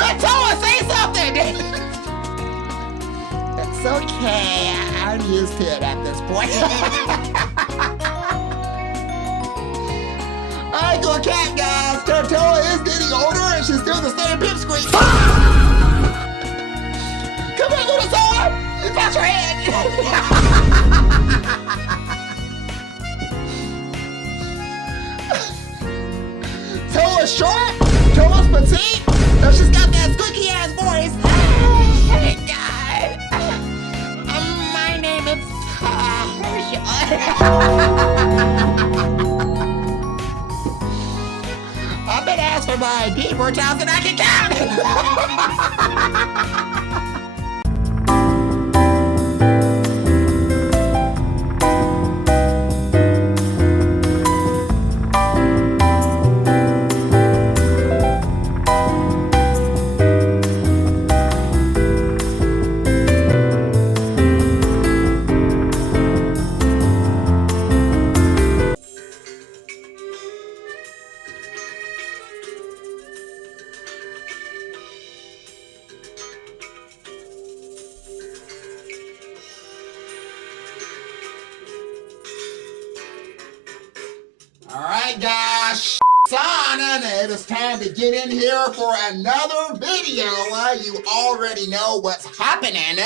Let Toa say something! It's okay, I'm used to it at this point. I ain't gonna cat, guys. Toa is getting older and she's still the same pipsqueak. Come here, little Toa! You touch your head! Toa's short, Toa's petite, and she's got that squeaky ass voice. Hey, God. My name is Tasha. I've been asked for my ID more times than I can count. Alright guys, on, and it is time to get in here for another video. You already know what's happening.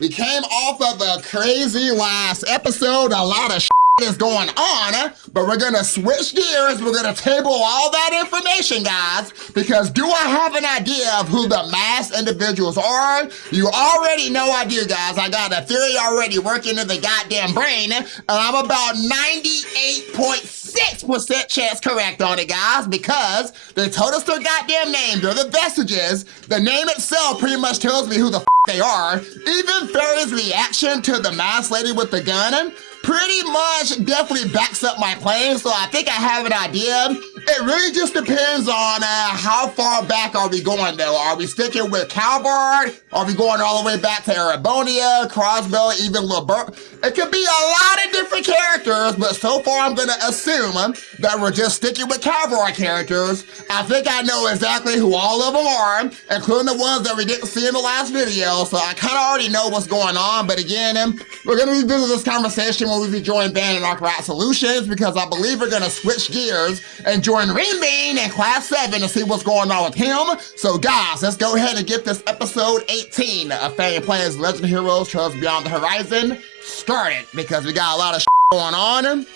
We came off of a crazy last episode, a lot of is going on, but we're gonna switch gears. We're gonna table all that information, guys, because do I have an idea of who the masked individuals are? You already know I do, guys. I got a theory already working in the goddamn brain, and I'm about 98.6% chance correct on it, guys, because they told us their goddamn names. They're the vestiges. The name itself pretty much tells me who the they are. Even Fairy's reaction to the masked lady with the gun pretty much definitely backs up my claim, so I think I have an idea. It really just depends on how far back are we going, though. Are we sticking with Calvard? Are we going all the way back to Arabonia, Crossbow, even Labert? It could be a lot of different characters, but so far I'm gonna assume that we're just sticking with Calvard characters. I think I know exactly who all of them are, including the ones that we didn't see in the last video, so I kinda already know what's going on, but again, we're gonna revisit this conversation when we rejoin Band and Arcrat Solutions, because I believe we're gonna switch gears and join Ring Bean in Class 7 to see what's going on with him. So guys, let's go ahead and get this episode 18 of Fang Plays Legend Heroes Trails Beyond the Horizon started, because we got a lot of going on.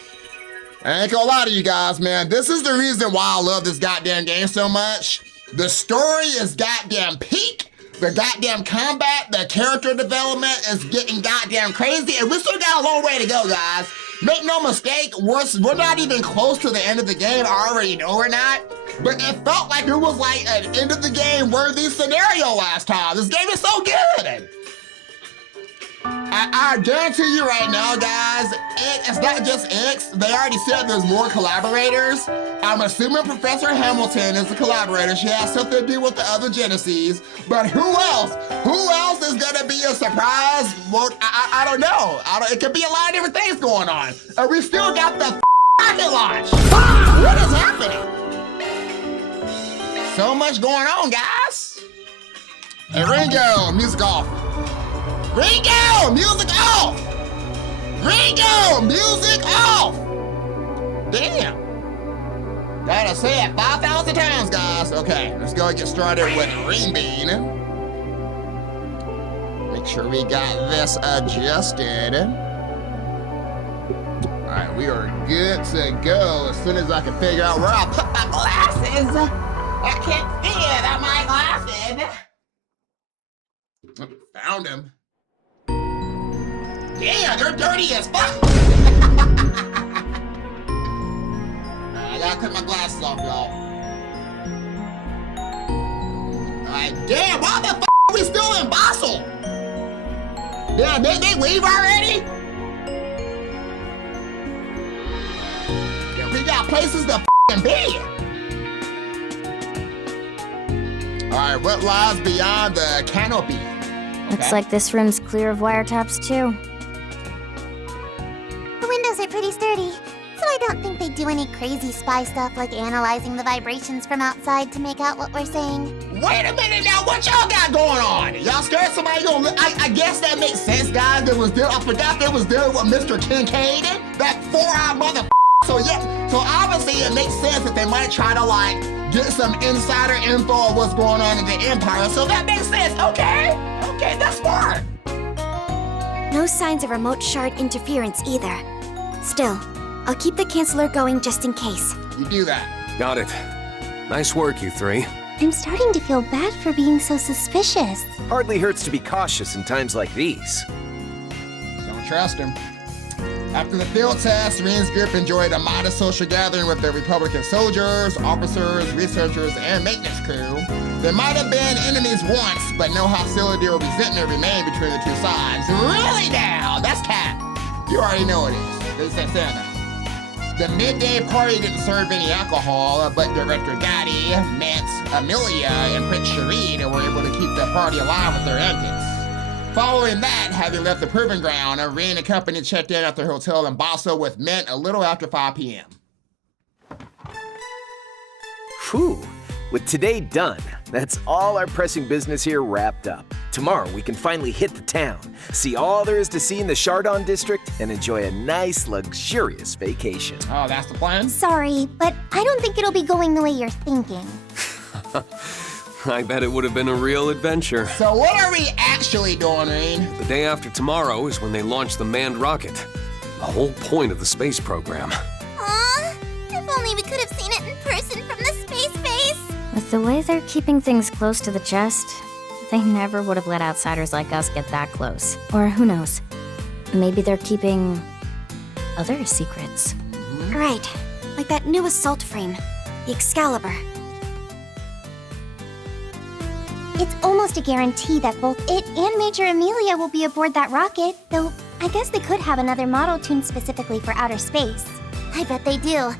I ain't gonna lie to you guys, man. This is the reason why I love this goddamn game so much. The story is goddamn peak. The goddamn combat, the character development is getting goddamn crazy, and we still got a long way to go, guys. Make no mistake, we're not even close to the end of the game. I already know we're not, but it felt like it was like an end of the game worthy scenario last time. This game is so good. I guarantee you right now, guys, it's not just X. They already said there's more collaborators. I'm assuming Professor Hamilton is the collaborator. She has something to do with the other Genesees. But who else? Who else is gonna be a surprise? Well, I don't know. It could be a lot of different things going on. And we still got the rocket launch. What is happening? So much going on, guys. Hey, Ringo, music off. Ringo, music off! Ringo, music off! Damn. Gotta say it 5,000 times, guys. Okay, let's go and get started with Ring Bean. Make sure we got this adjusted. All right, we are good to go as soon as I can figure out where I put my glasses. I can't see it on my glasses. Found him. Yeah, they're dirty as fuck. I gotta cut my glasses off, y'all. Alright, damn, why the fuck are we still in Basel? Damn, they leave already? Yeah, we got places to f***ing be. Alright, what lies beyond the canopy? Looks like this room's clear of wiretaps, too. The windows are pretty sturdy, so I don't think they do any crazy spy stuff like analyzing the vibrations from outside to make out what we're saying. Wait a minute now, what y'all got going on? Y'all scared somebody gonna I guess that makes sense, guys. I forgot they was dealing with Mr. Kincaid, that 4-eyed mother. So yeah, so obviously it makes sense that they might try to like get some insider info of what's going on in the Empire. So that makes sense. Okay, that's smart. No signs of remote shard interference either. Still, I'll keep the canceller going just in case. You do that. Got it. Nice work, you three. I'm starting to feel bad for being so suspicious. Hardly hurts to be cautious in times like these. Don't trust him. After the field test, Reen's group enjoyed a modest social gathering with their Republican soldiers, officers, researchers, and maintenance crew. There might have been enemies once, but no hostility or resentment remained between the two sides. Really now? That's cap. You already know it is. They said Santa. The midday party didn't serve any alcohol, but Director Gotti, Mance, Amelia, and Prince Shareen were able to keep the party alive with their antics. Following that, having left the proving ground, Reen and company checked in at their hotel in Basel with Mint a little after 5 p.m. Phew. With today done, that's all our pressing business here wrapped up. Tomorrow we can finally hit the town, see all there is to see in the Chardon district, and enjoy a nice, luxurious vacation. Oh, that's the plan? Sorry, but I don't think it'll be going the way you're thinking. I bet it would have been a real adventure. So what are we actually doing, Reen? The day after tomorrow is when they launch the manned rocket. The whole point of the space program. Aw, if only we could have seen it in person from the space base. With the way they're keeping things close to the chest, they never would have let outsiders like us get that close. Or who knows, maybe they're keeping other secrets. Right, like that new assault frame, the Excalibur. It's almost a guarantee that both it and Major Amelia will be aboard that rocket, though I guess they could have another model tuned specifically for outer space. I bet they do.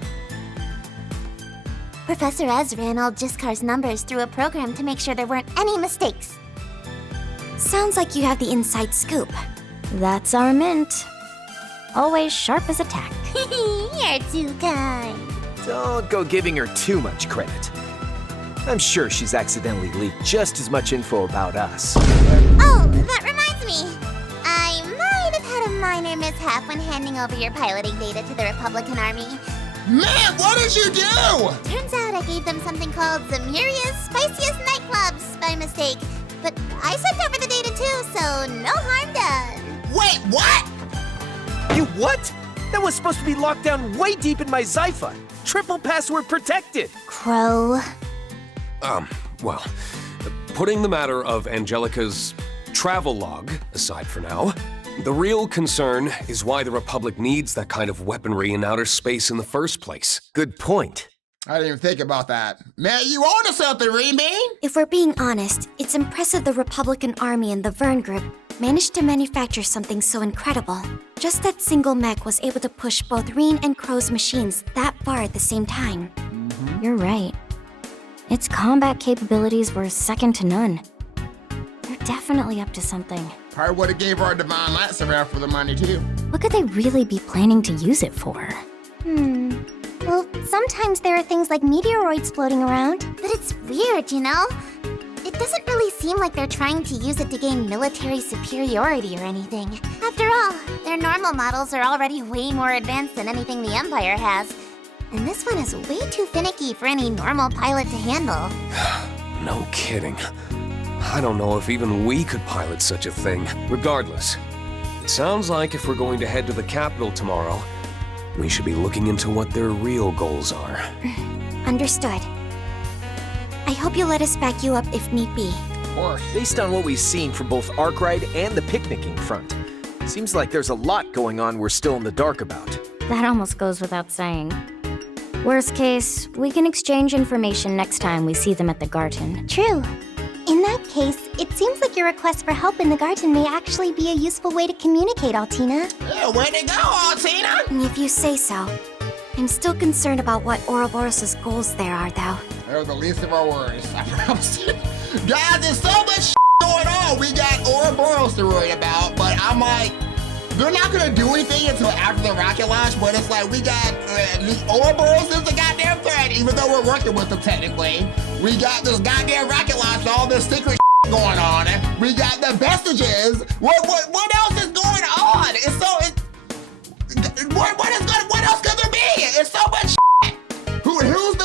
Professor Ez ran all Jiskar's numbers through a program to make sure there weren't any mistakes. Sounds like you have the inside scoop. That's our Mint. Always sharp as a tack. You're too kind. Don't go giving her too much credit. I'm sure she's accidentally leaked just as much info about us. Oh, that reminds me. I might have had a minor mishap when handing over your piloting data to the Republican Army. Man, what did you do? Turns out I gave them something called Zamiria's Spiciest Nightclubs by mistake. But I sent over the data too, so no harm done. Wait, what? You what? That was supposed to be locked down way deep in my Zypha. Triple password protected. Crow. Well, putting the matter of Angelica's travel log aside for now, the real concern is why the Republic needs that kind of weaponry in outer space in the first place. Good point. I didn't even think about that. Man, you own to something, Reen Bean? If we're being honest, it's impressive the Republican Army and the Vern Group managed to manufacture something so incredible. Just that single mech was able to push both Reen and Crow's machines that far at the same time. You're right. Its combat capabilities were second to none. They're definitely up to something. Probably would have gave our divine lights around for the money, too. What could they really be planning to use it for? Well, sometimes there are things like meteoroids floating around. But it's weird, you know? It doesn't really seem like they're trying to use it to gain military superiority or anything. After all, their normal models are already way more advanced than anything the Empire has. And this one is way too finicky for any normal pilot to handle. No kidding. I don't know if even we could pilot such a thing. Regardless, it sounds like if we're going to head to the capital tomorrow, we should be looking into what their real goals are. Understood. I hope you'll let us back you up if need be. Of course. Based on what we've seen from both Arc Ride and the picnicking front, seems like there's a lot going on we're still in the dark about. That almost goes without saying. Worst case, we can exchange information next time we see them at the garden. True. In that case, it seems like your request for help in the garden may actually be a useful way to communicate, Altina. Yeah, way to go, Altina! If you say so. I'm still concerned about what Ouroboros' goals there are, though. They're the least of our worries, I promise you. Guys, there's so much going on. We got Ouroboros to worry about, but I'm like, they're not gonna do anything until after the rocket launch, but it's like we got, Ouroboros is the goddamn threat, even though we're working with them technically. We got this goddamn rocket launch, all this secret going on. We got the vestiges. What else is going on? What else could there be? It's so much shit. Who's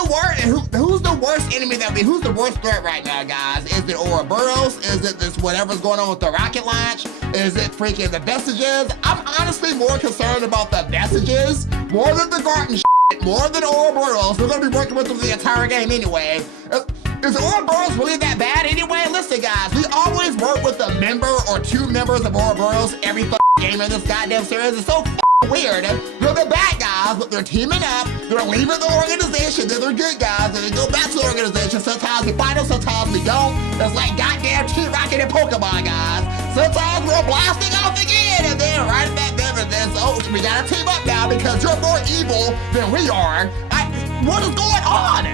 the worst enemy who's the worst threat right now, guys? Is it Ouroboros? Is it this whatever's going on with the rocket launch? Is it freaking the vestiges? I'm honestly more concerned about the vestiges more than the Garden shit, more than Ouroboros. We're gonna be working with them the entire game anyway. Is Ouroboros really that bad anyway? Listen, guys, we always work with a member or two members of Ouroboros every game in this goddamn series. It's so weird. They're the bad guys, but they're teaming up. They're leaving the organization. They're good guys, and they go back to the organization. Sometimes we fight them, sometimes we don't. It's like goddamn Team Rocket and Pokemon, guys. Sometimes we're blasting off again, and then right back there, and then so we gotta team up now because you're more evil than we are. What is going on?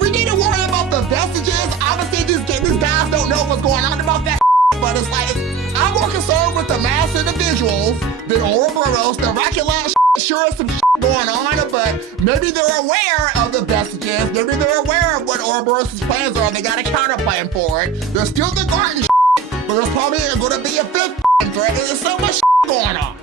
We need to worry about the vestiges. Obviously, these guys don't know what's going on about that, but it's like, I'm more concerned with the mass individuals, the Ouroboros, the rocket launch. Sure, some going on, but maybe they're aware of the vestiges. Maybe they're aware of what Ouroboros' plans are. They got a counter plan for it. There's still the garden, but there's probably going to be a fifth threat. There's so much going on.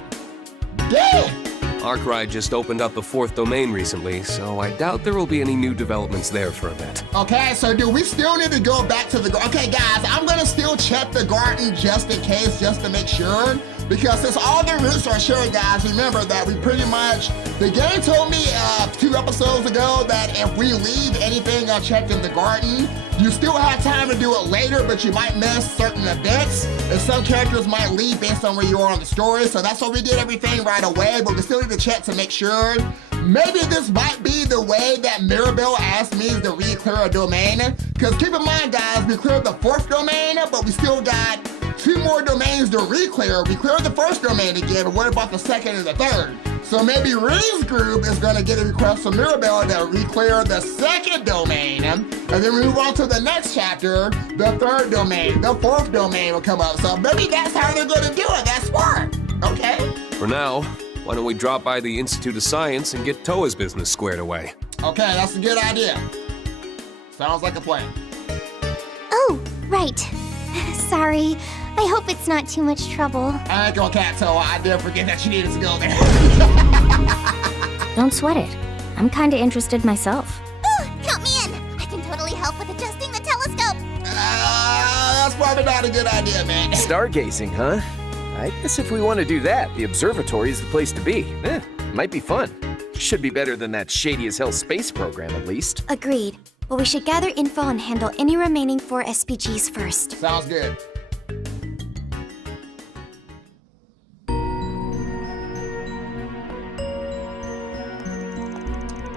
Damn. Arkwright just opened up the 4th domain recently, so I doubt there will be any new developments there for a bit. Okay, so do we still need to go back to the garden? Okay, guys, I'm gonna still check the garden just in case, just to make sure. Because since all the routes are sure, guys, remember that we pretty much, the game told me 2 episodes ago that if we leave anything unchecked in the garden, you still have time to do it later, but you might miss certain events, and some characters might leave based on where you are on the story, so that's why we did everything right away, but we still need to check to make sure. Maybe this might be the way that Mirabelle asked me to re-clear a domain, because keep in mind, guys, we cleared the 4th domain, but we still got 2 more domains to re-clear. We cleared the 1st domain again, but what about the 2nd and the 3rd? So maybe Ree's group is gonna get a request from Mirabelle to re-clear the 2nd domain, and then we move on to the next chapter, the 3rd domain, the 4th domain will come up. So maybe that's how they're gonna do it, that's smart, okay? For now, why don't we drop by the Institute of Science and get Toa's business squared away? Okay, that's a good idea. Sounds like a plan. Oh, right. Sorry. I hope it's not too much trouble. I ain't gonna cat Toa, I did forget that you needed to go there. Don't sweat it. I'm kinda interested myself. Ooh, count me in! I can totally help with adjusting the telescope. That's probably not a good idea, man. Stargazing, huh? I guess if we want to do that, the observatory is the place to be. Might be fun. Should be better than that shady as hell space program, at least. Agreed. But we should gather info and handle any remaining 4 SPGs first. Sounds good.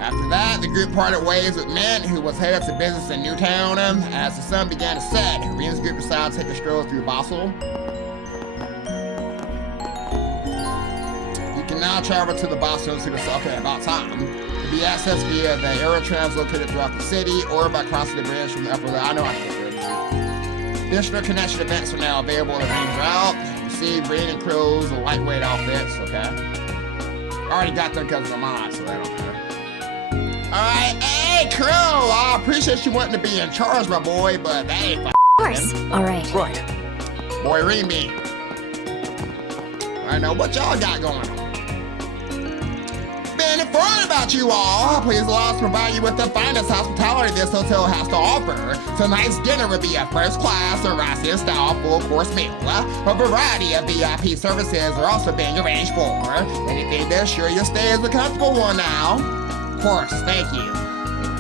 After that, the group parted ways with Mint, who was headed to business in Newtown. As the sun began to set, Rian's group decided to take a stroll through Basel. You can now travel to the Basel City, okay, about time. To be accessed via the aerotrams located throughout the city, or by crossing the bridge from the upper level. I know I can get there. Additional connection events are now available in Rain's route. You see Rain and Crow's lightweight outfits, okay? I already got them because of the mod, so that don't matter. Alright, hey, Crow! I appreciate you wanting to be in charge, my boy, but that ain't Of course. Alright. Right. Boy, read me. Alright, now what y'all got going on? Been informed about you all. Please allow us to provide you with the finest hospitality this hotel has to offer. Tonight's dinner will be a first-class Eurasian-style full-course meal. A variety of VIP services are also being arranged for. Anything to ensure your stay is a comfortable one now. Of course, thank you.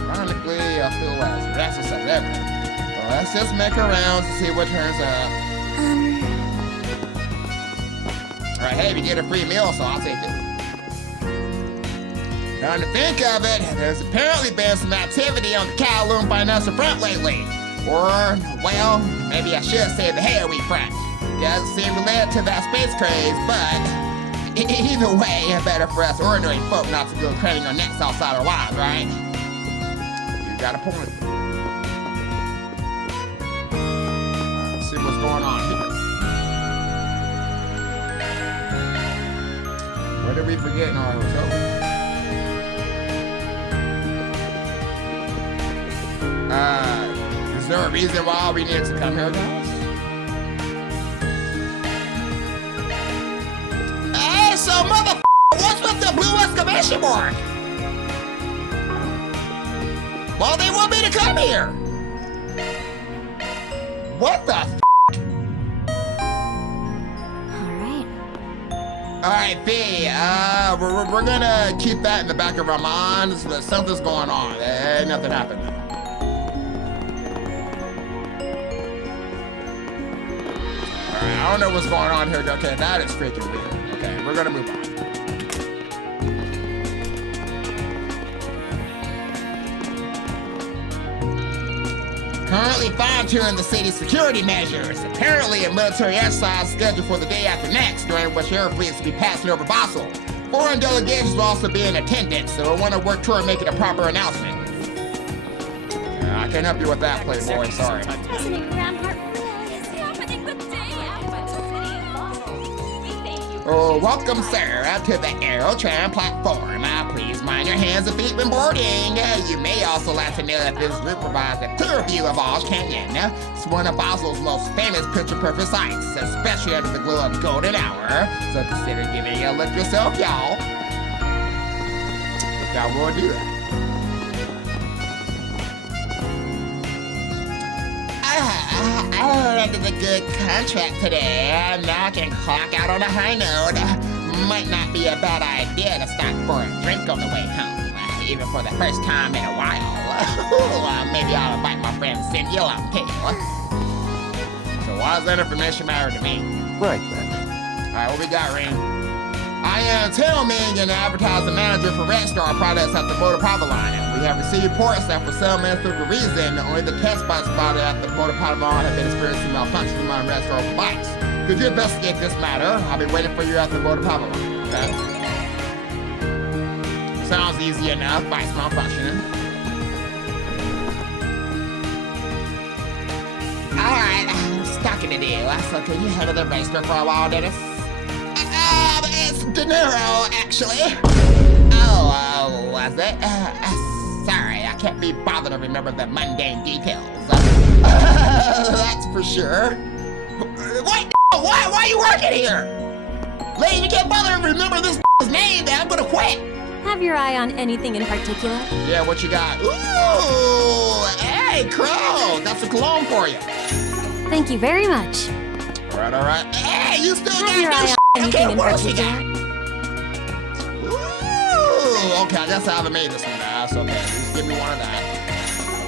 Ironically, I feel as restless as ever. So let's just make a round to see what turns up. Alright, hey, we get a free meal, so I'll take it. Come to think of it, there's apparently been some activity on the Kowloon financial front lately. Or, well, maybe I should say the Harry front. Doesn't seem related to that space craze, but either way, it's better for us ordinary folk not to go craning our necks outside our lives, right? You got a point. Let's see what's going on here. What did we forget in our hotel? reason why we need to come here, guys? Hey, so motherfucker, what's with the blue exclamation mark? Well, they want me to come here. What the f? Alright, V, we're gonna keep that in the back of our minds, but something's going on. Ain't nothing happened now. Alright, I don't know what's going on here. Okay, that is freaking weird. Okay, we're gonna move on. Currently fine-tuning the city's security measures. Apparently a military exercise scheduled for the day after next, during which air fleets will be passing over Basel. Foreign delegations will also be in attendance, so we'll want to work toward making a proper announcement. I can't help you with that, Playboy, sorry. President Rampart really is happening the day after Oh, welcome, sir, to the Aerotran platform. Please mind your hands and feet when boarding. You may also like to know that this route provides a clear view of Oz Canyon. It's one of Basel's most famous picture-perfect sights, especially under the glow of golden hour. So consider giving it a look yourself, y'all. If y'all will do that. I landed a good contract today. Now I can clock out on a high note. Might not be a bad idea to stop for a drink on the way home, even for the first time in a while. Maybe I'll invite my friend Cindy along too. So why does that information matter to me? Right then. Alright, what we got, Ring? I am Tail Ming, an advertising manager for Red Star products at the Motor Pilot line. We have received reports that for some mystical reason, only the test bikes spotted at the Motor Pilot line have been experiencing malfunctions among Red Star bikes. Could you investigate this matter? I'll be waiting for you at the Motor Pilot line, okay? Sounds easy enough, bikes malfunctioning. Alright, I'm stuck in the deal, so can you handle the racer for a while, Dennis? It's De Niro, actually. Oh, was it? Sorry, I can't be bothered to remember the mundane details. That's for sure. Wait, why are you working here? Lady, you can't bother to remember this name, then I'm gonna quit. Have your eye on anything in particular? Yeah, what you got? Ooh, hey, Crow, got some cologne for you. Thank you very much. All right. Hey, you still Have your eye got on this? anything Okay, in what else you particular? got? Ooh, okay, I guess I haven't made this one, guys. Okay, just give me one of that.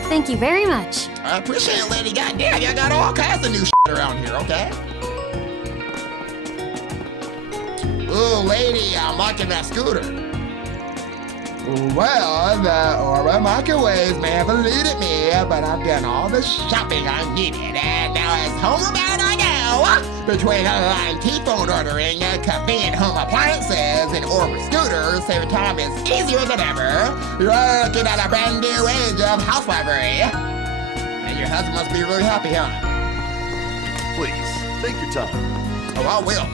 Thank you very much. I appreciate it, lady. Goddamn, y'all got all kinds of new shit around here, okay? Ooh, lady, I'm liking that scooter. Well, the Aura microwaves may have eluded me, but I've done all the shopping I needed, and now as homebound I go. Between online T-phone ordering, convenient home appliances, and Aura scooters, saving time is easier than ever. You're looking at a brand new age of housewifery. And your husband must be really happy, huh? Please, take your time. Oh, I will.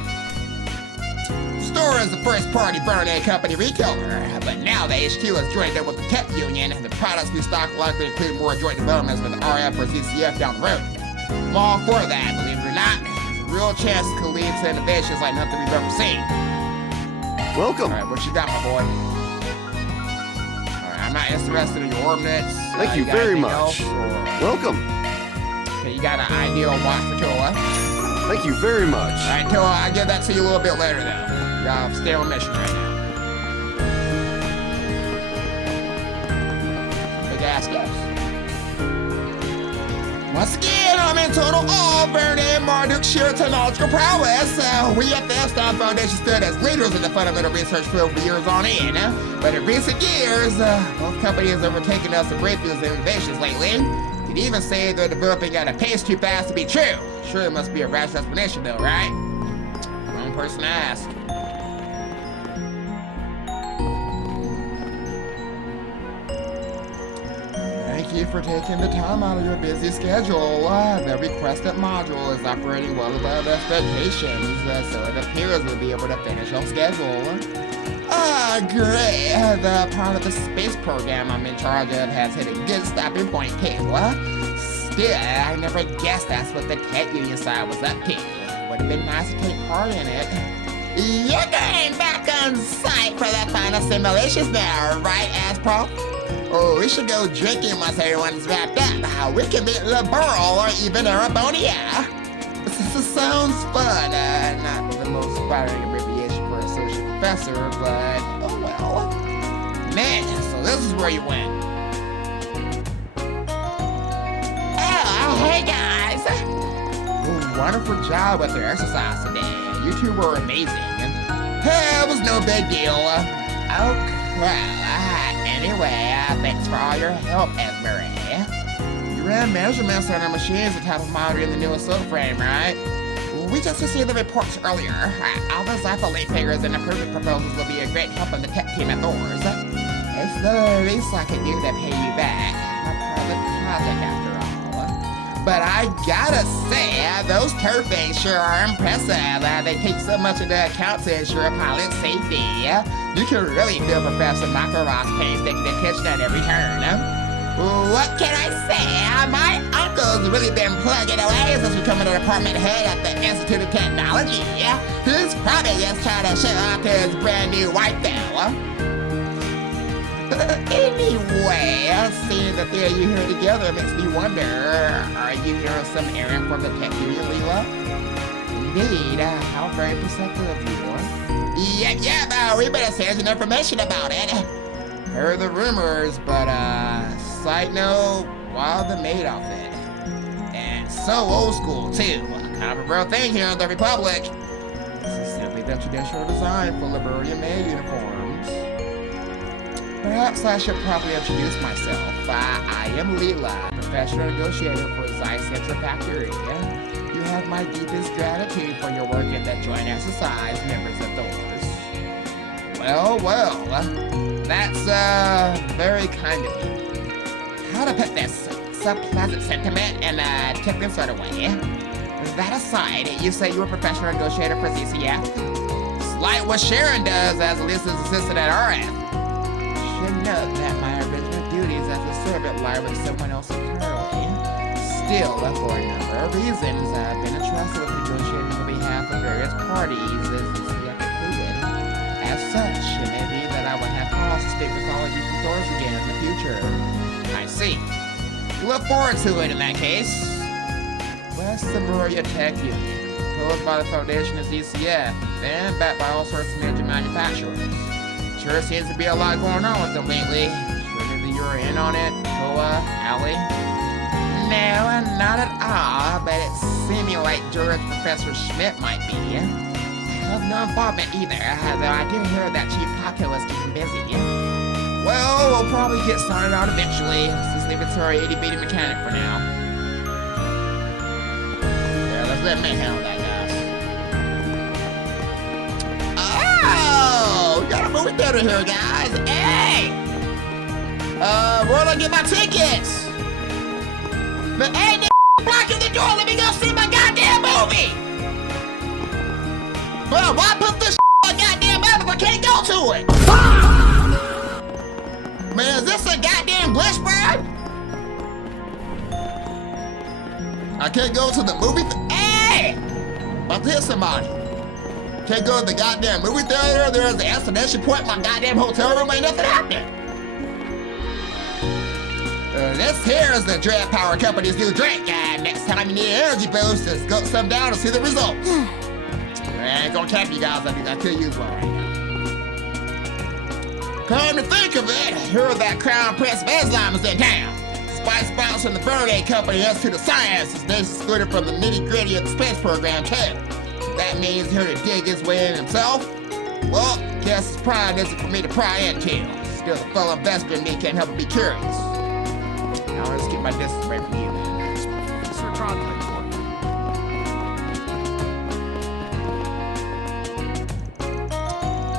Store is the first-party Burn Company retailer, but now the HQ has joined up with the tech union, and the products we stock likely include more joint developments with RF or CCF down the road. I'm all for that, believe it or not. Real chances could lead to innovations like nothing we've ever seen. Welcome. All right, what you got, my boy? All right, I'm not interested in your ordnance. Thank you got very anything much. else, or- Welcome. Okay, you got an ideal watch for Toa. Thank you very much. All right, Toa, I'll give that to you a little bit later, though. Stay on mission right now. Big ass guys. Once again, I'm in total awe of Vernon Marduk's sheer technological prowess. We at the F-Style Foundation stood as leaders in the fundamental research field for years on end. But in recent years, both companies have overtaken us in breakthroughs and innovations lately. You'd even say they're developing at a pace too fast to be true. Sure, it must be a rational explanation though, right? Wrong person to ask. Thank you for taking the time out of your busy schedule. The requested module is operating well above expectations, so it appears we'll be able to finish on schedule. Great. The part of the space program I'm in charge of has hit a good stopping point too. idea. I never guessed that's what the tech union side was up to. Would have been nice to take part in it. You're going back on site for the final simulations now, right, Asprof? Oh, we should go drinking once everyone's wrapped up. We can meet LeBurl or even Arabonia. This sounds fun. Not the most inspiring abbreviation for associate professor, but oh well. Man, so this is where you went. Oh, hey guys! Wonderful job with your exercise today. You two were amazing. It was no big deal. Oh, well, anyway, thanks for all your help, Esbury. You ran measurements on our machines to top of monitoring the newest soda frame, right? We just received the reports earlier. All those isolate figures and improvement proposals will be a great help on the tech team at Thor's. It's the least I can do to pay you back. I'm part of the project after all. But I gotta say, those turf things sure are impressive. They take so much into account to ensure pilot safety. You can really feel Professor Makarov's painstaking attention at every turn. What can I say? My uncle's really been plugging away since becoming the department head at the Institute of Technology. He's probably just trying to show off his brand new white belt. Anyway, seeing the three of you here together makes me wonder, are you here on some errand from the tech union, Leela? Indeed, how very perceptive of you. Yep, we better send some information about it. Heard the rumors, but side note, wild the maid outfit. And so old school too, kind of a real thing here in the Republic. This is simply the traditional design for Liberian maid uniforms. Perhaps I should probably introduce myself. I am Leela, professional negotiator for Zeiss Central Factory. You have my deepest gratitude for your work at the Joint Exercise members of Thor's. Well, that's very kind of you. How to put this? It's a pleasant sentiment and a tickling sort of way. That aside, you say you're a professional negotiator for ZCF? Slight what Sharon does as Lisa's assistant at RF. Should note that my original duties as a servant lie with someone else entirely. Still, for a number of reasons, I've been entrusted with negotiating on behalf of various parties, as ZCF included. As such, it may be that I would have cause to speak with all of you from Thor's again in the future. I see. Look forward to it in that case. West Samuria Tech Union, proposed by the Foundation of ZCF, and backed by all sorts of major manufacturers. Sure seems to be a lot going on with them lately. Sure maybe you're in on it, Koa, Allie? No, not at all, but it's seeming like Juris Professor Schmidt might be. I have no involvement either, though I do hear that Chief Taco is keeping busy. Well, we'll probably get started out eventually. Let's just leave it to our itty-bitty mechanic for now. Yeah, let's let me handle that, guys. Oh, we got a movie theater here, guys. Hey! Where do I get my tickets? But hey, blocking the door, let me go see my goddamn movie! Well, why put this on goddamn map if I can't go to it? Man, is this a goddamn glitch, bro? I can't go to the movie Hey! About to hit somebody. Can't go to the goddamn movie theater. There's the destination point. My goddamn hotel room ain't nothing happening. This here is the Dread Power Company's new drink. Next time you need an energy boost, just go some down and see the results. I ain't gonna tap you guys, I tell you right now. Come to think of it, hear that Crown Prince Basel is in town. Spice Bounce from the Faraday Company has to the science. They're excluded from the nitty-gritty of the space program too. That means here to dig his way in himself? Well, guess his pride isn't for me to pry into. Still, the fellow investor in me can't help but be curious. Now I'll just keep my distance away from you, man. It's Professor Trondheim.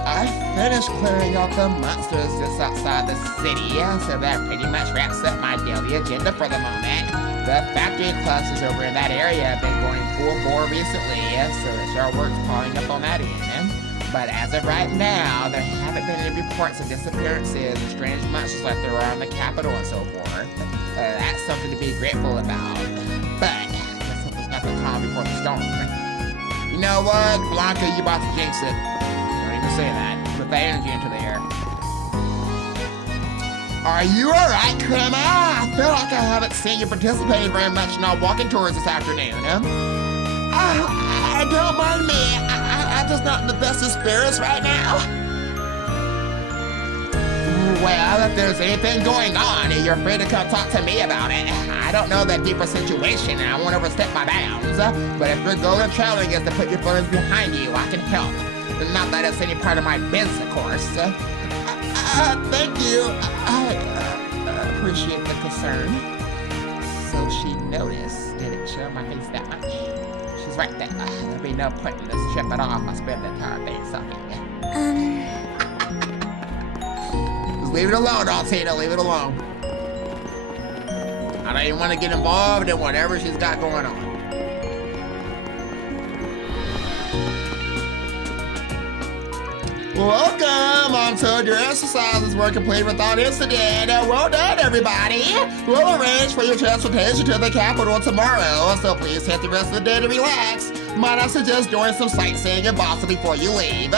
I finished clearing out the monsters just outside the city, so that pretty much wraps up my daily agenda for the moment. The factory clusters over in that area have been going full bore recently, so the sure work's piling up on that end. but as of right now, there haven't been any reports of disappearances and strange monsters like there are in the capital and so forth. That's something to be grateful about. But I guess if there's nothing calm before the storm. You know what, Blanca, you about to jinx it. Don't even say that. Put that energy into the air. Are you alright, Crema? I feel like I haven't seen you participating very much in our walking tours this afternoon. Don't mind me. I'm just not in the best of spirits right now. Well, if there's anything going on, you're free to come talk to me about it. I don't know the deeper situation, and I won't overstep my bounds. But if your goal in traveling is to put your feelings behind you, I can help. Not that it's any part of my business, of course. Thank you. I appreciate the concern. So she noticed. Did it show my face that much? She's right there. There'll be no point in this trip at all if I spend the entire day sucking. Just leave it alone, Altina. Leave it alone. I don't even want to get involved in whatever she's got going on. Welcome! I'm told your exercises were complete without incident. Well done, everybody! We'll arrange for your transportation to the capital tomorrow, so please take the rest of the day to relax. Might I suggest doing some sightseeing in Basel before you leave?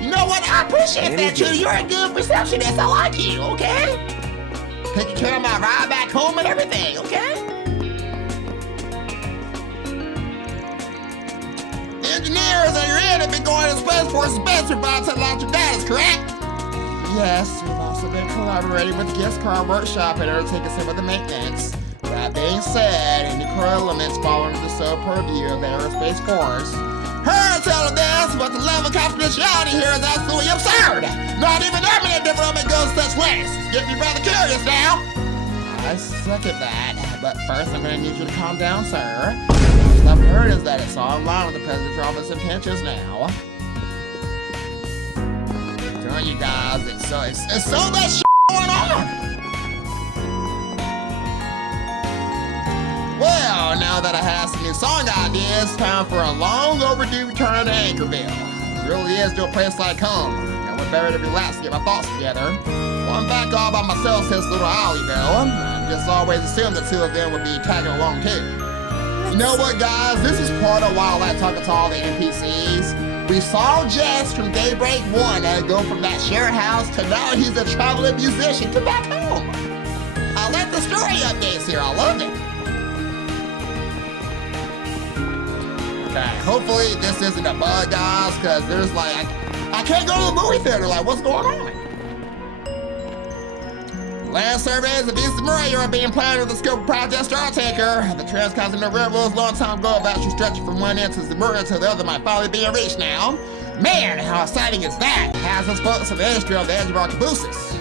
You know what? I appreciate that, too. You're a good receptionist. I like you, okay? Taking care of my ride back home and everything, okay? Engineers on your end have been going to Space Force Space for about technological data, correct? Yes, we've also been collaborating with the Guest Car Workshop and undertaking some of the maintenance. That being said, any core elements fall under the sole purview of the Aerospace Force. Heard tell of this, but the level of confidentiality here is absolutely absurd! Not even eminent development goes such lengths. It's getting me rather curious now. I second that, but first I'm gonna need you to calm down, sir. What I've heard is that it's all in line with the President's office intentions now. I'm telling you guys, it's so much shit going on! Well, now that I have some new song ideas, time for a long overdue return to Anchorville. It really is to a place like home. And we're better to relax and get my thoughts together. Well, I'm back all by myself since little Ollie, though. I just always assumed the two of them would be tagging along, too. You know what, guys? This is part of why I like talking to all the NPCs. We saw Jess from Daybreak 1 go from that share house to now he's a traveling musician to back home. I like the story updates here. I love it. Okay, hopefully this isn't a bug, guys, because there's like, I can't go to the movie theater. Like, what's going on? Land surveys of East Maria are being planned with the scope of Project Startaker. The transcontinental railroads a long time ago about you stretching from one end to Zamora to the other might finally be reached now. Man, how exciting is that? Has us folks in the industry on the edge of our cabooses.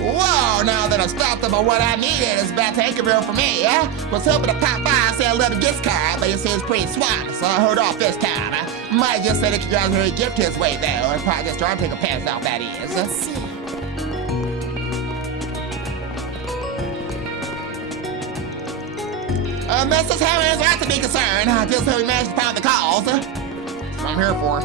Whoa, now that I've stopped up on what I needed, it's back to Anchorville for me, Was hoping to pop by and say I love a gift card, but it seems pretty swamp, so I hold off this time. Might just say that you guys really gift his way, though, and Project Startaker pants out, that is. Let's see. Mrs. Hammond's right to be concerned. I just hope we managed to find the cause. That's what I'm here for.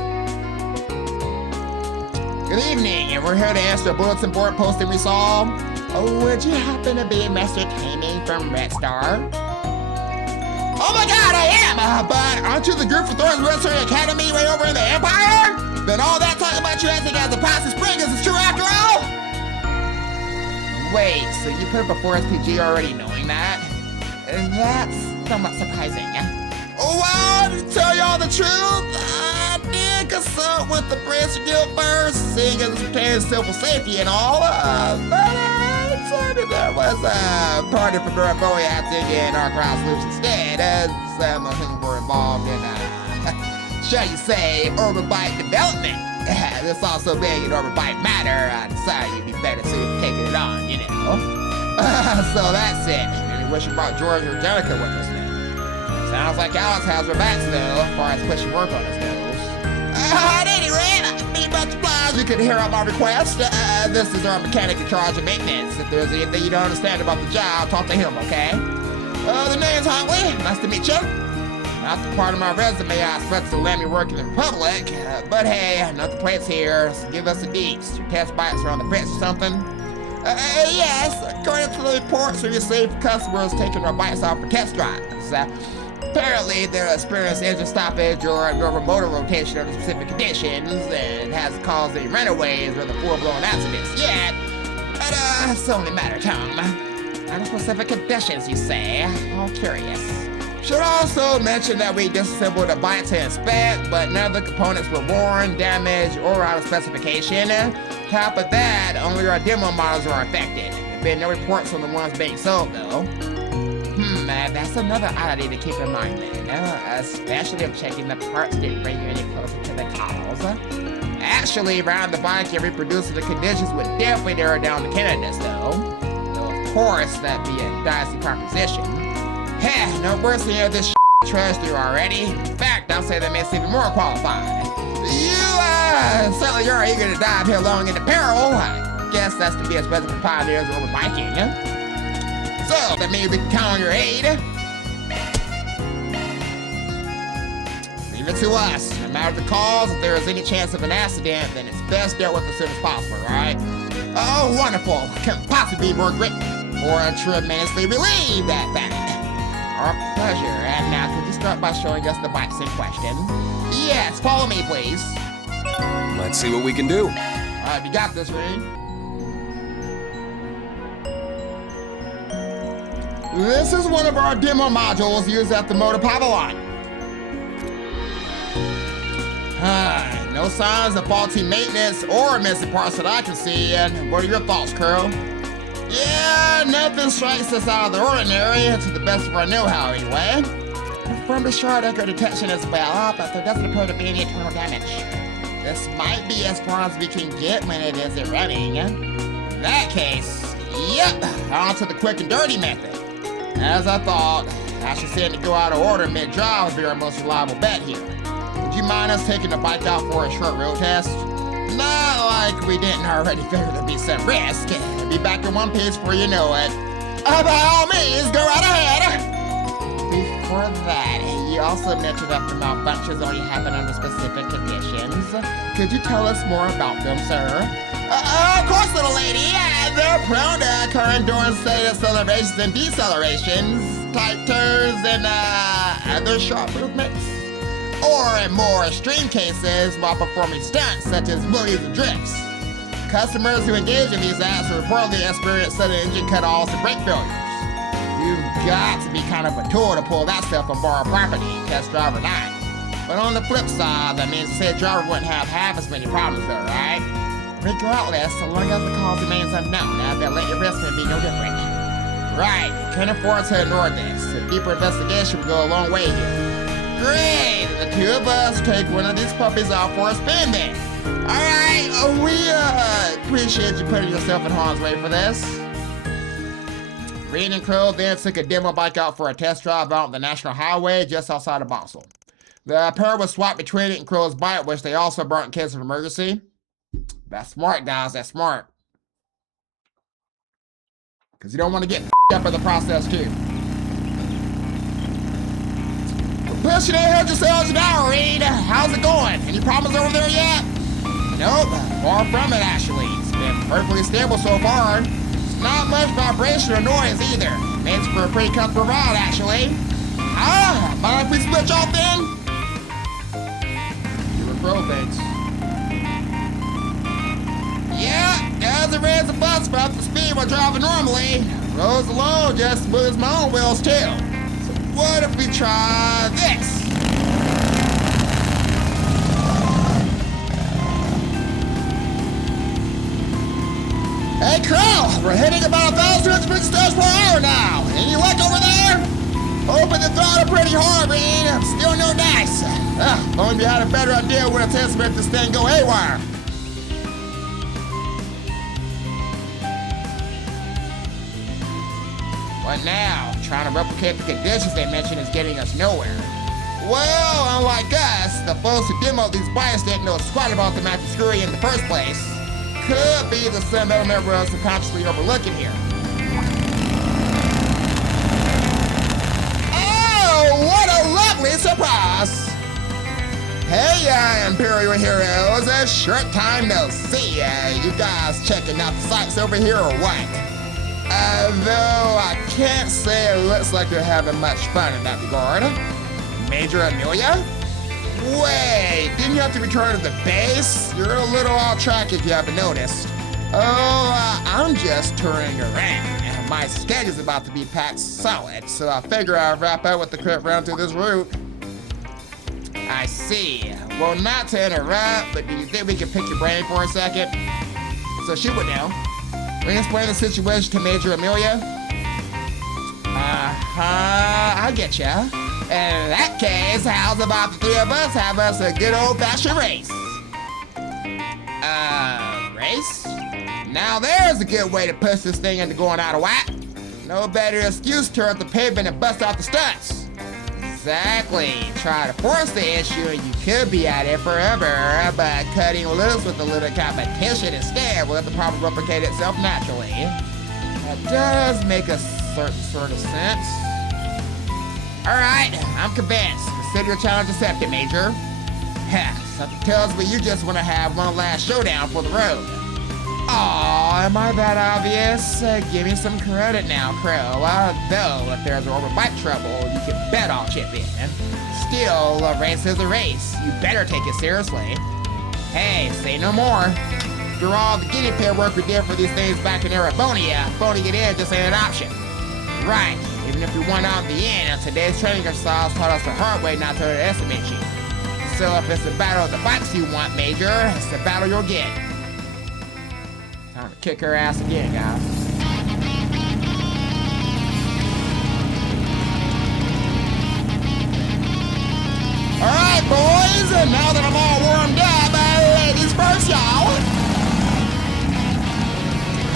Good evening, and we're here to answer a bulletin board posting we saw. Oh, would you happen to be Mr. Taming from Red Star? Oh my god, I am! But aren't you the group for Thorn's Military Academy way over in the Empire? Then all that talk about you acting as a Proxy Spriggans is true after all? Wait, so you put it before SPG already knowing that? That's somewhat surprising. Oh, well, to tell y'all the truth, I did consult with the Prince Guild first, seeing as it pertains to civil safety and all, but I told you there was a party for Guraboy acting in our crowd solution instead, as some of whom were involved in, shall you say, urban bike development. This also being an urban bike matter, I decided you'd be better suited for taking it on, you know. So that's it. Maybe wish you brought George or Jenica with us then. Sounds like Alex has her backs though, as far as pushing work on his nose. At any rate, be much obliged you could hear out my request. This is our mechanic in charge of maintenance. If there's anything you don't understand about the job, talk to him, okay? The name's Huntley. Nice to meet you. Not the part of my resume I expect to let me work in the Republic, but hey, no complaints here, so give us the deets. Your test bites are on the fritz or something? Yes, according to the reports we received from customers taking our bikes off for test drives. Apparently, they're experiencing engine stoppage or abnormal motor rotation under specific conditions, and has caused any runaways or the full-blown accidents yet. But it's only a matter of time. Under specific conditions, you say? How curious. Should also mention that we disassembled the bike to inspect, but none of the components were worn, damaged, or out of specification. Top of that, only our demo models are affected. There have been no reports on the ones being sold, though. That's another oddity to keep in mind, then. Especially if checking the parts didn't bring you any closer to the cause. Actually, around the bike and reproducing the conditions would definitely narrow down the candidates, though. Though, of course, that'd be a dicey proposition. Heh, no worse than this shit trudged through already. In fact, I'll say that makes it even more qualified. You, certainly are eager to dive headlong into peril. I guess that's to be expected for pioneers over biking. So, that means we can count on your aid. Leave it to us. No matter the cause, if there is any chance of an accident, then it's best dealt with as soon as possible, right? Oh, wonderful. Can't possibly be more grateful or tremendously relieved at that. Our pleasure. And now, could you start by showing us the bikes in question? Yes, follow me, please. Let's see what we can do. All right, you got this, Reed. This is one of our demo modules used at the Motor Pavilion. No signs of faulty maintenance or missing parts that I can see. And what are your thoughts, Curl? Yeah, nothing strikes us out of the ordinary, to the best of our know-how anyway. From the shard echo detection as well, but there doesn't appear to be any internal damage. This might be as far as we can get when it isn't running. In that case, yep, on to the quick and dirty method. As I thought, I should send to go out of order mid-drive would be our most reliable bet here. Would you mind us taking the bike out for a short road test? Not like we didn't already figure there'd be some risk. Be back in one piece before you know it. By all means, go right ahead! Before that, you also mentioned that the malfunctions only happen under specific conditions. Could you tell us more about them, sir? Of course, little lady. They're prone to occurring during state accelerations and decelerations, tight turns, and other sharp movements. Or in more extreme cases, while performing stunts such as wheelies and drifts. Customers who engage in these acts will reportedly experience sudden engine cutoffs and brake failures. You've got to be kind of a tool to pull that stuff on borrowed property, test drive or not. But on the flip side, that means the said driver wouldn't have half as many problems though, right? Regardless, so long as the cause remains unknown, that let your risk may be no different. Right, can't afford to ignore this. A deeper investigation would go a long way here. Great, the two of us take one of these puppies out for a spin then. Alright, we appreciate you putting yourself in harm's way for this. Reed and Crow then took a demo bike out for a test drive out on the National Highway just outside of Basel. The pair was swapped between it and Crow's bike, which they also brought in case of emergency. That's smart, guys, that's smart. Because you don't want to get up in the process, too. We're pushing 800 sales an hour, Reed. How's it going? Any problems over there yet? Nope, far from it, actually. It's been perfectly stable so far. It's not much vibration or noise, either. Makes for a pretty comfortable ride, actually. Mind if we switch off then? You were pro things. Yeah, doesn't raise the bus for up the speed we're driving normally. Roads alone just smooth as my own wheels too. So what if we try this? Hey Crow, we're hitting about 1,000 steps per hour now. Any luck over there? Open the throttle pretty hard, Reed. Still no dice. Only we had a better idea when it's to make this thing go haywire. What now? Trying to replicate the conditions they mentioned is getting us nowhere. Well, unlike us, the folks who demoed these bikes didn't know squat about them after screwy in the first place. Could be the some element we're subconsciously overlooking here. Oh, what a lovely surprise! Hey, Imperial Heroes, a short time no see. You guys checking out the sights over here or what? Though I can't say it looks like you're having much fun in that regard. Major Amelia? Wait, didn't you have to return to the base? You're a little off track if you haven't noticed. Oh, I'm just touring around. My schedule's about to be packed solid, so I figure I'll wrap up with the quick run through this route. I see. Well, not to interrupt, but do you think we can pick your brain for a second? So shoot it now. Re-explain the situation to Major Amelia? I get ya. In that case, how's about the three of us have us a good old-fashioned race? Race? Now there's a good way to push this thing into going out of whack. No better excuse to tear up the pavement and bust out the studs. Exactly. Try to force the issue and you could be at it forever, but cutting loose with a little competition instead will let the problem replicate itself naturally. That does make a certain sort of sense. Alright, I'm convinced. Consider your challenge accepted, Major. Something tells me you just want to have one last showdown for the road. Aw, am I that obvious? Give me some credit now, Crow. Though, if there's overbite trouble, you can bet I'll chip in. Still, a race is a race. You better take it seriously. Hey, say no more. After all the guinea pig work we did for these things back in Erebonia, phoning it in just ain't an option. Right, even if we won out in the end, today's training exercise taught us the hard way not to underestimate you. So if it's the battle of the bikes you want, Major, it's the battle you'll get. Time to kick her ass again, guys. Alright, boys, and now that I'm all warmed up, ladies first, y'all.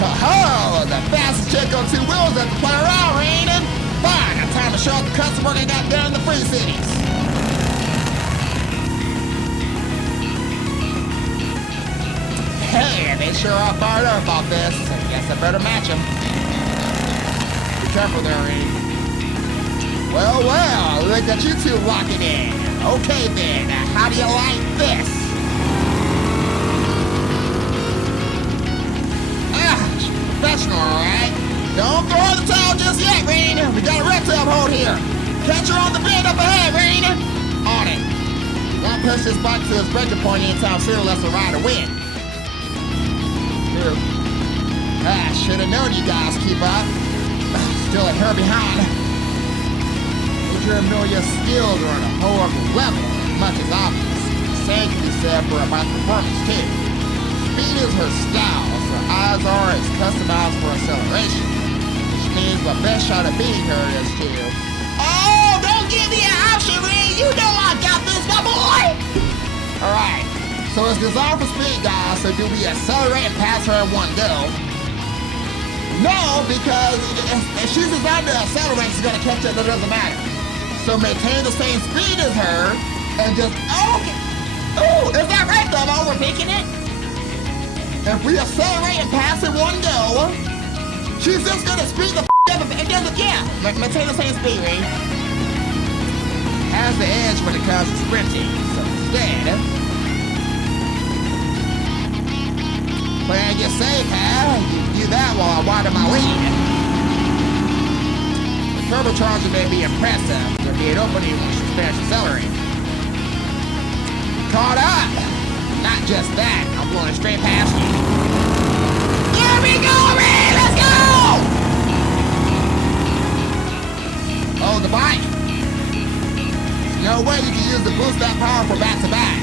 Ho-ho, the fastest chick on two wheels at the play around, raining. Fine, it's time to show off the customer they got down in the free cities. Hey, they sure are fired up about this. I guess I better match them. Be careful there, Reed. Well, look at you two locking in. Okay then, how do you like this? Professional, alright? Don't throw in the towel just yet, Reed. We got a reptile hold here. Catch her on the bend up ahead, Reed. On it. You won't push this bike to its breaking point anytime soon unless the rider wins. Should have known you guys keep up. Still a hair behind. Major Amelia's skills are on a whole other level, as much as obvious. The same can be said for about performance too. Speed is her style, so her eyes are as customized for acceleration, which means my best shot at beating her is to... Oh, don't give me an option, Reed! You know I got this, my boy! Alright. So it's designed for speed, guys, so do we accelerate and pass her in one go? No, because if she's designed to accelerate, she's gonna catch up, that doesn't matter. So maintain the same speed as her, and just, okay. Ooh, is that right though? I'm overthinking it? If we accelerate and pass in one go, she's just gonna speed the up and doesn't, yeah. Maintain the same speed, right? Has the edge when it comes to sprinting, so instead, playing your safe, huh? You do that while I water my lead. The turbocharger may be impressive. There'll be an opening when she starts accelerating. Caught up! Not just that, I'm blowing straight past you. Here we go, Ray! Let's go! Oh, the bike. There's no way you can use the boost that power for back-to-back.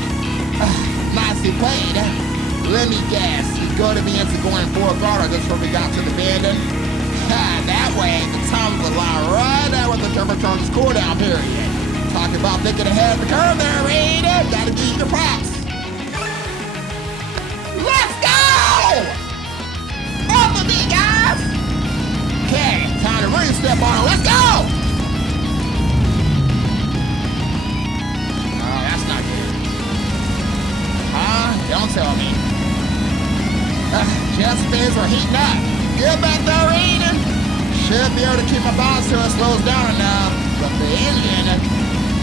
Nicely played. Let me guess, you're going to be into going full throttle just when we got to the bend. That way, the time will lie right there with the turbocharger's cooldown period. Talk about thinking ahead of the curve there, Reed. Gotta give you your props. Let's go! Off with me, guys! Okay, time to really step on it. Let's go! Oh, that's not good. Don't tell me. Just fins are heating up. Get back there, Reed. Should be able to keep my balance till it slows down enough. But the engine,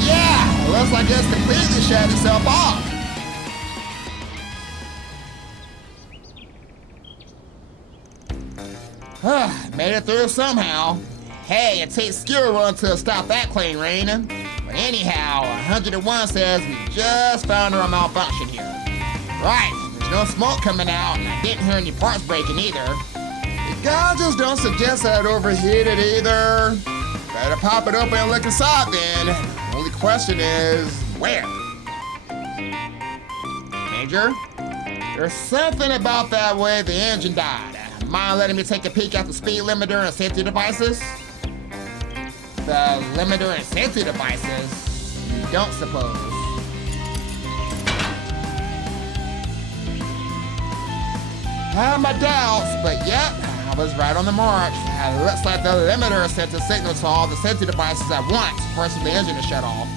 yeah, looks like car just completely shut itself off. Made it through somehow. Hey, it takes skill run to stop that plane raining. But anyhow, 101 says we just found her malfunction here. Right, there's no smoke coming out, and I didn't hear any parts breaking either. The guy just don't suggest that it overheated either. Better pop it open and look inside then. The only question is, where? Major? There's something about that way the engine died. Mind letting me take a peek at the speed limiter and safety devices? The limiter and safety devices? You don't suppose. I have my doubts, but yep, I was right on the mark. It looks like the limiter sent a signal to all the safety devices at once, forcing the engine to shut off.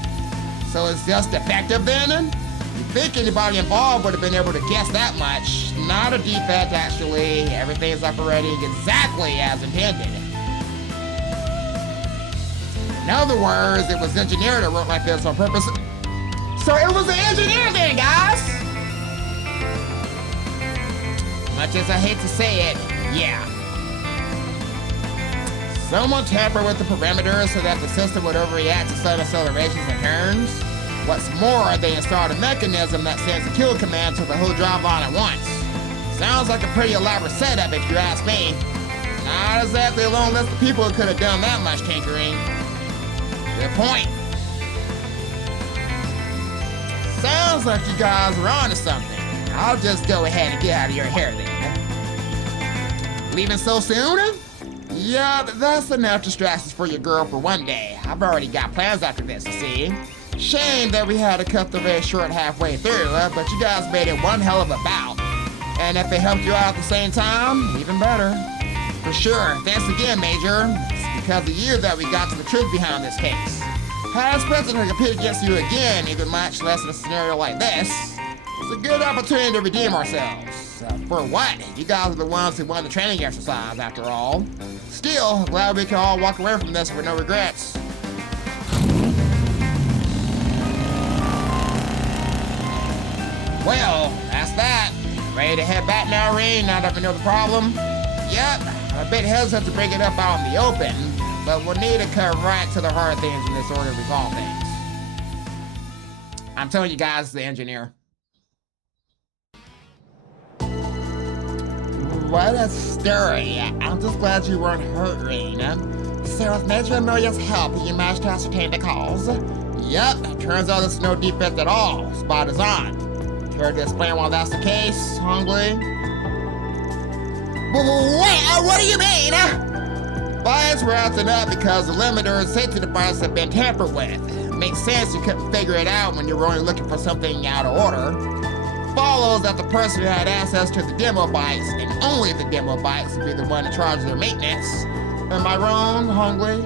So it's just defective then? You'd think anybody involved would have been able to guess that much. Not a defect, actually. Everything's operating exactly as intended. In other words, it was engineered to work like this on purpose. So it was an engineer then, guys! Much as I hate to say it, yeah. Someone tampered with the parameters so that the system would overreact to sudden accelerations and turns. What's more, they installed a mechanism that sends a kill command to the whole drive line at once. Sounds like a pretty elaborate setup if you ask me. Not exactly a long list of people who could have done that much tinkering. Good point. Sounds like you guys were onto something. I'll just go ahead and get out of your hair then. Leaving so soon? Yeah, that's enough distractions for your girl for one day. I've already got plans after this, you see. Shame that we had to cut the race short halfway through, but you guys made it one hell of a bout. And if it helped you out at the same time, even better. For sure, thanks again, Major. It's because of you that we got to the truth behind this case. Had Spencer to compete against you again, even much less in a scenario like this. It's a good opportunity to redeem ourselves. For what? You guys are the ones who won the training exercise, after all. Still, glad we can all walk away from this with no regrets. Well, that's that. Ready to head back now, Reen, now that we know the problem? Yep, I'm a bit hesitant to bring it up out in the open, but we'll need to cut right to the heart of things in this order to resolve things. I'm telling you guys, the engineer. What a story. I'm just glad you weren't hurt, Reen. So with Major Amelia's help, you managed to ascertain the cause? Yep, turns out it's no defect at all. Spot is on. Care to explain why that's the case, Hongli? Wait, what do you mean? Bias were acting up because the limiter and safety device have been tampered with. Makes sense you couldn't figure it out when you were only looking for something out of order. Follows that the person who had access to the demo bikes, and only the demo bikes, would be the one in charge of their maintenance. Am I wrong, Hongli?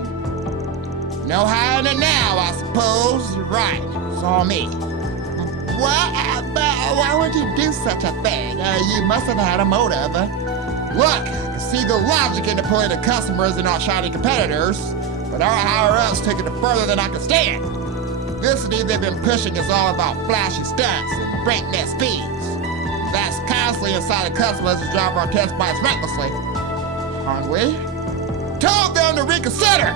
No hiding it now, I suppose. You're right. It's all me. What? But why would you do such a thing? You must have had a motive. Look, I can see the logic into pulling the customers and outshining competitors, but our higher-ups took it further than I could stand. The publicity they've been pushing is all about flashy stunts and breakneck speeds. That's constantly inside the customers who drive our test bikes recklessly. Hongli? Told them to reconsider!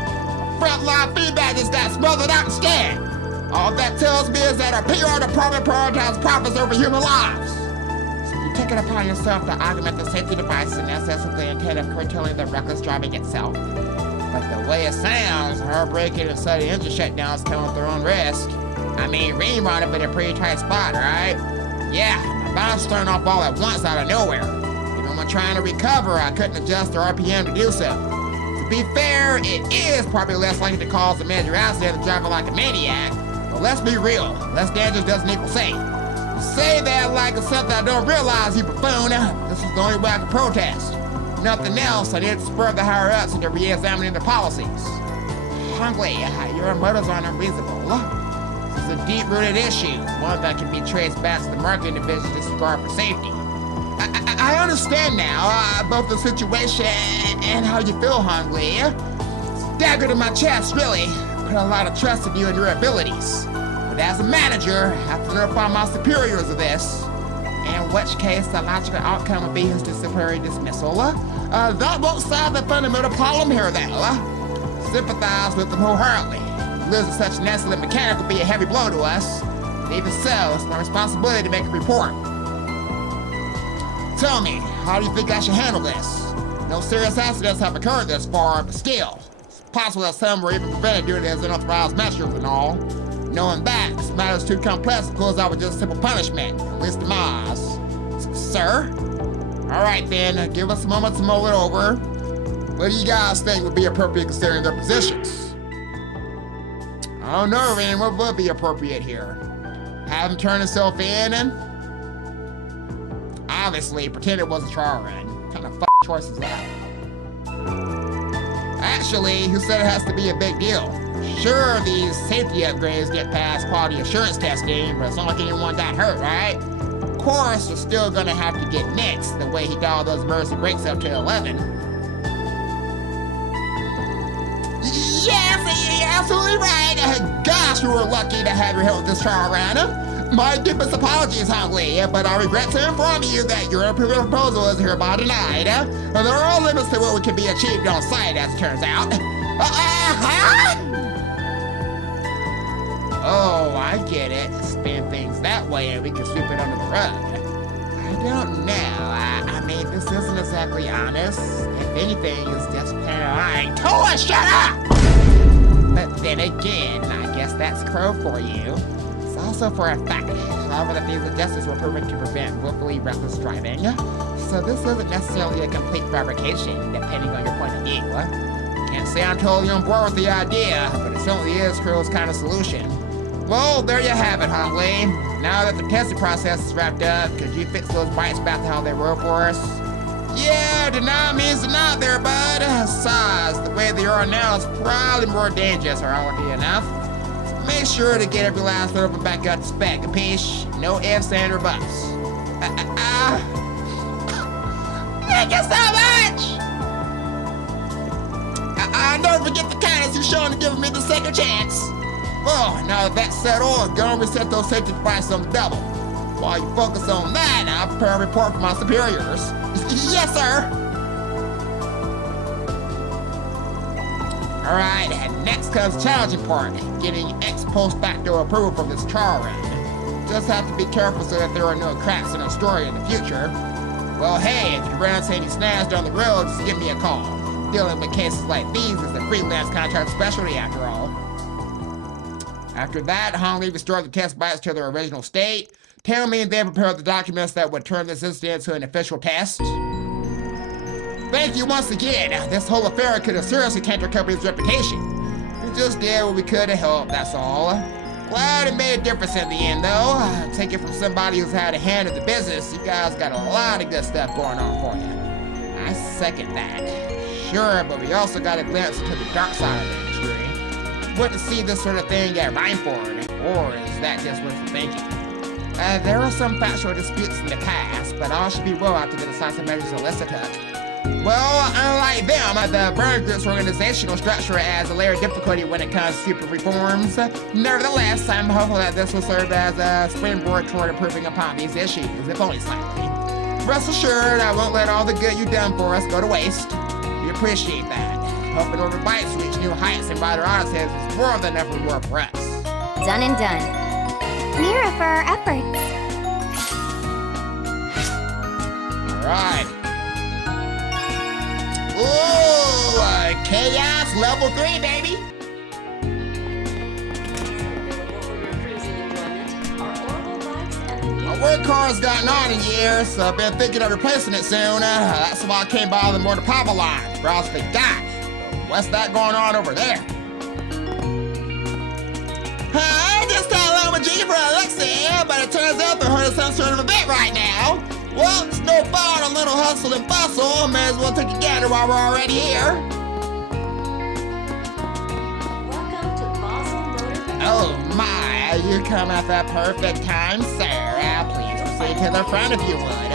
Frontline feedback just got smothered out instead. All that tells me is that our PR department prioritizes profits over human lives. So you take it upon yourself to augment the safety device in essence with the intent of curtailing the reckless driving itself. But the way it sounds, heartbreaking and sudden engine shutdowns come with their own risk. I mean, Reem wound up in a pretty tight spot, right? Yeah, my bounce turned off all at once out of nowhere. Even when trying to recover, I couldn't adjust the RPM to do so. To be fair, it is probably less likely to cause a major accident than driving like a maniac. But let's be real, less dangerous doesn't equal safe. You say that like it's something I don't realize, you buffoon. This is the only way I can protest. Nothing else, I need to spur the higher-ups into re-examining their policies. Hongli, your motives aren't unreasonable. This is a deep-rooted issue, one that can be traced back to the marketing division's disregard for safety. I understand now, both the situation and how you feel, Hongli. It's a dagger to my chest, really. Put a lot of trust in you and your abilities. But as a manager, I have to notify my superiors of this. In which case, the logical outcome would be his disciplinary dismissal. That won't solve the fundamental problem here, though. Sympathize with them wholeheartedly. Losing such an excellent mechanic would be a heavy blow to us. But even so, it's my responsibility to make a report. Tell me, how do you think I should handle this? No serious accidents have occurred this far, but still, it's possible that some were even prevented due to his unauthorized measures and all. Knowing that, this matter is too complex to close out with just simple punishment, at least to my eyes. Sir? Alright then, give us a moment to mull it over. What do you guys think would be appropriate considering their positions? I don't know, man, what would be appropriate here? Have him turn himself in and... obviously, pretend it was a trial run. What kind of choice is that? Actually, who said it has to be a big deal? Sure, these safety upgrades get past quality assurance testing, but it's not like anyone got hurt, right? Of course, you're still gonna have to get nixed the way he dialed those emergency brakes up to 11. Yes, you're absolutely right. Gosh, you were lucky to have your help with this trial run. My deepest apologies, Huntley, but I regret to inform you that your proposal is hereby denied. There are limits to what can be achieved on site, as it turns out. Oh, I get it. Spin things that way and we can sweep it under the rug. I don't know. I mean, this isn't exactly honest. If anything, it's just lying. Toa, shut up! But then again, I guess that's crow for you. It's also for a fact. However, the things of justice were proven to prevent willfully reckless driving. So this isn't necessarily a complete fabrication, depending on your point of view. Can't say I'm totally on board with the idea, but it certainly is Crow's kind of solution. Well, there you have it, Huntley. Now that the testing process is wrapped up, could you fix those bikes back to how they were for us? Yeah, deny means deny there, bud. Besides, the way they are now is probably more dangerous, ironically enough. So make sure to get every last one of them back up to spec, capiche? No ifs and or buts. Thank you so much! I'll never forget the kindness you've shown to giving me the second chance. Well, now that that's settled, go and reset those safety devices on the double. While you focus on that, I'll prepare a report for my superiors. Yes, sir. All right, and next comes the challenging part, getting ex post facto approval from this trial run. Just have to be careful so that there are no cracks in our story in the future. Well, hey, if you run into any snags down the road, just give me a call. Dealing with cases like these is a freelance contract specialty after all. After that, Huntley restored the test bikes to their original state. Tell me they prepared the documents that would turn this incident into an official test. Thank you once again. This whole affair could have seriously tainted our company's reputation. We just did what we could to help, that's all. Glad it made a difference in the end, though. Take it from somebody who's had a hand in the business, you guys got a lot of good stuff going on for you. I second that. Sure, but we also got a glimpse into the dark side of the industry. Wouldn't see this sort of thing at Rhineford, or is that just wishful thinking? There are some factual disputes in the past, but all should be well after the decisive measures elicited. Well, unlike them, the Burn Group's organizational structure adds a layer of difficulty when it comes to stupid reforms. Nevertheless, I'm hopeful that this will serve as a springboard toward improving upon these issues, if only slightly. Rest assured, I won't let all the good you've done for us go to waste. We appreciate that. Hoping Order Bikes reach new heights and rider audiences is more than ever reward for us. Done and done. Mira for our efforts. Alright. Ooh, Chaos level 3, baby! My work car's gotten on in years, so I've been thinking of replacing it soon. That's why I came by the more power line. Browse the dot. What's that going on over there? I just got along with Jiggy for Alexia, but it turns out they're holding some sort of event right now. Well, it's no fault a little hustle and bustle. May as well take a gander while we're already here. Welcome to Basel Motor Company. Oh my, you come at the perfect time, sir. Please proceed to the front if you would.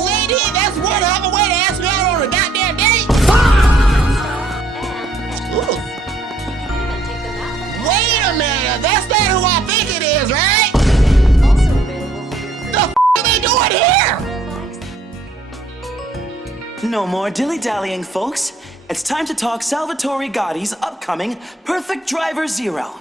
Lady, that's one hell of a way to ask me out on a goddamn date. Ooh. Wait a a minute, that's not who I think it is, right? Also available for your The f are they doing here? No more dilly-dallying, folks. It's time to talk Salvatore Gotti's upcoming Perfect Driver Zero.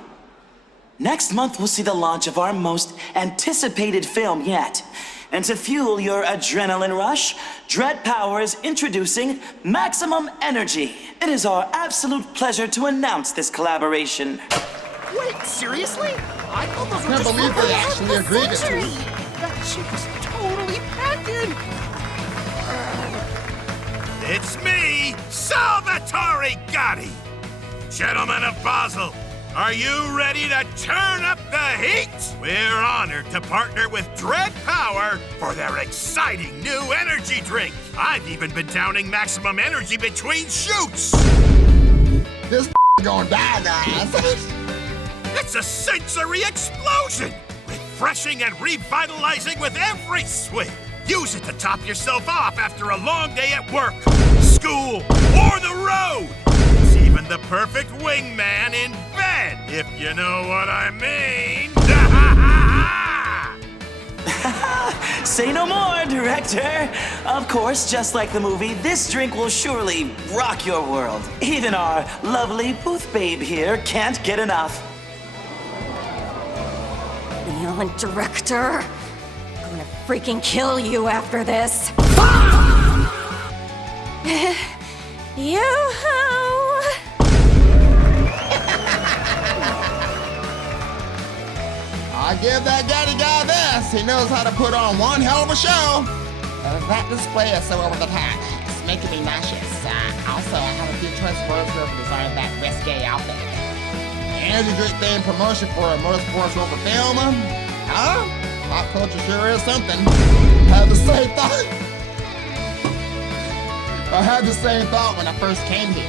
Next month, we'll see the launch of our most anticipated film yet. And to fuel your adrenaline rush, Dread Power is introducing Maximum Energy. It is our absolute pleasure to announce this collaboration. Wait, seriously? I thought those I were can't just believe for they actually agreed to century. it. That shit was totally packing. It's me, Salvatore Gotti! Gentlemen of Basel, are you ready to turn up the heat? We're honored to partner with Dread Power for their exciting new energy drink. I've even been downing maximum energy between shoots. This gonna die, guys. It's a sensory explosion, refreshing and revitalizing with every swing. Use it to top yourself off after a long day at work, school, or the road. It's even the perfect wingman in bed, if you know what I mean. Say no more, director. Of course, just like the movie, this drink will surely rock your world. Even our lovely booth babe here can't get enough. Leon, director. I'm gonna freaking kill you after this. Yoo-hoo! I give that daddy guy this. He knows how to put on one hell of a show. That display is so over the top. It's making me nauseous. Also, I have a few choice words for designing that risque outfit. Energy drink themed promotion for a motorsports over film. Huh? Pop culture sure is something. I had the same thought. I had the same thought when I first came here.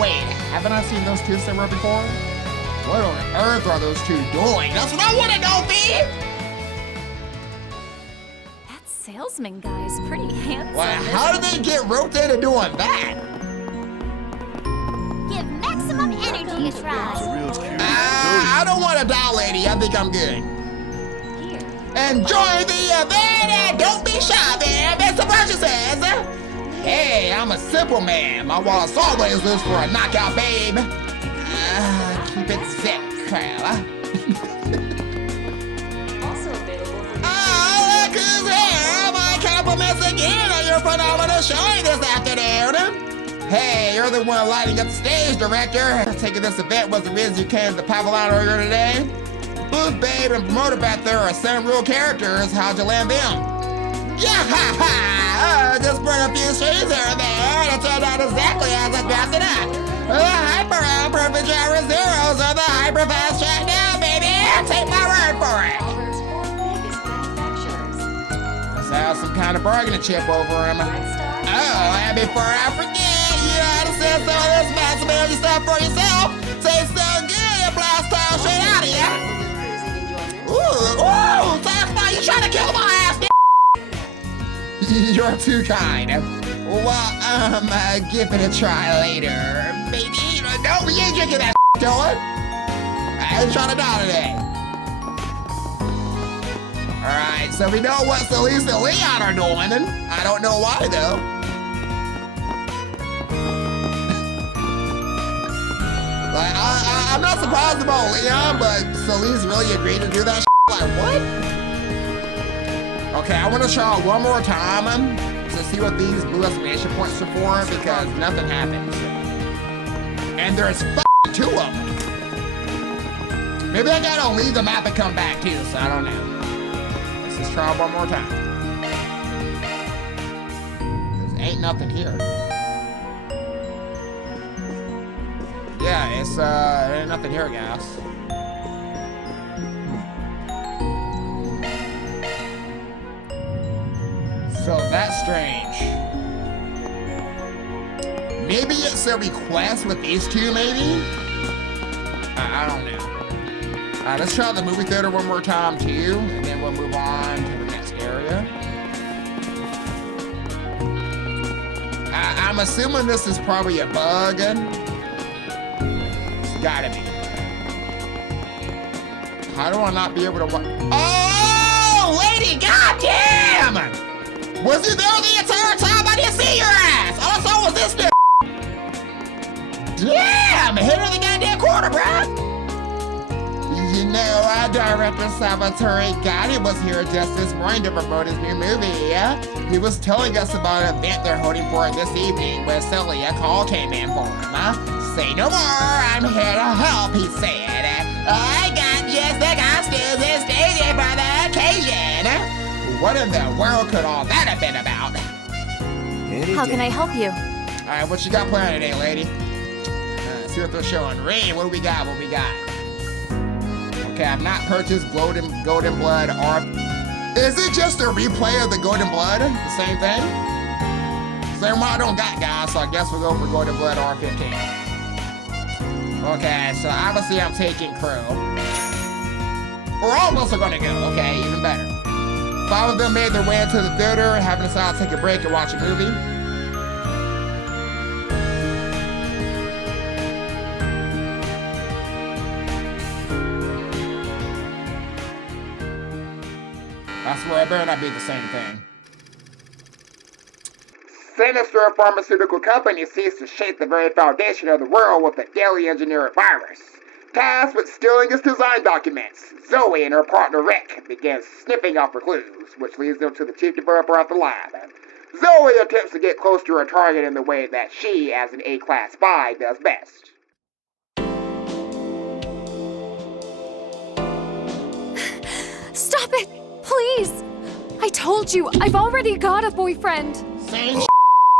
Wait, haven't I seen those two somewhere before? What on earth are those two doing? That's what I want to know, B! That salesman guy is pretty handsome. Well, how did they get roped into doing that? Give maximum energy a try. I don't want to die, lady. I think I'm good. Here. Enjoy the event and don't be shy there, Mr. Purchases. Hey, I'm a simple man. My wallet's always loose for a knockout, babe. Keep it zip, crowd. Also available for your Oh, look who's here! My compliments again on your phenomenal showing this afternoon. Hey, you're the one lighting up the stage, director. Taking this event was the reason you came to the Pavilion earlier today. Booth Babe and Promoter back there are some real characters. How'd you land them? Yeah, ha, ha! Just bring a few strings here and there, and it turned out exactly as I drafted up. The hyper perfect driver zeros are the hyper fast track now, baby! Take my word for it! Ballers' four biggest manufacturers. Let's have some kind of bargaining chip over him. Red Star. Oh, and before I forget, you ought to send some of this massive energy stuff for yourself. Tastes so good, it blasts all straight out of you. Cruising enjoyment. Ooh, that's why you trying to kill my ass, You're too kind. Well, give it a try later, baby. No, we ain't drinking that Dylan. I ain't trying to die today. Alright, so we know what Celeste and Leon are doing, and I don't know why, though. Like, I'm not surprised about Leon, but Celeste really agreed to do that shit? Like, what? Okay, I want to try one more time to see what these blue exclamation points are for, because nothing happens. And there's two of them. Maybe I gotta leave the map and come back too, so I don't know. Let's just try one more time. Because ain't nothing here. Yeah, it's, there ain't nothing here, guys. So that's strange. Maybe it's a request with these two, maybe? I don't know. Let's try the movie theater one more time too, and then we'll move on to the next area. I'm assuming this is probably a bug. It's gotta be. How do I not be able to watch? Oh, lady, goddamn! Was you there the entire time? I didn't see your ass. All I saw was this. Damn, hit her in the goddamn corner, bruh. You know, our director Salvatore Gotti was here just this morning to promote his new movie. He was telling us about an event they're holding for this evening where Celia call came in for him. Say no more, I'm here to help, he said. I got just the costumes and staging for the occasion. What in the world could all that have been about? How can I help you? All right, what you got planned today, lady? See what they're showing. Rain, what do we got? What we got? Okay, I've not purchased Golden Blood or... Is it just a replay of the Golden Blood? The same thing? Same one I don't got, guys, so I guess we'll go for Golden Blood R15. Okay, so obviously I'm taking Crew. Or all of us are gonna go, okay, even better. 5 of them made their way into the theater, having decided to take a break and watch a movie. I swear, it better not be the same thing. Sinister pharmaceutical company seeks to shape the very foundation of the world with a daily engineered virus. Tasked with stealing its design documents, Zoe and her partner Rick begin sniffing out for clues, which leads them to the chief developer of the lab. Zoe attempts to get close to her target in the way that she, as an A-class spy, does best. Stop it! Please! I told you, I've already got a boyfriend! Same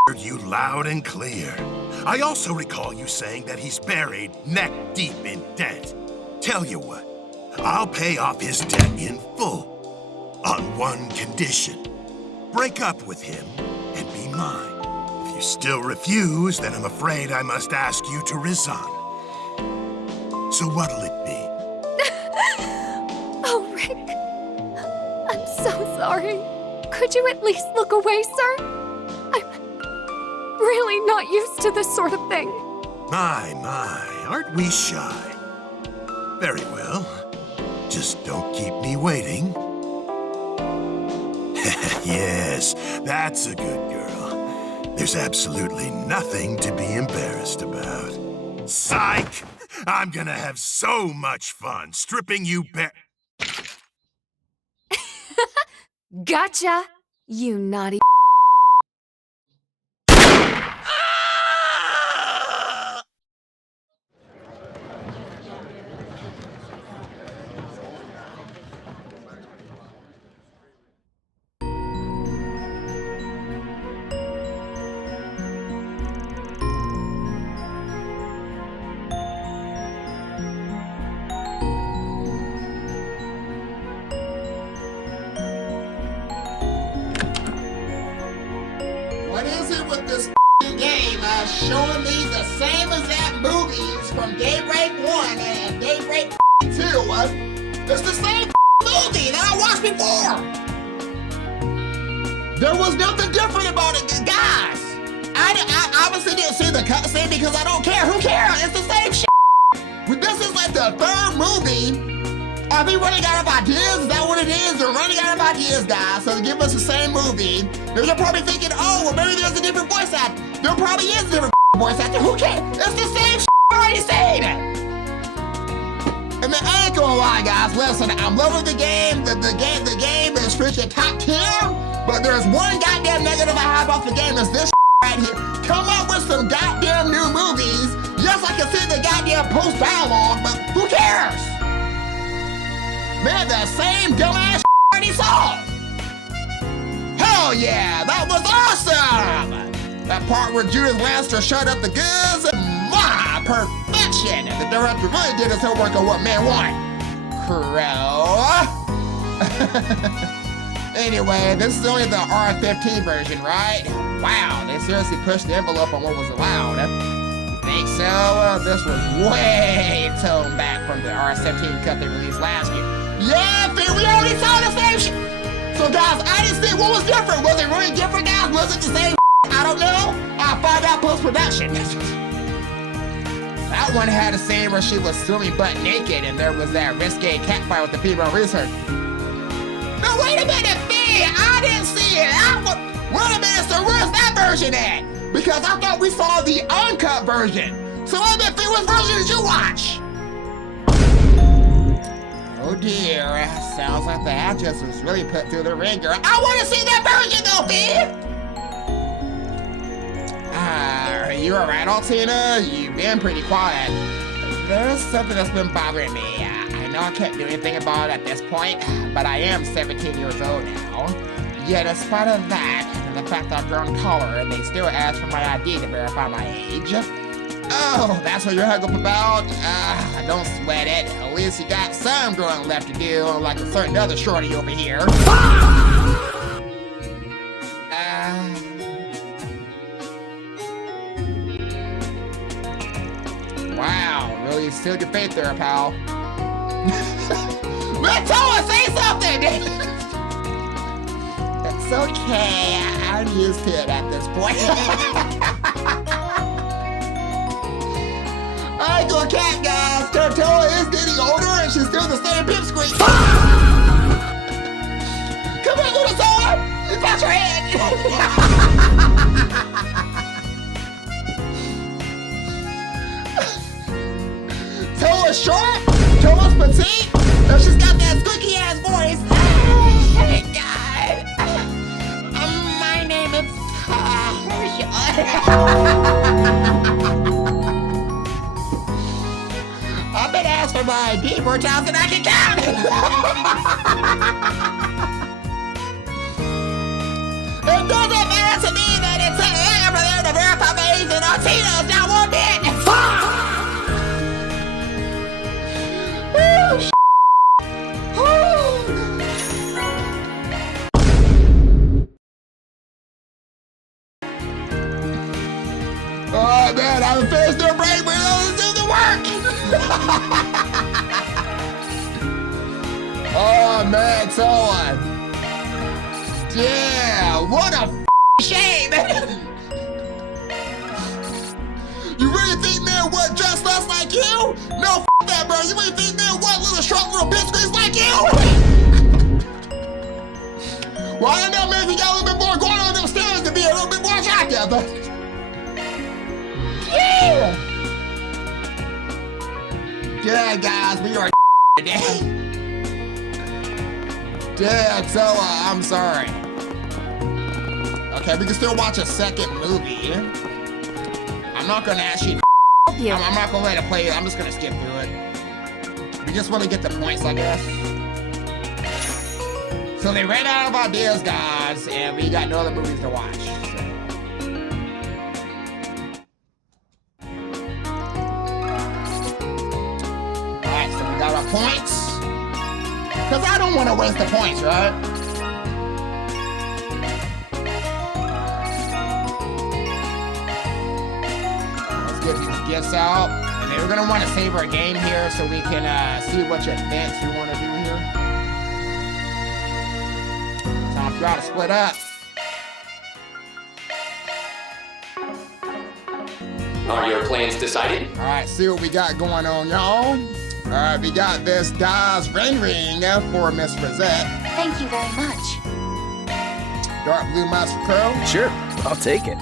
Heard you loud and clear. I also recall you saying that he's buried neck deep in debt. Tell you what, I'll pay off his debt in full. On one condition. Break up with him and be mine. If you still refuse, then I'm afraid I must ask you to resign. So what'll it be? Oh, Rick. I'm so sorry. Could you at least look away, sir? I'm really not used to this sort of thing. My, aren't we shy? Very well. Just don't keep me waiting. Yes, that's a good girl. There's absolutely nothing to be embarrassed about. Psych! I'm gonna have so much fun stripping you bare... Gotcha! You naughty... What is it with this game showing me the same exact movies from Daybreak 1 and Daybreak 2? It's the same movie that I watched before! There was nothing different about it, guys! I obviously didn't see the cutscene because I don't care. Who cares? It's the same shit! This is like the 3rd movie. Are we running out of ideas? Is that what it is? They're running out of ideas, guys, so they give us the same movie. You're probably thinking, oh, well, maybe there's a different voice actor. There probably is a different voice actor. Who cares? It's the same shit I already seen. And then I ain't gonna lie, guys. Listen, I'm loving the game. The game is freaking top tier, but there's one goddamn negative I have off the game. Is this right here. Come up with some goddamn new movies. Yes, I can see the goddamn post dialogue, but who cares? Man, the same dumbass I already saw! Hell yeah, that was awesome! That part where Judith Lannister shut up the goods, perfection! The director really did his homework on what man wanted. Crow. Anyway, this is only the R15 version, right? Wow, they seriously pushed the envelope on what was allowed. Think so? This was way toned back from the R17 cut they released last year. Yeah, we already saw the same shit. So guys, I didn't see what was different. Was it really different, guys? Was it the same? I don't know. I'll find out post-production. That one had a scene where she was swimming butt naked and there was that risque catfight with the female research. No, wait a minute, Fee! I didn't see it! Wait a minute, so where's that version at? Because I thought we saw the uncut version. So wait a minute, Fee, what version did you watch? Oh dear, sounds like the actress was really put through the ringer. I want to see that version though, Fee! Are you alright, Altina? You've been pretty quiet. There's something that's been bothering me. I know I can't do anything about it at this point, but I am 17 years old now. Yet in spite of that, and the fact I've grown taller, they still ask for my ID to verify my age. Oh, that's what you're hung up about? Don't sweat it. At least you got some growing left to do, like a certain other shorty over here. Wow, really sealed your fate there, pal. Let Toa say something! It's okay, I'm used to it at this point. I ain't gonna cap, guys. Toa is getting older and she's still the same pipsqueak. Come on, little Toa! You touch your head! Toa's short, Toa's petite, and she's got that squeaky ass voice. Hey, God. My name is I've been asked for my ID more times than I can count. It doesn't matter to me that it's an over there to verify my age and Altino's not one bit. Oh man, I haven't finished their break, but it doesn't work! Oh man, Toa. Yeah, what a shame! You really think man what dressed less like you? No, that, bro. You really think man what little short little bitch is like you? Well, I don't know, man, if you got a little bit more going on upstairs to be a little bit more attractive, but... Yeah! Yeah, guys, we are today. Yeah, Toa, I'm sorry. Okay, we can still watch a second movie. I'm not gonna ask you. I'm not gonna let it play. I'm just gonna skip through it. We just want to get the points, I guess. So they ran out of ideas, guys, and we got no other movies to watch. Alright, so we got our points. Because I don't want to waste the points, right? Let's get these gifts out. And then we're going to want to save our game here so we can see which events we want to do here. Time for y'all to split up. Are your plans decided? Alright, see what we got going on, y'all. Alright, we got this Daz Ring Ring for Miss Rosette. Thank you very much. Dark blue mouse for Crow. Sure, I'll take it.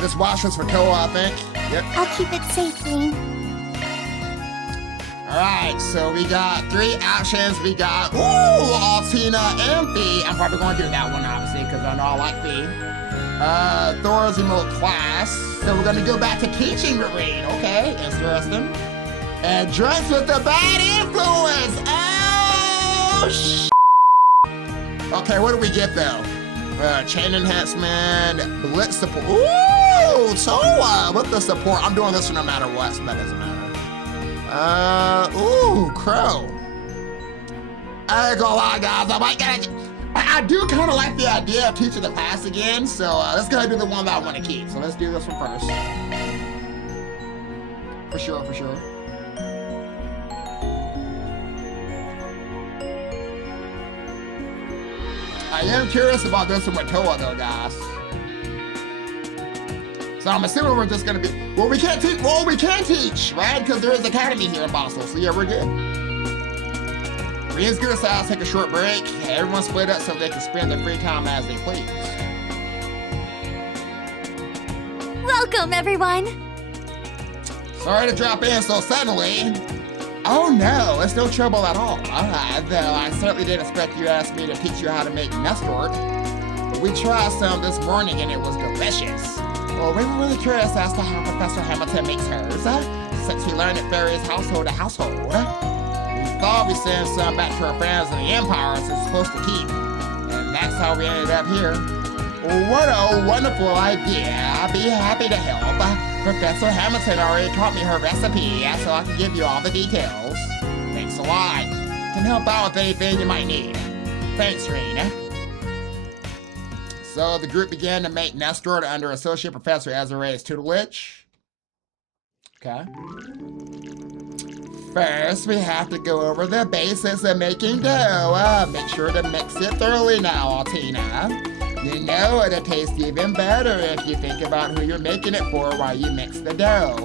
This watch was for Toa, I think. Yep. I'll keep it safe, Green. Alright, so we got 3 options. We got, Altina and Fee. I'm probably going to do that one, obviously, because I know I like Fee. Thor's emote class. So we're going to go back to teaching Marine. Okay, interesting. And dress with the bad influence. Oh, Okay, what do we get, though? Chain enhancement, blitz support. Ooh, Toa with the support. I'm doing this one no matter what, so that doesn't matter. Crow. I ain't gonna lie, guys. I do kind of like the idea of teaching the class again, so let's go ahead and do the one that I want to keep. So let's do this one first. For sure, for sure. I am curious about this one with Toa, though, guys. So I'm assuming we're just gonna be, well, we can teach, right? Because there is an academy here in Basel, so yeah, we're good. Ria's gonna decide to take a short break. Everyone split up so they can spend their free time as they please. Welcome, everyone. Sorry to drop in so suddenly. Oh no, it's no trouble at all. Though I certainly didn't expect you to ask me to teach you how to make Nestor. We tried some this morning and it was delicious. Well, we were really curious as to how Professor Hamilton makes hers, since we learned it varies household to household. We thought we'd send some back to our friends in the Empire as it's supposed to keep. And that's how we ended up here. What a wonderful idea. I'd be happy to help. Professor Hamilton already taught me her recipe, so I can give you all the details. Thanks a lot. Can help out with anything you might need. Thanks, Rena. So the group began to make Nestor under Associate Professor Azare's tutelage. Okay. First, we have to go over the basics of making dough. Make sure to mix it thoroughly now, Altina. You know it'll taste even better if you think about who you're making it for while you mix the dough.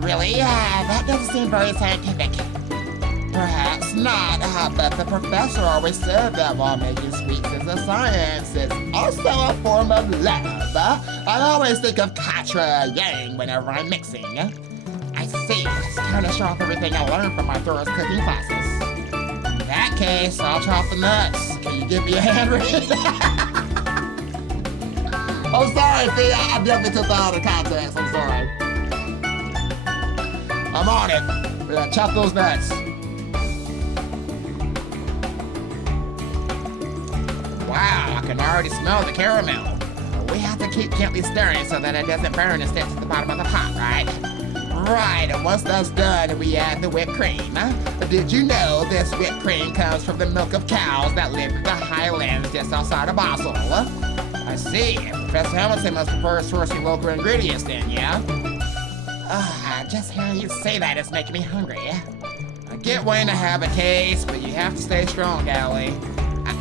Really? That doesn't seem very scientific. Perhaps not, but the professor always said that while making sweets is a science, it's also a form of love. I always think of Katra Yang whenever I'm mixing. I see, it's time to show off everything I learned from my thorough cooking classes. In that case, I'll chop the nuts. Can you give me a hand read? I'm sorry, Fee. I definitely took that out of context. I'm sorry. I'm on it. Yeah, chop those nuts. Wow, I can already smell the caramel. We have to keep gently stirring so that it doesn't burn and sticks to the bottom of the pot, right? Right, and once that's done, we add the whipped cream. Did you know this whipped cream comes from the milk of cows that live in the highlands just outside of Basel? I see. Professor Hamilton must prefer sourcing local ingredients then, yeah? Just hearing you say that is making me hungry. I get wanting to have a taste, but you have to stay strong, Allie.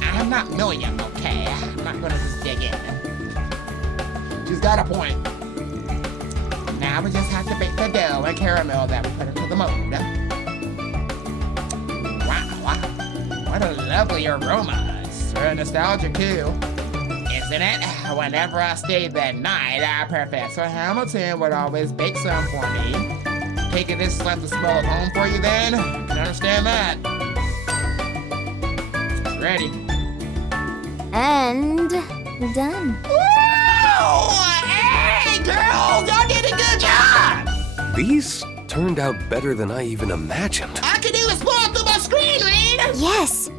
I'm not Milliam, okay? I'm not gonna just dig in. She's got a point. Now we just have to bake the dough and caramel that we put into the mold. Wow, what a lovely aroma. It's very nostalgic too. Isn't it? Whenever I stayed that night, Professor Hamilton would always bake some for me. Taking this left the smell of home for you then? I can understand that. It's ready. And done. Woo! Hey, girls! Y'all did a good job! These turned out better than I even imagined. I can even spoil through my screen, Reed! Yes.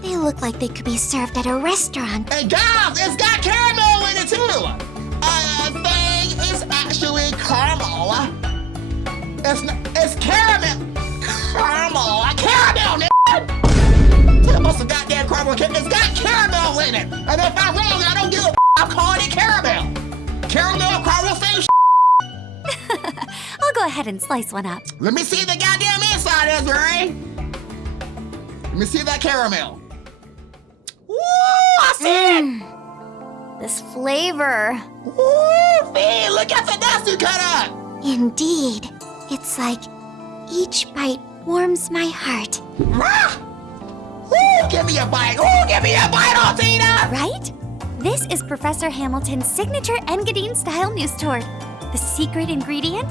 They look like they could be served at a restaurant. Hey, guys, it's got caramel in it, too! Thing is actually caramel. It's caramel. Caramel, Almost a goddamn caramel cake. It's got caramel in it. And if I'm wrong, I don't give a I'm calling it caramel. Caramel, same I'll go ahead and slice one up. Let me see the goddamn inside, Ezra. Let me see that caramel. Woo, I see it. This flavor. Woo, Fee, look at the nuts you cut up. Indeed. It's like each bite warms my heart. Ah! Ooh, give me a bite. Ooh, give me a bite, Altina. Right? This is Professor Hamilton's signature Engadine-style Newstort. The secret ingredient?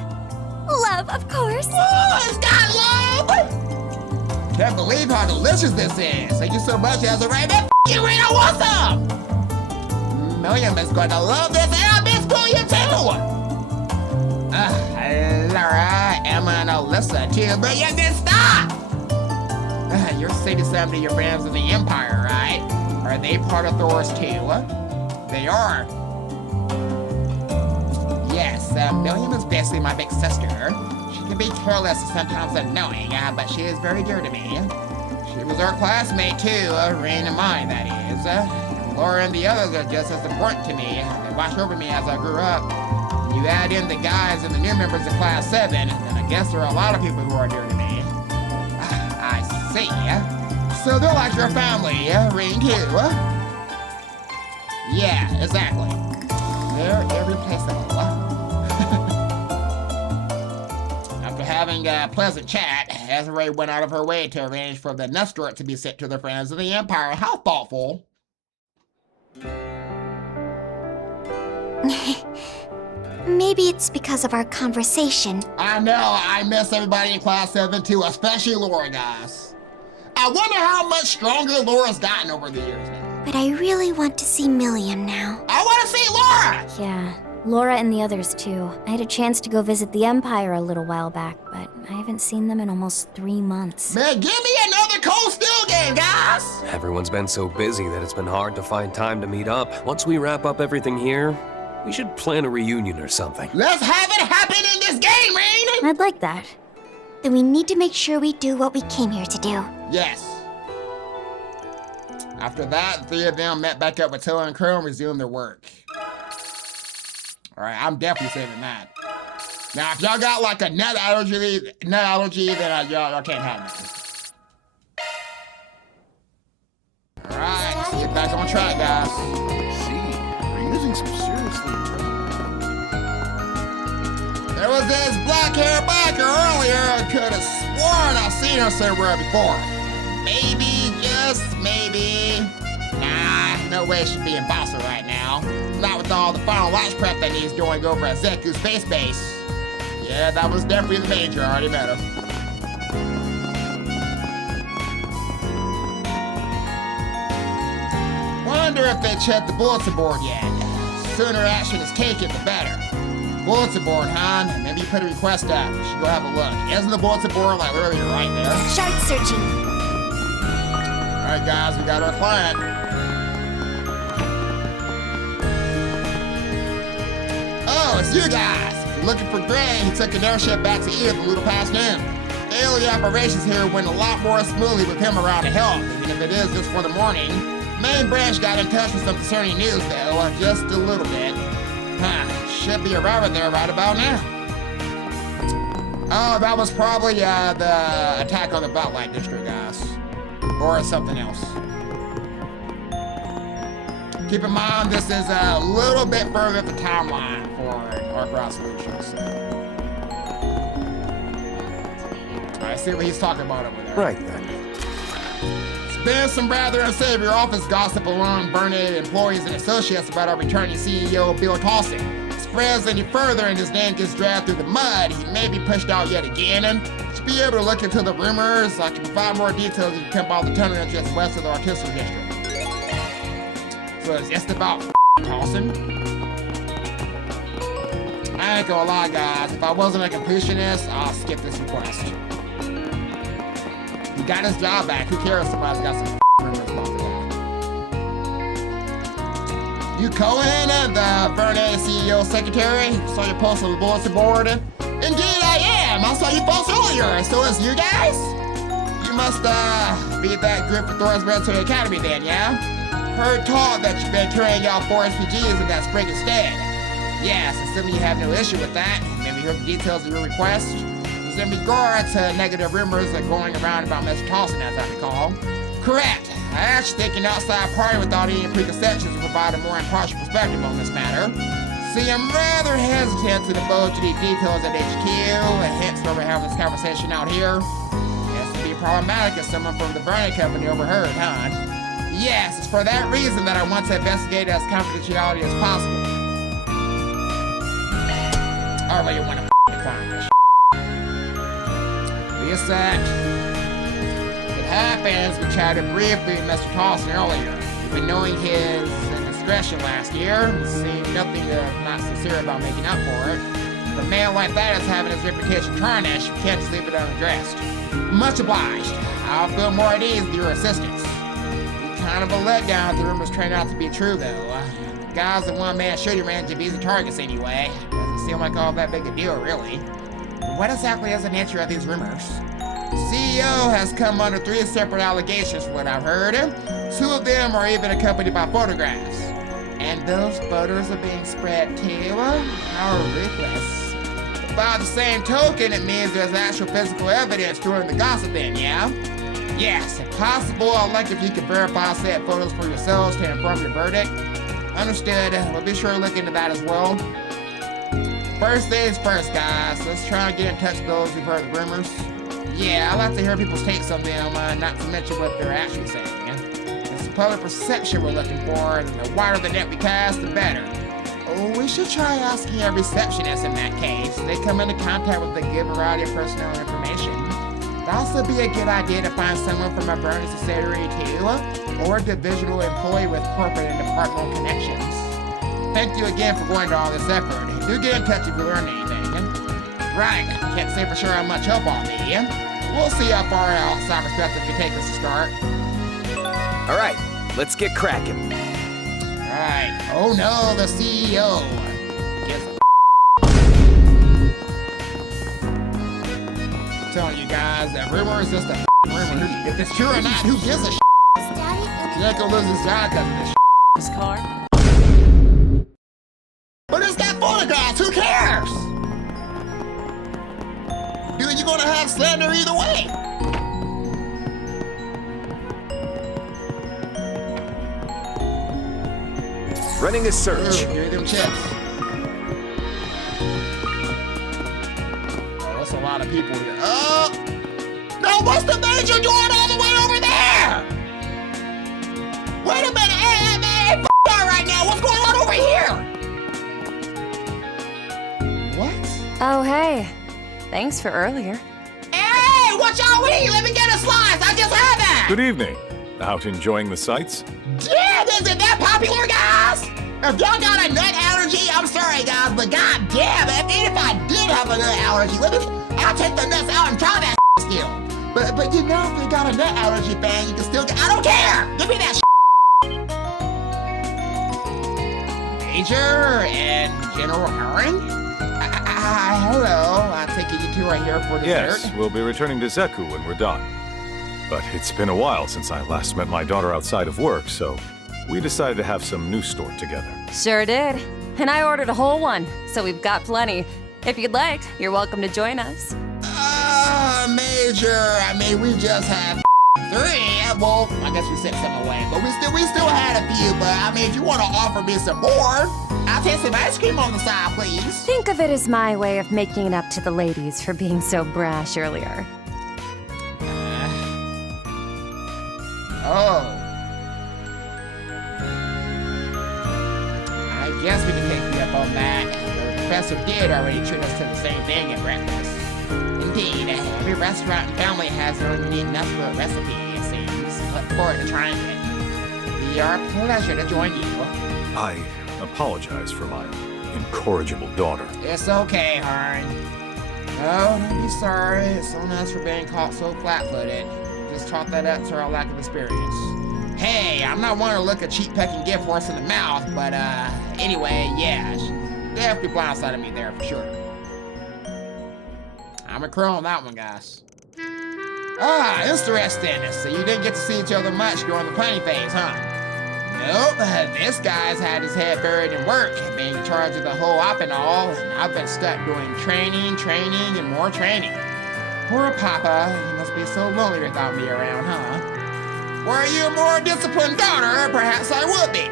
Love, of course. Ooh, it's got love. Can't believe how delicious this is. Thank you so much, Ezra. That you Reno, what's up? Milliam is going to love this, and I miss William too. Laura, Emma, and Alyssa too, but you didn't stop. You're saying something to your friends in the Empire, right? Are they part of Thor's too? They are. Yes, Milliam is basically my big sister. She can be careless and sometimes annoying, but she is very dear to me. She was our classmate too, Rain and mine, that is. Laura and the others are just as important to me. They watched over me as I grew up. When you add in the guys and the new members of Class 7, then I guess there are a lot of people who are dear to me. I see. So they're like your family, Rain too. Yeah, exactly. They're irreplaceable. having a pleasant chat, Azrae went out of her way to arrange for the Nestor to be sent to the friends of the Empire. How thoughtful. Maybe it's because of our conversation. I know, I miss everybody in Class 7 too, especially Laura, guys. I wonder how much stronger Laura's gotten over the years now. But I really want to see Milliam now. I want to see Laura! Yeah, Laura and the others too. I had a chance to go visit the Empire a little while back, but I haven't seen them in almost 3 months. Man, give me another Cold Steel game, guys! Everyone's been so busy that it's been hard to find time to meet up. Once we wrap up everything here, we should plan a reunion or something. Let's have it happen in this game, Rain! I'd like that. Then we need to make sure we do what we came here to do. Yes. After that, the 3 of them met back up with Toa and Crow and resumed their work. Alright, I'm definitely saving that. Now, if y'all got like a nut allergy, then y'all can't have it. Alright, let's get back on track, guys. See, we're using some seriously impressive. There was this black-haired biker earlier. I could have sworn I've seen her somewhere before. Maybe, just maybe. Nah, no way she'd be in Basel right now. Not with all the final launch prep that needs doing over at Zeku's space base. Yeah, that was definitely the major. I already met her. Wonder if they checked the bulletin board yet. Sooner action is taken, the better. Bulletin board, huh? Maybe you put a request up. We should go have a look. Isn't the bulletin board like literally right there? Chart searching. Alright guys, we got our client. Oh, it's you guys. If you're looking for Gray, he took an airship back to Eve a little past noon. Daily operations here went a lot more smoothly with him around to help, even if it is just for the morning. Main branch got in touch with some concerning news though, just a little bit. Huh, should be arriving there right about now. Oh, that was probably the attack on the Beltline District, guys. Or something else. Keep in mind, this is a little bit further up the timeline for Arcross Solutions, so. I see what he's talking about over there. Right then. It's been some rather unsavory office gossip among Burnett employees and associates about our returning CEO, Bill Tolson. Spreads any further and his name gets dragged through the mud, he may be pushed out yet again, and should be able to look into the rumors. I can provide more details if you come by the tunnel entrance west of the artistic district. So it's just about Tolson. I ain't gonna lie, guys. If I wasn't a completionist, I'll skip this request. He got his job back. Who cares if somebody's got some rumors about the guy? You Cohen, the Burnett CEO secretary? Saw your post on the bulletin board. Indeed I am. I saw you post earlier. So it's you guys? You must be that group for Thor's Military Academy then, yeah? Heard talk that you've been carrying out 4 SPGs in that Spriggans instead. Yes, assuming you have no issue with that. Maybe hear the details of your request. It's in regard to negative rumors that are going around about Mr. Tolson, as I recall. Correct. I actually think an outside party without any preconceptions will provide a more impartial perspective on this matter. See, I'm rather hesitant to divulge any details at HQ, and hence why we're having this conversation out here. Yes, it'd be problematic if someone from the Burnett Company overheard, huh? Yes, it's for that reason that I want to investigate as confidentiality as possible. Or well, you want to decline this. Be a sec. It happens, we chatted briefly with Mr. Tolson earlier. But knowing his indiscretion last year, he seemed nothing not sincere about making up for it. But a man like that is having his reputation tarnished. You can't just leave it unaddressed. Much obliged. I'll feel more at ease with your assistance. Kind of a letdown if the rumors turn out to be true, though. Guys, the one-man shooting range of easy targets anyway. Doesn't seem like all that big a deal, really. What exactly is the nature of these rumors? The CEO has come under 3 separate allegations from what I've heard. 2 of them are even accompanied by photographs. And those photos are being spread too? How ruthless. By the same token, it means there's actual physical evidence during the gossip then, yeah? Yes, if possible, I'd like if you could verify said photos for yourselves to inform your verdict. Understood. We'll be sure to look into that as well. First things first, guys. Let's try and get in touch with those who've heard the rumors. Yeah, I like to hear people's takes on them, not to mention what they're actually saying. It's the public perception we're looking for, and the wider the net we cast, the better. Oh, we should try asking a receptionist in that case. They come into contact with a good variety of personal information. It'd also be a good idea to find someone from a burning subsidiary too, or a divisional employee with corporate and departmental connections. Thank you again for going to all this effort. Do get in touch if you learn anything. Right, can't say for sure how much help I'll need. We'll see how far out cyberspace can take us to start. All right, let's get cracking. Right. Oh no, the CEO. Gives a I'm telling you guys, that rumor is just a rumor. If it's true or not, who gives a Jericho loses his job because of this His car? But it's got photographs, who cares? Dude, you're gonna have slander either way. Running a search. Ooh, give me them chips. Oh, that's a lot of people here. Oh! No, what's the major doing all the way over there? Wait a minute, hey, f*** out right now. What's going on over here? What? Oh, hey. Thanks for earlier. Hey, what y'all eat? Let me get a slice. I just had that. Good evening. Out enjoying the sights? Damn, is it that popular, guys? If y'all got a nut allergy, I'm sorry, guys, but god damn it, even if I did have a nut allergy, I'll take the nuts out and try that still. But you know, if you got a nut allergy, fan, you can still get, I don't care! Give me that Major and General Herring? Hello, I take it you two are here for dessert? Yes, we'll be returning to Zeku when we're done. But it's been a while since I last met my daughter outside of work, so we decided to have some news stored together. Sure did. And I ordered a whole one, so we've got plenty. If you'd like, you're welcome to join us. Major, I mean, we just had 3. Well, I guess we sent some away, but we still had a few, but I mean, if you want to offer me some more, I'll take some ice cream on the side, please. Think of it as my way of making it up to the ladies for being so brash earlier. Oh. I guess we can take you up on that. The professor did already treat us to the same thing at breakfast. Indeed, every restaurant and family has their own unique number recipe, it seems. Look forward to trying it. It'll be our pleasure to join you. I apologize for my incorrigible daughter. It's okay, Harn. No, don't be sorry. It's on us for being caught so flat-footed. Just chalk that up to our lack of experience. Hey, I'm not one to look a cheap pecking gift horse in the mouth, but anyway, yeah, she definitely blindsided me there for sure. I'm a crow on that one, guys. Ah, interesting. So you didn't get to see each other much during the planning phase, huh? Nope, this guy's had his head buried in work, being in charge of the whole op and all, and I've been stuck doing training, and more training. Poor Papa, he must be so lonely without me around, huh? Were you a more disciplined daughter, perhaps I would be.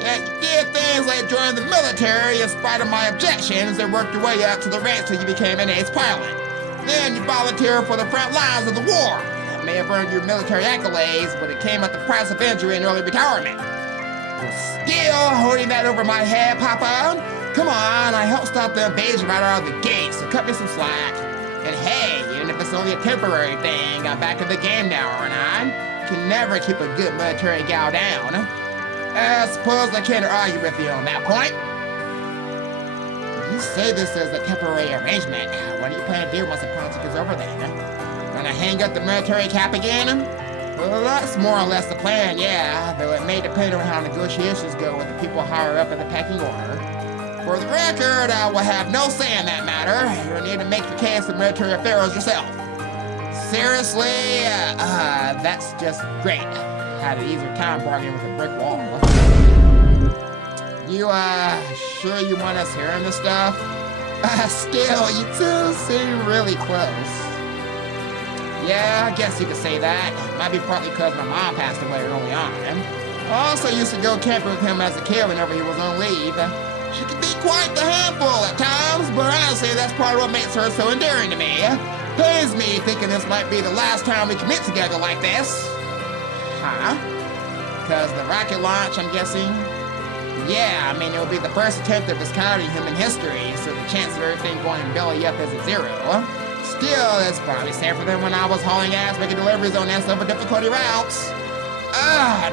Yet you did things like join the military in spite of my objections and worked your way up to the ranks till you became an ace pilot. Then you volunteered for the front lines of the war. That may have earned you military accolades, but it came at the price of injury and early retirement. You're still holding that over my head, Papa? Come on, I helped stop the invasion right out of the gate, so cut me some slack. And hey, even if it's only a temporary thing, I'm back in the game now, aren't I? Can never keep a good military gal down. I suppose I can't argue with you on that point. You say this is a temporary arrangement. What do you plan to do once the project is over then? Gonna hang up the military cap again? Well, that's more or less the plan, yeah, though it may depend on how negotiations go with the people higher up in the pecking order. For the record, I will have no say in that matter. You'll need to make your case in military affairs yourself. Seriously, that's just great. Had an easier time bargaining with a brick wall. You, sure you want us hearing this stuff? Still, you two seem really close. Yeah, I guess you could say that. Might be partly because my mom passed away early on. I also used to go camping with him as a kid whenever he was on leave. She can be quite the handful at times, but honestly, that's part of what makes her so endearing to me. Pains me thinking this might be the last time we commit together like this. Huh? Because the rocket launch, I'm guessing? Yeah, I mean, it would be the first attempt of this kind in human history, so the chance of everything going belly up is a 0. Still, it's probably safer than when I was hauling ass making deliveries on S over difficulty routes.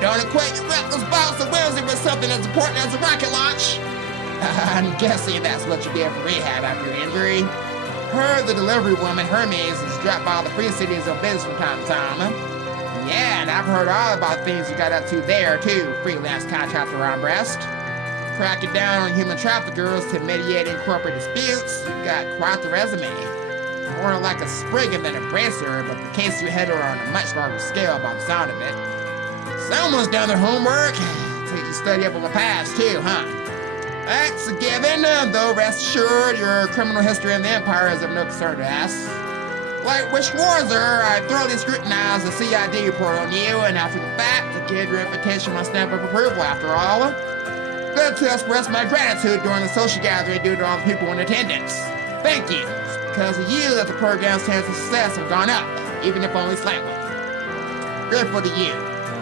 Don't equate your reckless bouts of whimsy with something as important as a rocket launch. I'm guessing that's what you did for rehab after your injury. Heard the delivery woman, Hermes, is dropped by the free cities of business from time to time. Yeah, and I've heard all about things you got up to there, too. Freelance contractor on breast. Cracking down on human traffickers to mediating corporate disputes. You got quite the resume. More like a Spriggan than a bracer, but the case you head are on a much larger scale by the sound of it. Someone's done their homework. Take you study up on the past, too, huh? That's a given, though rest assured your criminal history in the Empire is of no concern to us. Like with Schwarzer, I thoroughly scrutinized the CID report on you, and after the fact, to give your invitation my stamp of approval after all. Good to express my gratitude during the social gathering due to all the people in attendance. Thank you. It's because of you that the program's chances of success have gone up, even if only slightly. Grateful to you,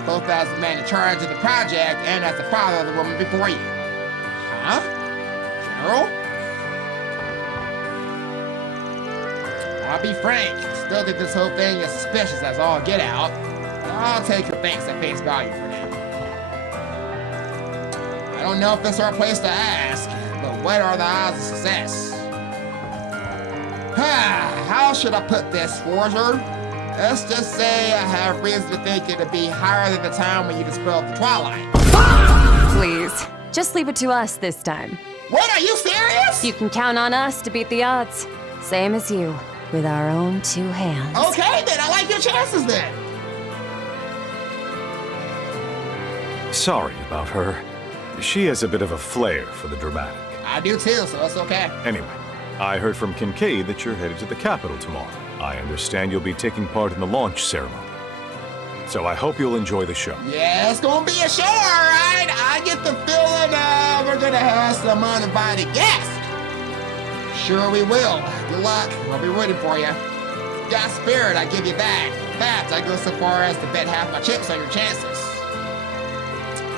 both as the man in charge of the project and as the father of the woman before you. Huh? General? I'll be frank, still think this whole thing is suspicious as all get out. I'll take your thanks at face value for now. I don't know if this is our place to ask, but what are the odds of success? How should I put this, Schwarzer? Let's just say I have reason to think it'll be higher than the time when you dispelled the Twilight. Please, just leave it to us this time. What, are you serious? You can count on us to beat the odds. Same as you, with our own 2 hands. Okay, then, I like your chances then. Sorry about her. She has a bit of a flair for the dramatic. I do too, so it's okay. Anyway, I heard from Kincaid that you're headed to the Capitol tomorrow. I understand you'll be taking part in the launch ceremony. So I hope you'll enjoy the show. Yeah, it's gonna be a show, all right. I get the feeling we're gonna have some uninvited guests. Sure we will. Good luck. We'll be rooting for you. Got spirit, I give you that. In fact, I go so far as to bet half my chips on your chances.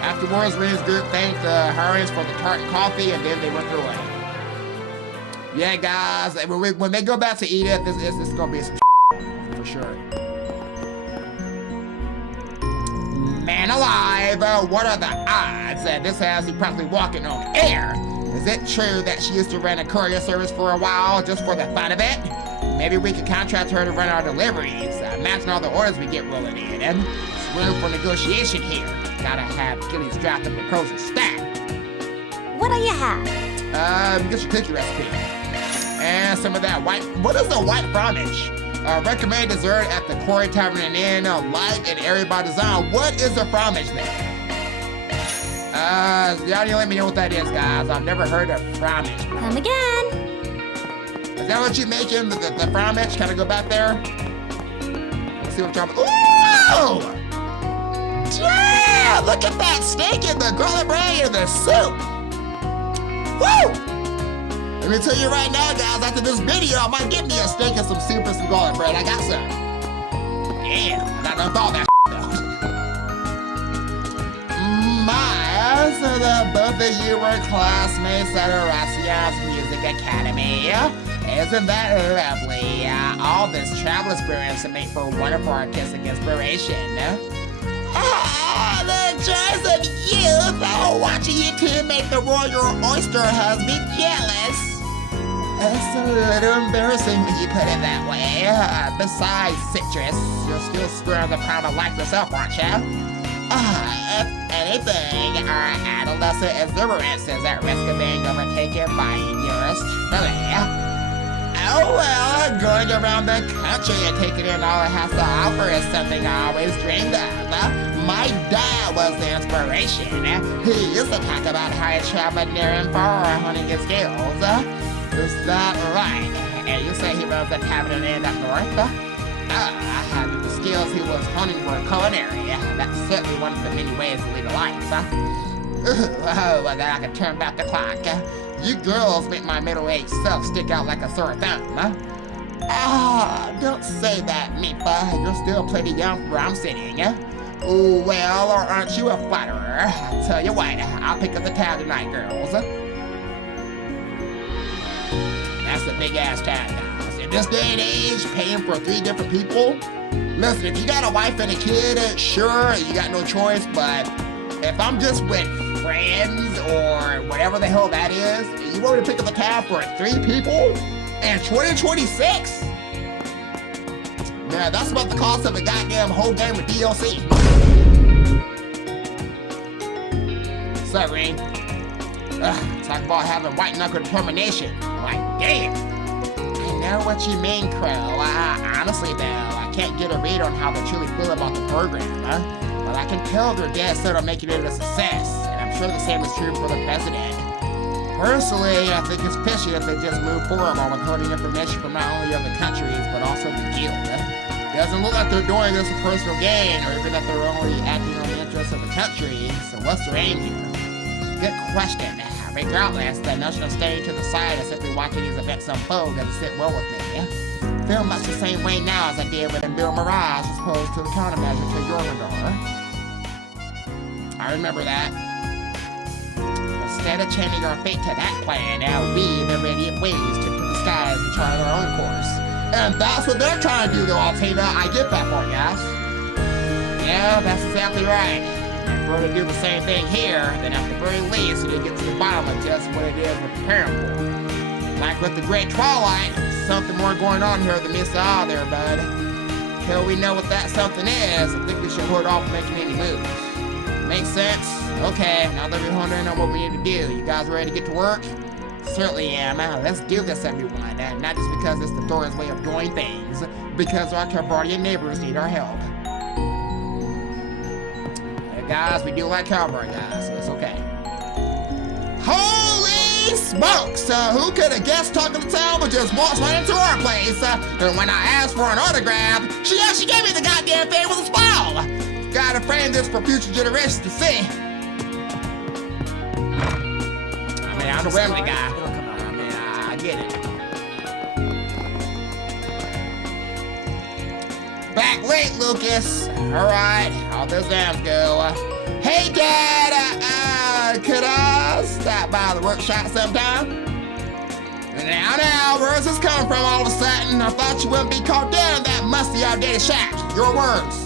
Afterwards, Ren's group thanked the Hurrians for the tart and coffee, and then they went their way. Yeah, guys, when they go back to Edith, this is gonna be some for sure. Man alive, what are the odds that this has you practically walking on air? Is it true that she used to run a courier service for a while just for the fun of it? Maybe we could contract her to run our deliveries. Imagine all the orders we get rolling in, and there's room for negotiation here. Gotta have Gilly's draft of proposal stat. What do you have? Get your cookie recipe. And some of that white, what is a white fromage? Recommended dessert at the Quarry Tavern and Inn, light and airy by design. What is a fromage then? Y'all need to let me know what that is, guys. I've never heard of fromage. Come again. Is that what you're making, the fromage? Can I go back there? Let's see what I'm talking about. Ooh! Yeah! Look at that steak and the garlic bread and the soup! Woo! Let me tell you right now, guys, after this video, I might get me a steak and some soup and some garlic bread. I got some. Damn, I done thought that though. So both of you were classmates at Horacia's Music Academy. Isn't that lovely? All this travel experience to make for wonderful artistic inspiration. The joys of youth! Watching you two make the royal oyster has me jealous. It's a little embarrassing when you put it that way. Besides, Citrus, you're still squaring the prime of life yourself, aren't you? If anything, our adolescent exuberance is at risk of being overtaken by yours truly. Oh well, going around the country and taking in all it has to offer is something I always dreamed of. My dad was the inspiration. He used to talk about how he traveled near and far honing his skills. Is that right? And you say he runs a tavern inn up north? The skills he was honing were culinary. That's certainly one of the many ways to lead a life. Oh, well, then I can turn back the clock. You girls make my middle-aged self stick out like a sore thumb. Don't say that, Meepa. You're still pretty young for where I'm sitting. Oh, well, or aren't you a flatterer? I'll tell you what, I'll pick up the tab tonight, girls. That's a big-ass tab, guys. In this day and age, paying for 3 different people? Listen, if you got a wife and a kid, sure, you got no choice, but if I'm just with friends or whatever the hell that is, you want me to pick up the tab for 3 people? In 2026? Man, that's about the cost of a goddamn whole game with DLC. So, Green. Talk about having white-knuckle determination. Like, damn. I know what you mean, Crow. Honestly, though, I can't get a read on how they truly feel about the program, but I can tell they're dead set on making it a success, and I'm sure the same is true for the president. Personally, I think it's fishy if they just move forward while withholding information from not only other countries, but also the guild. It doesn't look like they're doing this for personal gain, or even that they're only acting on the interests of the country, so what's their aim here? Good question. Regardless, the notion of staying to the side and simply watching these events unfold doesn't sit well with me. Feel much the same way now as I did with Bill Mirage as opposed to the countermeasure to Jormungandr. I remember that. Instead of changing our fate to that plan, we, the radiant waves, took to the skies and charted our own course. And that's what they're trying to do, though, Altina. I get that part, yes? Yeah, that's exactly right. If we're to do the same thing here, then at the very least, we get to the bottom of just what it is we're preparing for. Like with the Great Twilight, something more going on here than meets the eye there, bud. Till we know what that something is, I think we should hold off making any moves. Makes sense? Okay, now that we're honed in on what we need to do, you guys ready to get to work? Certainly am. Let's do this, everyone. Not just because it's the Thor's way of doing things, because our Calvardian neighbors need our help. Guys, we do like cowboy guys, so it's okay. Holy smokes! Who could have guessed Talking to Town would just walk right into our place? And when I asked for an autograph, she actually gave me the goddamn thing with a smile! Gotta frame this for future generations to see. I mean, I'm the Wembley guy. I mean, I get it. Back late, Lucas. Alright, how does them go? Hey, Dad, could I stop by the workshop sometime? Now, where's this coming from all of a sudden? I thought you wouldn't be caught down in that musty, outdated shack. Your words.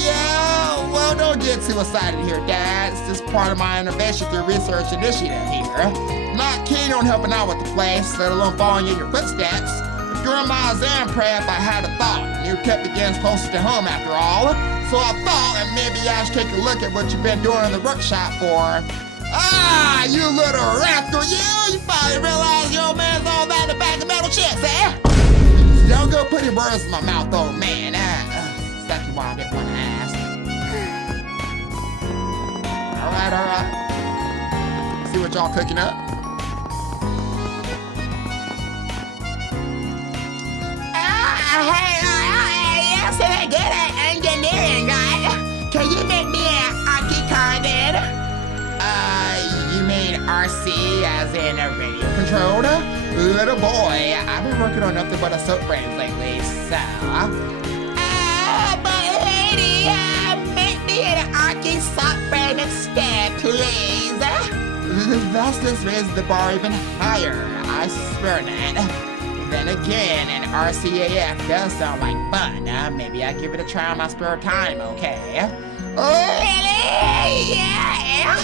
Yeah, well, don't get too excited here, Dad. It's just part of my innovation through research initiative here. Not keen on helping out with the place, let alone following in your footsteps. During my exam prep, I had a thought. You kept the games closest to home after all. So I thought that maybe I should take a look at what you've been doing in the workshop for. Ah, you little rascal, you finally realize your old man's all that in the back of metal chips, eh? Don't go putting words in my mouth, old man. That's exactly why I didn't want to ask. Alright. See what y'all cooking up? Hey, yes, I get it. Engineering guy. Can you make me an Archie card? You mean RC as in a radio controlled? Little boy, I've been working on nothing but a soap brains lately, so... but lady, make me an Archie soap brain instead, please. That's just raising the bar even higher, I swear that. Then again, an RCAF does sound like fun. Maybe I give it a try on my spare time, okay? Really? Yeah.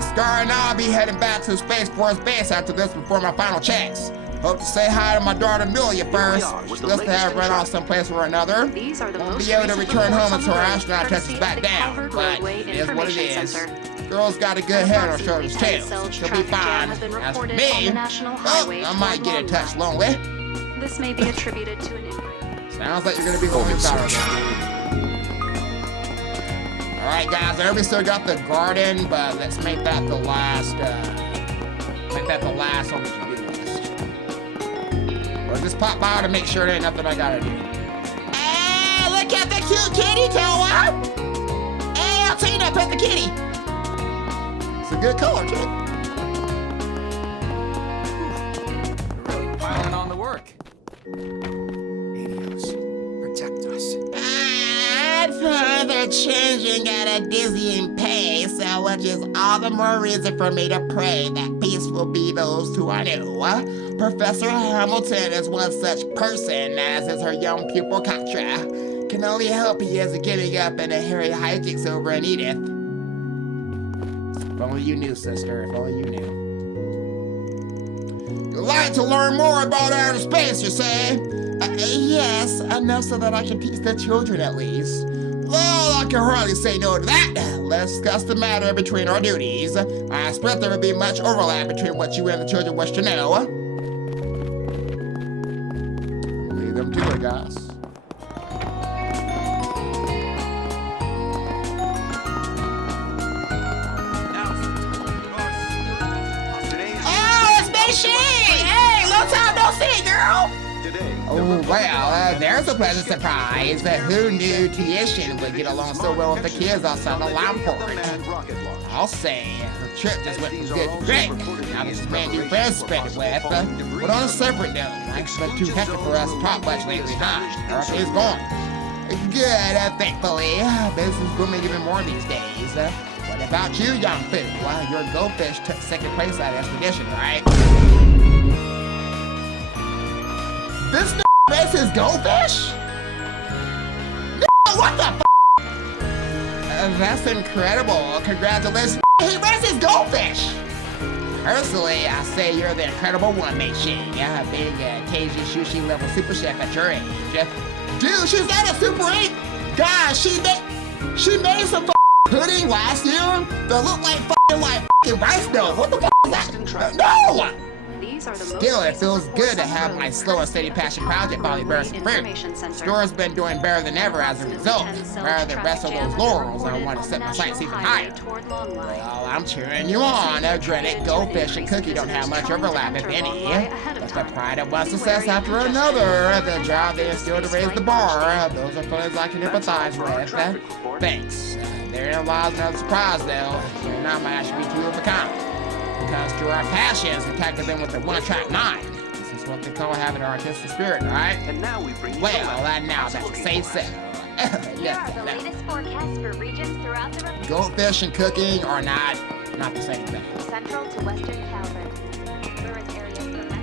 Scar and I'll be heading back to Space Force Base after this before my final checks. Hope to say hi to my daughter Amelia first. She's supposed to have run off someplace or another. Won't be able to return home until our astronaut test is back down, but it is what it is. Girl's got a good head on her shoulders too. She'll be fine. As for me, I might get a touch lonely. This may be attributed to an injury. Sounds like you're gonna be lonely without her. Alright guys, I know we still got the garden, but let's make that the last on the to-do list. Or just pop by to make sure there ain't nothing I gotta do. Hey, look at the cute kitty toe up! pet the kitty. It's a good color, kid. Really piling on the work. Adios. Protect us. They're changing at a dizzying pace, which is all the more reason for me to pray that peace will be those who I know. Professor Hamilton is one such person, as is her young pupil Katra. Can only hope he isn't getting up into hairy hijinks over an Edith. If only you knew, sister, if only you knew. You'd like to learn more about outer space, you say? Yes, enough so that I can teach the children at least. Well, I can hardly say no to that. Let's discuss the matter between our duties. I expect there will be much overlap between what you and the children wish to know. Leave them to it, guys. Oh, it's Miss Sheen! Hey, long time no see, girl! Oh, well, there's a pleasant surprise. Who knew Tiishin would get along so well with the kids outside the Lamport? I'll say, her trip just went from good to great. Now this is man new friends to spend it with. But on a separate note, life's been too hectic for us to talk much lately, huh? Everything's going good, thankfully. Business is booming even more these days. What about you, young fool? Your goldfish took second place at expedition, right? This raised his goldfish? What the f? That's incredible. Congratulations. He raised his goldfish. Personally, I say you're the incredible one, Mei Shing. Being a KG Sushi level super chef at your age. Dude, she's at a Super 8. Gosh, she made some pudding last year that looked like rice dough. What the f is that? No! Still, it feels good to have my slow and steady passion project finally bear some fruit. Store's been doing better than ever as a result. Rather than rest of those laurels, I want to set my sights even higher. Well, I'm cheering you on. Dreaded goldfish and cookie don't have much overlap, if any. But the pride of one success after another, the job they instilled to raise the bar, those are feelings I can empathize with. Thanks. Therein lies another surprise, though. You're not my actually be two of a kind. Because to our passions, we tackle them with a one-track mind. This is what they call having an artistic spirit, right? And now we bring now that's a safe set. Yes, the latest forecast for regions throughout the Republic. Goldfish and cooking are not the same thing. Central to Western Calvert.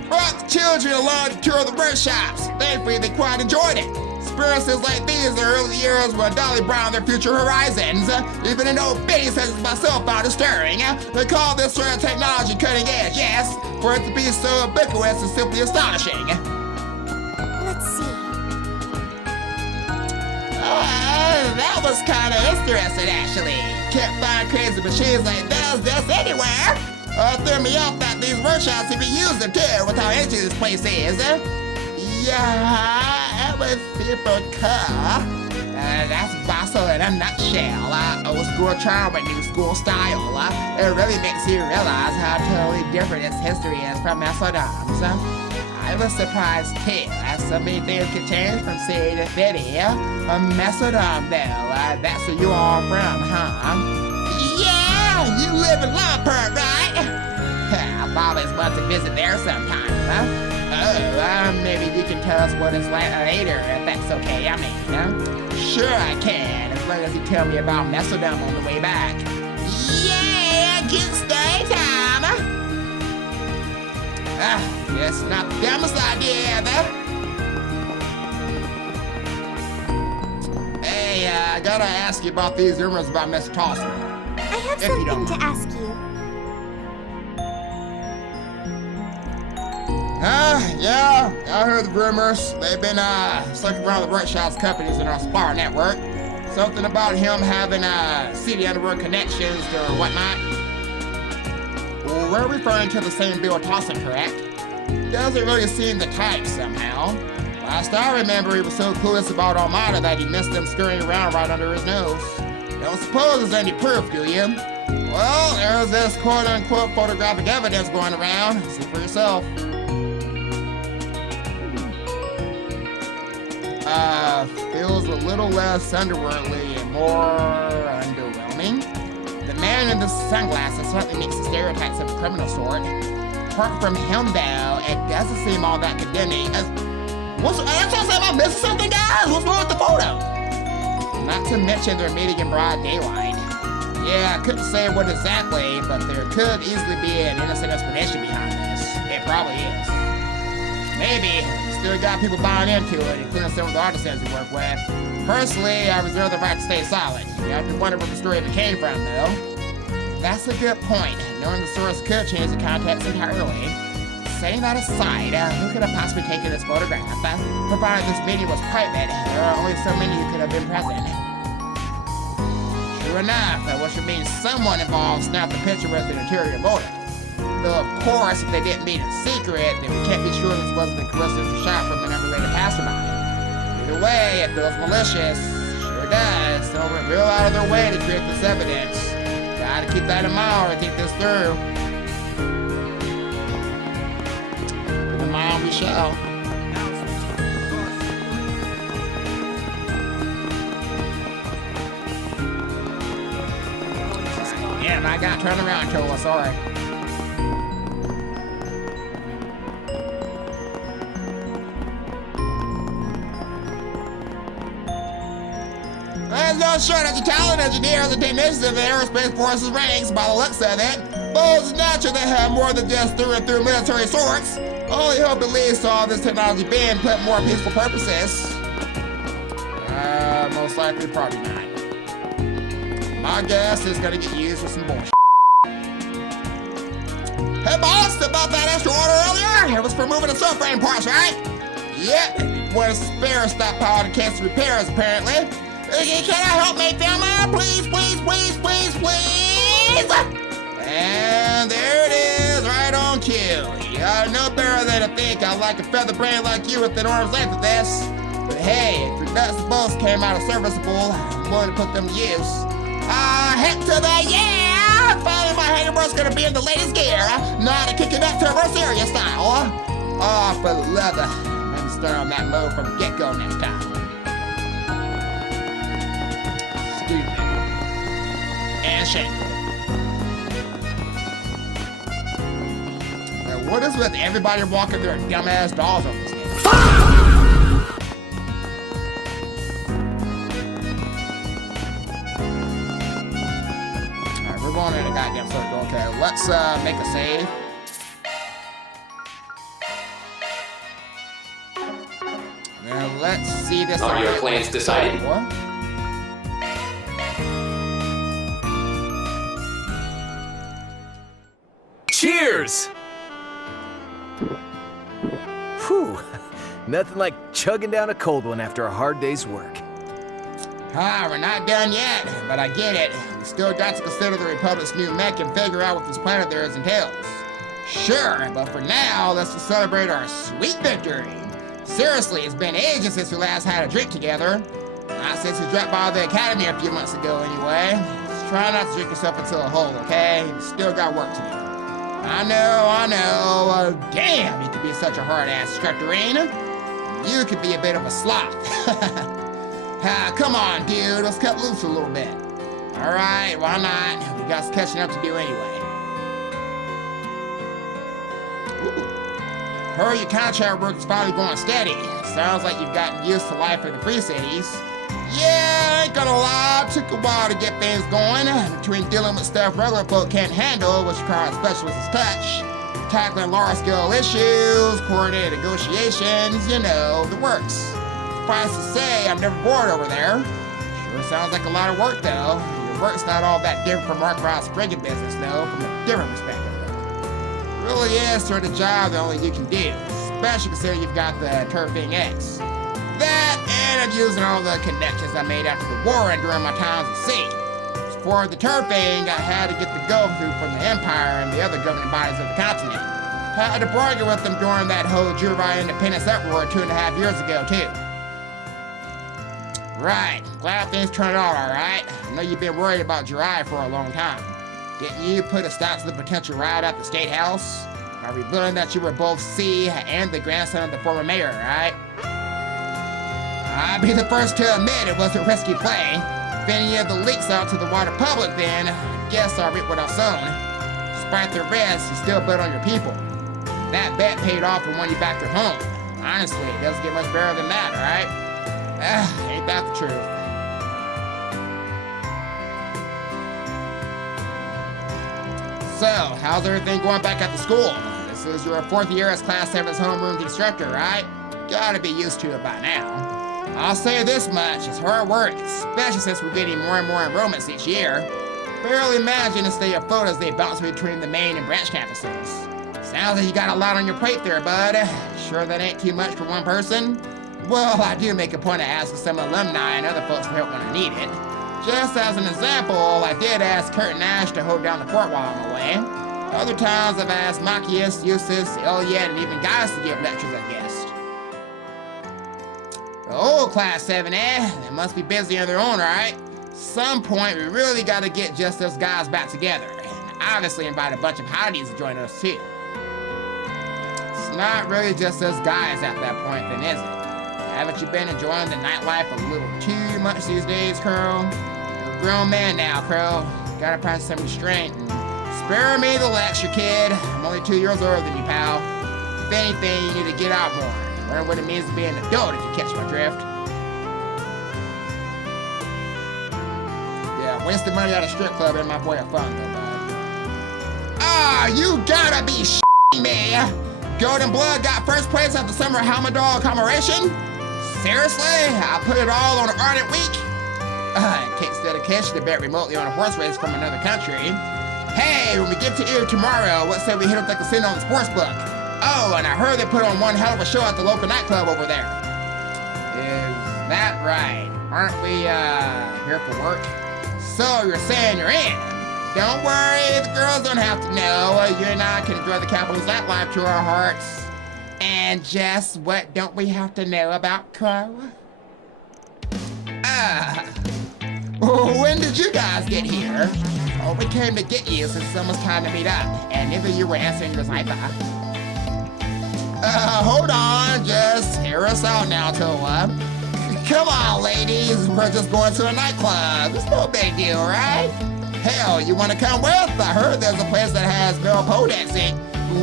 Brought the children along to tour the workshops. Thankfully, they quite enjoyed it. Experiences like these in the early years will Dolly Brown their future horizons. Even an old bitty such as myself found it stirring. They call this sort of technology cutting edge, yes, for it to be so ubiquitous is simply astonishing. Let's see. That was kind of interesting, actually. Can't find crazy machines like this anywhere. Threw me off that these workshops can be used too, with how empty this place is. Yeah, it was super cool. That's Basel in a nutshell. Old school charm with new school style. It really makes you realize how totally different its history is from Mesodom's. I was surprised too, as so many things could change from city to city. Mesodom though, that's where you all from, huh? Yeah, you live in Lamport, right? I've always wanted to visit there sometime, huh? Oh, maybe you can tell us what it's like later, if that's okay. I mean, sure I can, as long as you tell me about Mesodom on the way back. Yeah, good stay time! It's not the dumbest idea ever. Hey, I gotta ask you about these rumors about Miss Tosser. I have something to ask you. Yeah, I heard the rumors. They've been circling around the workshops companies in our Spar network. Something about him having city underworld connections or whatnot. Well, we're referring to the same Bill Tossin, correct? Doesn't really seem the type somehow. Last I remember, he was so clueless about Armada that he missed them scurrying around right under his nose. Don't suppose there's any proof, do you? Well, there's this quote-unquote photographic evidence going around. See for yourself. Feels a little less underworldly and more underwhelming. man in the sunglasses certainly meets the stereotypes of a criminal sort. Apart from him, though, it doesn't seem all that condemning. Am I missing something, guys? What's wrong with the photo? Not to mention they're meeting in broad daylight. Yeah, I couldn't say what exactly, but there could easily be an innocent explanation behind this. It probably is. Maybe. Still got people buying into it, including some of the artisans we work with. Personally, I reserve the right to stay silent. You have to wonder where the story even came from, though. That's a good point. Knowing the source could change the context entirely. Setting that aside, who could have possibly taken this photograph? Provided this meeting was private, there are only so many who could have been present. True enough, which would mean someone involved snapped the picture with an ulterior motive. Though, of course, if they didn't meet in secret, then we can't be sure this wasn't a coincidental shot from an unrelated passerby. Either way, it feels malicious. Sure does. Someone went real out of their way to create this evidence. Gotta keep that in mind or think this through. Keep in mind we shall. Damn, I got turned around, Tola, sorry. There's no shortage of talent engineers and technicians in the aerospace forces ranks by the looks of it. But it's natural they have more than just through and through military sorts. Only hope it leads to all this technology being put in more peaceful purposes. Most likely, probably not. My guess is gonna get used for some bullshit. Hey boss, about that extra order earlier? It was for moving the subframe parts, right? Yep, when a spare stockpiled in case of repairs, apparently. Can I help me, Thelma? Please, please, please, please, please! And there it is, right on cue. You gotta know better than to think I'd like a feather brain like you with an arm's length of this. But hey, if your nuts and bolts came out of serviceable, I'm willing to put them to use. Heck to the yeah! Finally, my handiwork's gonna be in the latest gear. Not a kicking up turbo serious style. Oh, for the leather. Let me start on that mode from the get-go next time. Stupid. And shameful. Now, what is with everybody walking their dumbass dolls over this game? Alright, we're going in a goddamn circle. Okay, let's make a save. Now let's see this. Are your plans decided? What? Cheers! Whew, nothing like chugging down a cold one after a hard day's work. We're not done yet, but I get it. We still got to consider the Republic's new mech and figure out what this planet of theirs entails. Sure, but for now, let's just celebrate our sweet victory. Seriously, it's been ages since we last had a drink together. Not since we dropped by the academy a few months ago, anyway. Just try not to drink yourself into a hole, okay? You still got work to do. I know. Damn, you could be such a hard-ass instructorine. You could be a bit of a sloth. Come on, dude. Let's cut loose a little bit. All right, why not? We got some catching up to do anyway. Ooh. Heard your contract work is finally going steady. Sounds like you've gotten used to life in the free cities. Yeah, ain't gonna lie, it took a while to get things going. Between dealing with stuff regular folk can't handle, which requires specialist's touch, tackling large-scale issues, coordinated negotiations, you know, the works. Suffice to say, I'm never bored over there. Sure sounds like a lot of work, though. Your work's not all that different from our Spriggan business, though, from a different perspective, though. It really is sort of a job that only you can do, especially considering you've got the turfing X. That, and I'm using all the connections I made after the war and during my times at sea. For the turfing, I had to get the go-through from the Empire and the other governing bodies of the continent. Had to bargain with them during that whole Jurai independence uproar 2.5 years ago, too. Right, glad things turned out all right. I know you've been worried about Jurai for a long time. Didn't you put a stop to the potential riot at the State House? By revealing that you were both C and the grandson of the former mayor, right? I'd be the first to admit it was a risky play. If any of the leaks out to the water public, then I guess I'll reap what I've sown. Despite the rest, you still bet on your people. That bet paid off and won you back to home. Honestly, it doesn't get much better than that, right? Ain't that the truth? So, how's everything going back at the school? This is your 4th year as Class 7's homeroom instructor, right? Gotta be used to it by now. I'll say this much, it's hard work, especially since we're getting more and more enrollments each year. Barely imagine to stay afloat as they bounce between the main and branch campuses. Sounds like you got a lot on your plate there, bud. Sure that ain't too much for one person? Well, I do make a point of asking some alumni and other folks for help when I need it. Just as an example, I did ask Kurt and Ash to hold down the fort while I'm away. Other times I've asked Machias, Eustace, Elliot, and even Gaius to give lectures as guests. Oh, Class 7, they must be busy on their own, right? Some point we really gotta get just us guys back together, and obviously invite a bunch of hotties to join us too. It's not really just us guys at that point then, is it? Haven't you been enjoying the nightlife a little too much these days, Crow? You're a grown man now, Crow. Gotta practice some restraint and spare me the lecture, kid. I'm only 2 years older than you, pal. If anything, you need to get out more. Learn what it means to be an adult if you catch my drift. Yeah, wasting money at a strip club ain't my boy of fun, though, bud. Ah, you gotta be s***ing me! Golden Blood got first place at the Summer Hamadol commemoration? Seriously? I put it all on an ardent week? Kate's dedication to bet remotely on a horse race from another country. Hey, when we get to here tomorrow, let's say we hit up the casino on the sports book. Oh, and I heard they put on one hell of a show at the local nightclub over there. Is that right? Aren't we, here for work? So you're saying you're in? Don't worry, the girls don't have to know. You and I can enjoy the capital's nightlife to our hearts. And just what don't we have to know about Crow? When did you guys get here? Oh, we came to get you since someone's time to meet up, and neither of you were answering yours either. Hold on, just hear us out now, Toa. Come on, ladies, we're just going to a nightclub. It's no big deal, right? Hell, you wanna come with? I heard there's a place that has male pole dancing.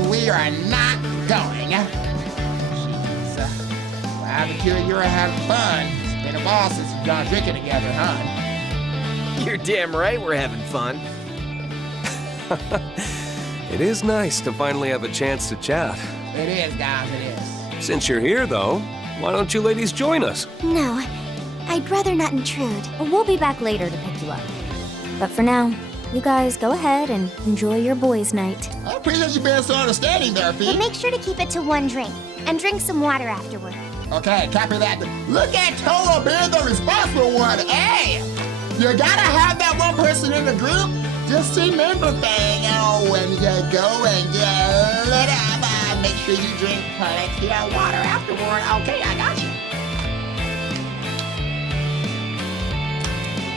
We are not going. Jeez. Well, haven't you and you are having fun? It's been a while since you've gone drinking together, huh? You're damn right we're having fun. It is nice to finally have a chance to chat. It is, guys, it is. Since you're here, though, why don't you ladies join us? No, I'd rather not intrude. We'll be back later to pick you up. But for now, you guys go ahead and enjoy your boys' night. I appreciate you being so understanding there, Fee. But make sure to keep it to one drink, and drink some water afterward. Okay, copy that. Look at Toa being the responsible one. Hey, you gotta have that one person in the group. Just remember thing. Oh, when you go and get lit up, make sure you drink plenty of water afterward. Okay, I got you.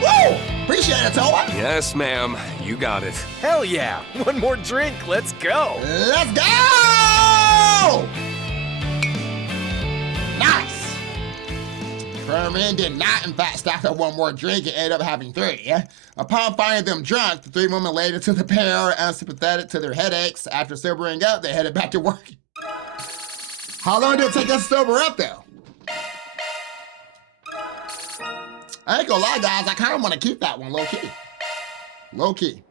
Woo! Appreciate it, Toa. Yes, ma'am. You got it. Hell yeah! One more drink, let's go! Let's go! Nice! Kerwin did not, in fact, stack up one more drink and ended up having 3. Upon finding them drunk, the 3 women laid it to the pair, unsympathetic to their headaches. After sobering up, they headed back to work. How long did it take us to sober up, though? I ain't gonna lie, guys, I kind of want to keep that one low-key. Low-key.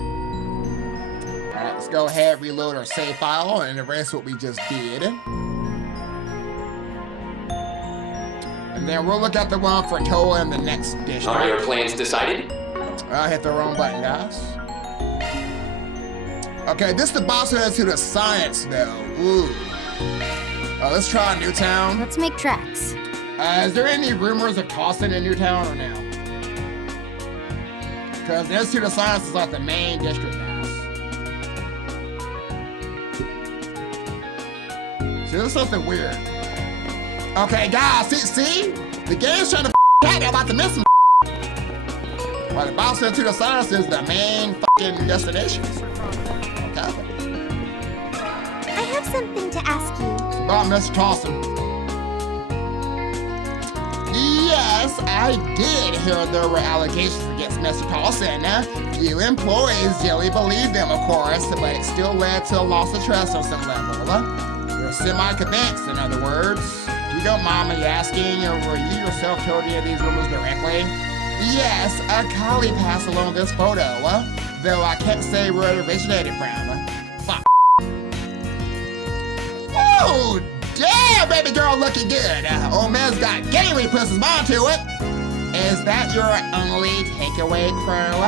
Alright, let's go ahead, reload our save file, and erase what we just did. And then we'll look at the one for Toa in the next district. Are your plans decided? I hit the wrong button, guys. Okay, this is the Basel Institute of Science, though. Ooh. Let's try Newtown. Let's make tracks. Is there any rumors of tossing in Newtown or no? Because the Institute of Science is like the main district now. See, there's something weird. Okay, guys, see? The game's trying to catch me about to miss some. Well, the Basel Institute of Science is the main fucking destination. Okay. I have something to ask you. About Mr. Tossin. I did hear there were allegations against Mr. Paulson. Few employees generally believe them, of course, but it still led to a loss of trust on some level. You're semi-convinced, in other words. If you don't mind me asking, were you yourself told any of these rumors directly? Yes, a colleague passed along this photo, though I can't say where it originated from. Fuck. Whoa! Damn, baby girl looking good. Old man's got game when he puts his mind to it. Is that your only takeaway, Crow?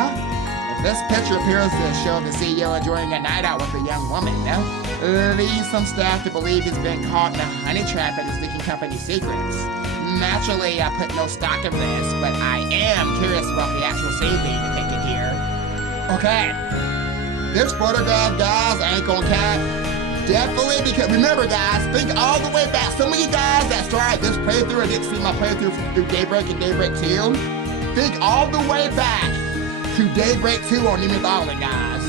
This picture appears to show the CEO enjoying a night out with a young woman. Leads some staff to believe he's been caught in a honey trap and is leaking company secrets. Naturally, I put no stock in this, but I am curious about the actual scene being depicted here. Okay, this photograph, guys, ain't gonna cap. Definitely, because remember, guys, think all the way back. Some of you guys that started this playthrough and didn't see my playthrough through Daybreak and Daybreak 2, think all the way back to Daybreak 2 on Nemeth Island, guys.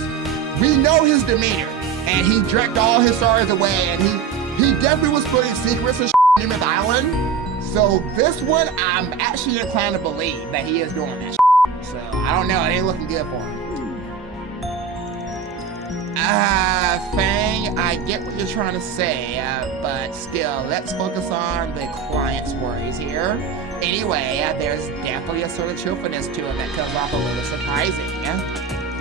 We know his demeanor, and he drank all his sorrows away, and he definitely was putting secrets and on Nemeth Island. So this one, I'm actually inclined to believe that he is doing that. So I don't know, it ain't looking good for him. Fang, I get what you're trying to say, but still, let's focus on the client's worries here. Anyway, there's definitely a sort of cheerfulness to it that comes off a little surprising.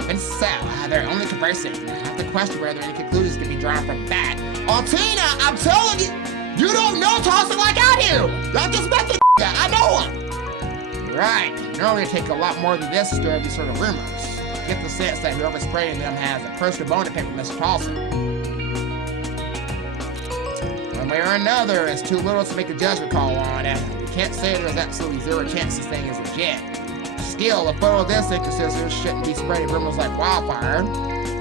Even so, they're only conversing. I have to question whether any conclusions can be drawn from that. Altina, I'm telling you, you don't know Tossin like I do! I just met the guy, I know him! Right, normally it take a lot more than this to stir these sort of rumors. Get the sense that whoever's spraying them has a personal bone to pick with Mr. Paulson. One way or another, it's too little to make a judgment call on it. We can't say there's absolutely zero chance this thing is legit. Still, a photo of this inconsistent shouldn't be spreading rumors like wildfire.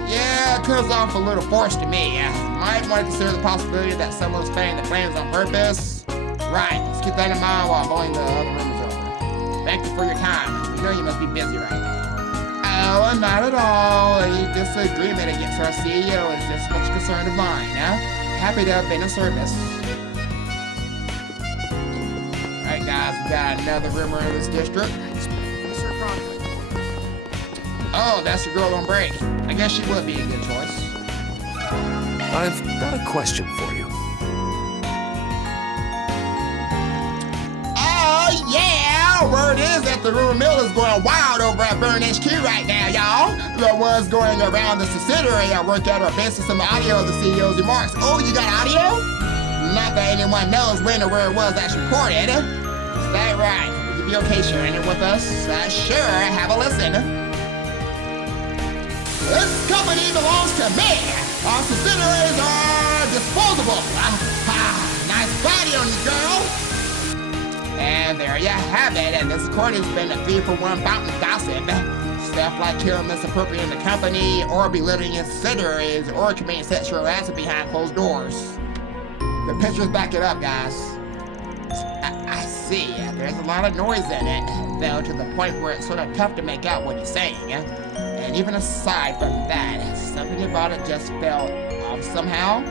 Yeah, it comes off a little forced to me. Might want to consider the possibility that someone's fanning the flames on purpose. Right, let's keep that in mind while blowing the other rumors over. Thank you for your time. We know you must be busy right now. Oh, not at all. A disagreement against our CEO is just much concern of mine. Happy to have been of service. Alright guys, we got another rumor in this district. Oh, that's your girl on break. I guess she would be a good choice. I've got a question for you. Oh, yeah! Word is that the rumor mill is going wild over at Burn HQ right now, y'all. The ones going around the subsidiary I work at are basing some audio of the CEO's remarks. Oh, you got audio? Not that anyone knows when or where it was actually recorded. Is that right? Would you be okay sharing it with us? Sure, have a listen. This company belongs to me. Our subsidiaries are disposable. Nice body on you, girl. And there you have it. And this recording's been a 3-for-1 fountain of gossip. Stuff like killing, misappropriating the company, or belittling its subsidiaries, or committing sexual harassment behind closed doors. The pictures back it up, guys. I see. There's a lot of noise in it, though, to the point where it's sort of tough to make out what he's saying. And even aside from that, something about it just felt off somehow.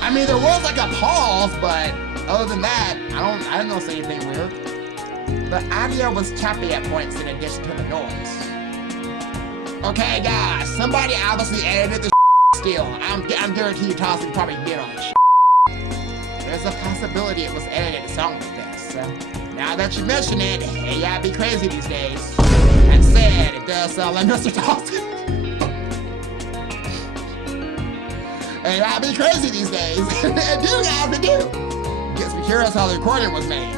I mean, there was like a pause, but other than that, I didn't see anything weird. The audio was choppy at points in addition to the noise. Okay, guys, somebody obviously edited this still. I'm guaranteed Tossin probably did all this. There's a possibility it was edited to sound like this. Now that you mention it, AI be crazy these days. That said, it does sound like Mr. Tossin. AI be crazy these days. It do have to do. Gets me curious how the recording was made.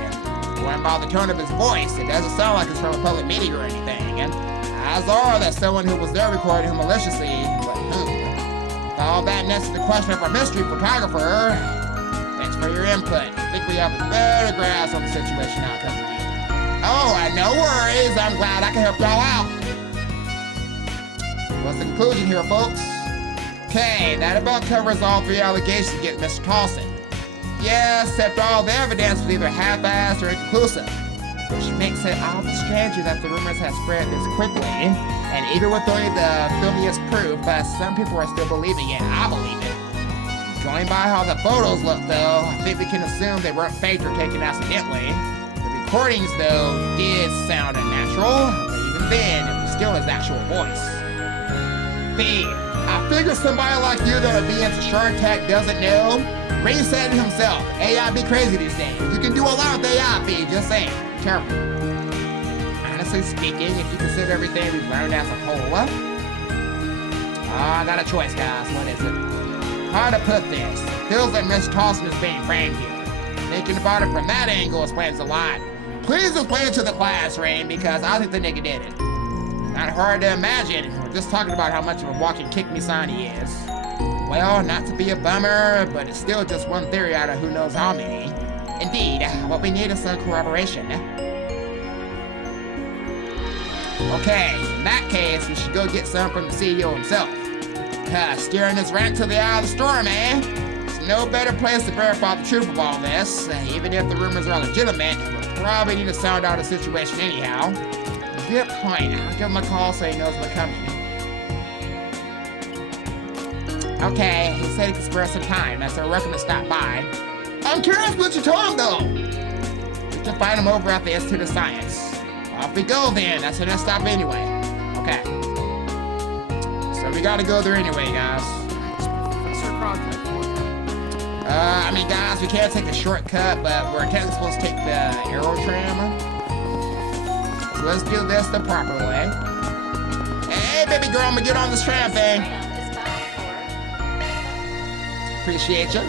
Going by the tone of his voice, it doesn't sound like it's from a public meeting or anything. And odds are that someone who was there recorded him maliciously, but who? With all that next to the question of our mystery photographer, thanks for your input. I think we have a better grasp on the situation now because of you. Oh, and no worries. I'm glad I can help y'all out. What's the conclusion here, folks? Okay, that about covers all 3 allegations against Mr. Tossin. Yeah, except all the evidence was either half-assed or inconclusive, which makes it all the stranger that the rumors have spread this quickly. And even with only the filmiest proof, some people are still believing it. I believe it. Going by how the photos look, though, I think we can assume they weren't faked or taken accidentally. To be recordings, though, did sound unnatural, but even then, it was still his actual voice. I figure somebody like you that'll be into Shark Tank doesn't know. Ray said it himself, AI be crazy these days. You can do a lot with AI, B, just saying. Be careful. Honestly speaking, if you consider everything we've learned as a whole, I got a choice, guys. What is it? How to put this? Feels like Miss Towson is being framed here. Thinking about it from that angle explains a lot. Please explain it to the class, Rain, because I think the nigga did it. Not hard to imagine. We're just talking about how much of a walking kick-me-sign he is. Well, not to be a bummer, but it's still just one theory out of who knows how many. Indeed, what we need is some corroboration. Okay, in that case, we should go get some from the CEO himself. Steering this rant to the eye of the storm, eh? There's no better place to verify the truth of all this. Even if the rumors are legitimate, we'll probably need to sound out the situation anyhow. Good point. I'll give him a call so he knows we're coming. Okay, he said he could spare some time, so we're welcome to stop by. I'm curious what you told him, though. We can find him over at the Institute of Science. Off we go, then. That's our next stop anyway. Okay. So we gotta go there anyway, guys. I mean, guys, we can't take a shortcut, but we're technically supposed to take the Aero tram. So let's do this the proper way. Hey, baby girl, I'm gonna get on this tram thing. Appreciate you.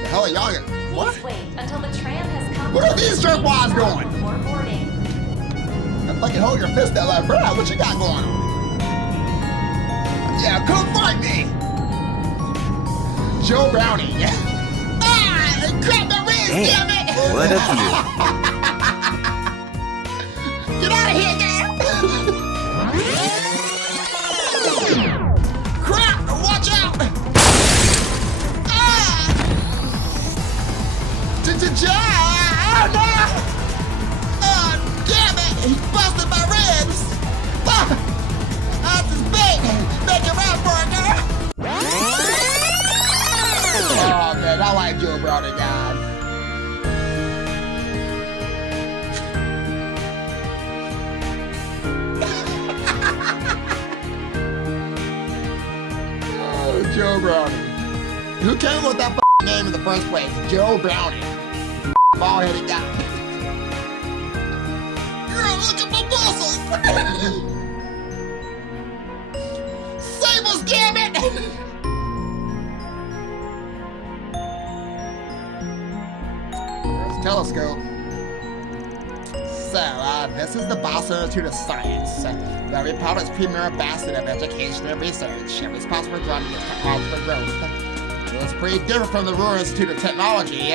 The hell are y'all getting? What? Please wait until the tram has come. Where are these jerkwads going? Before boarding. I fucking hold your fist out like, bro, what you got going on? Yeah, come fight me! Joe Browning. Grab the wrist, damn it! What a view. Get out of here, girl! Crap! Watch out! Oh, no! Oh, damn it! He busted my ribs! That's his bait! Make it right for it, girl! Oh, man, I like Joe Browning, guys. Oh, Joe Browning. Who came up with that name in the first place? Joe Browning. Bald-headed guy. Girl, look at my muscles! Sables, damn it! There's a telescope. So, this is the Basel Institute of Science, the Republic's premier bastion of education and research, and responsible for driving its technological growth. It was pretty different from the Ruhr Institute of Technology.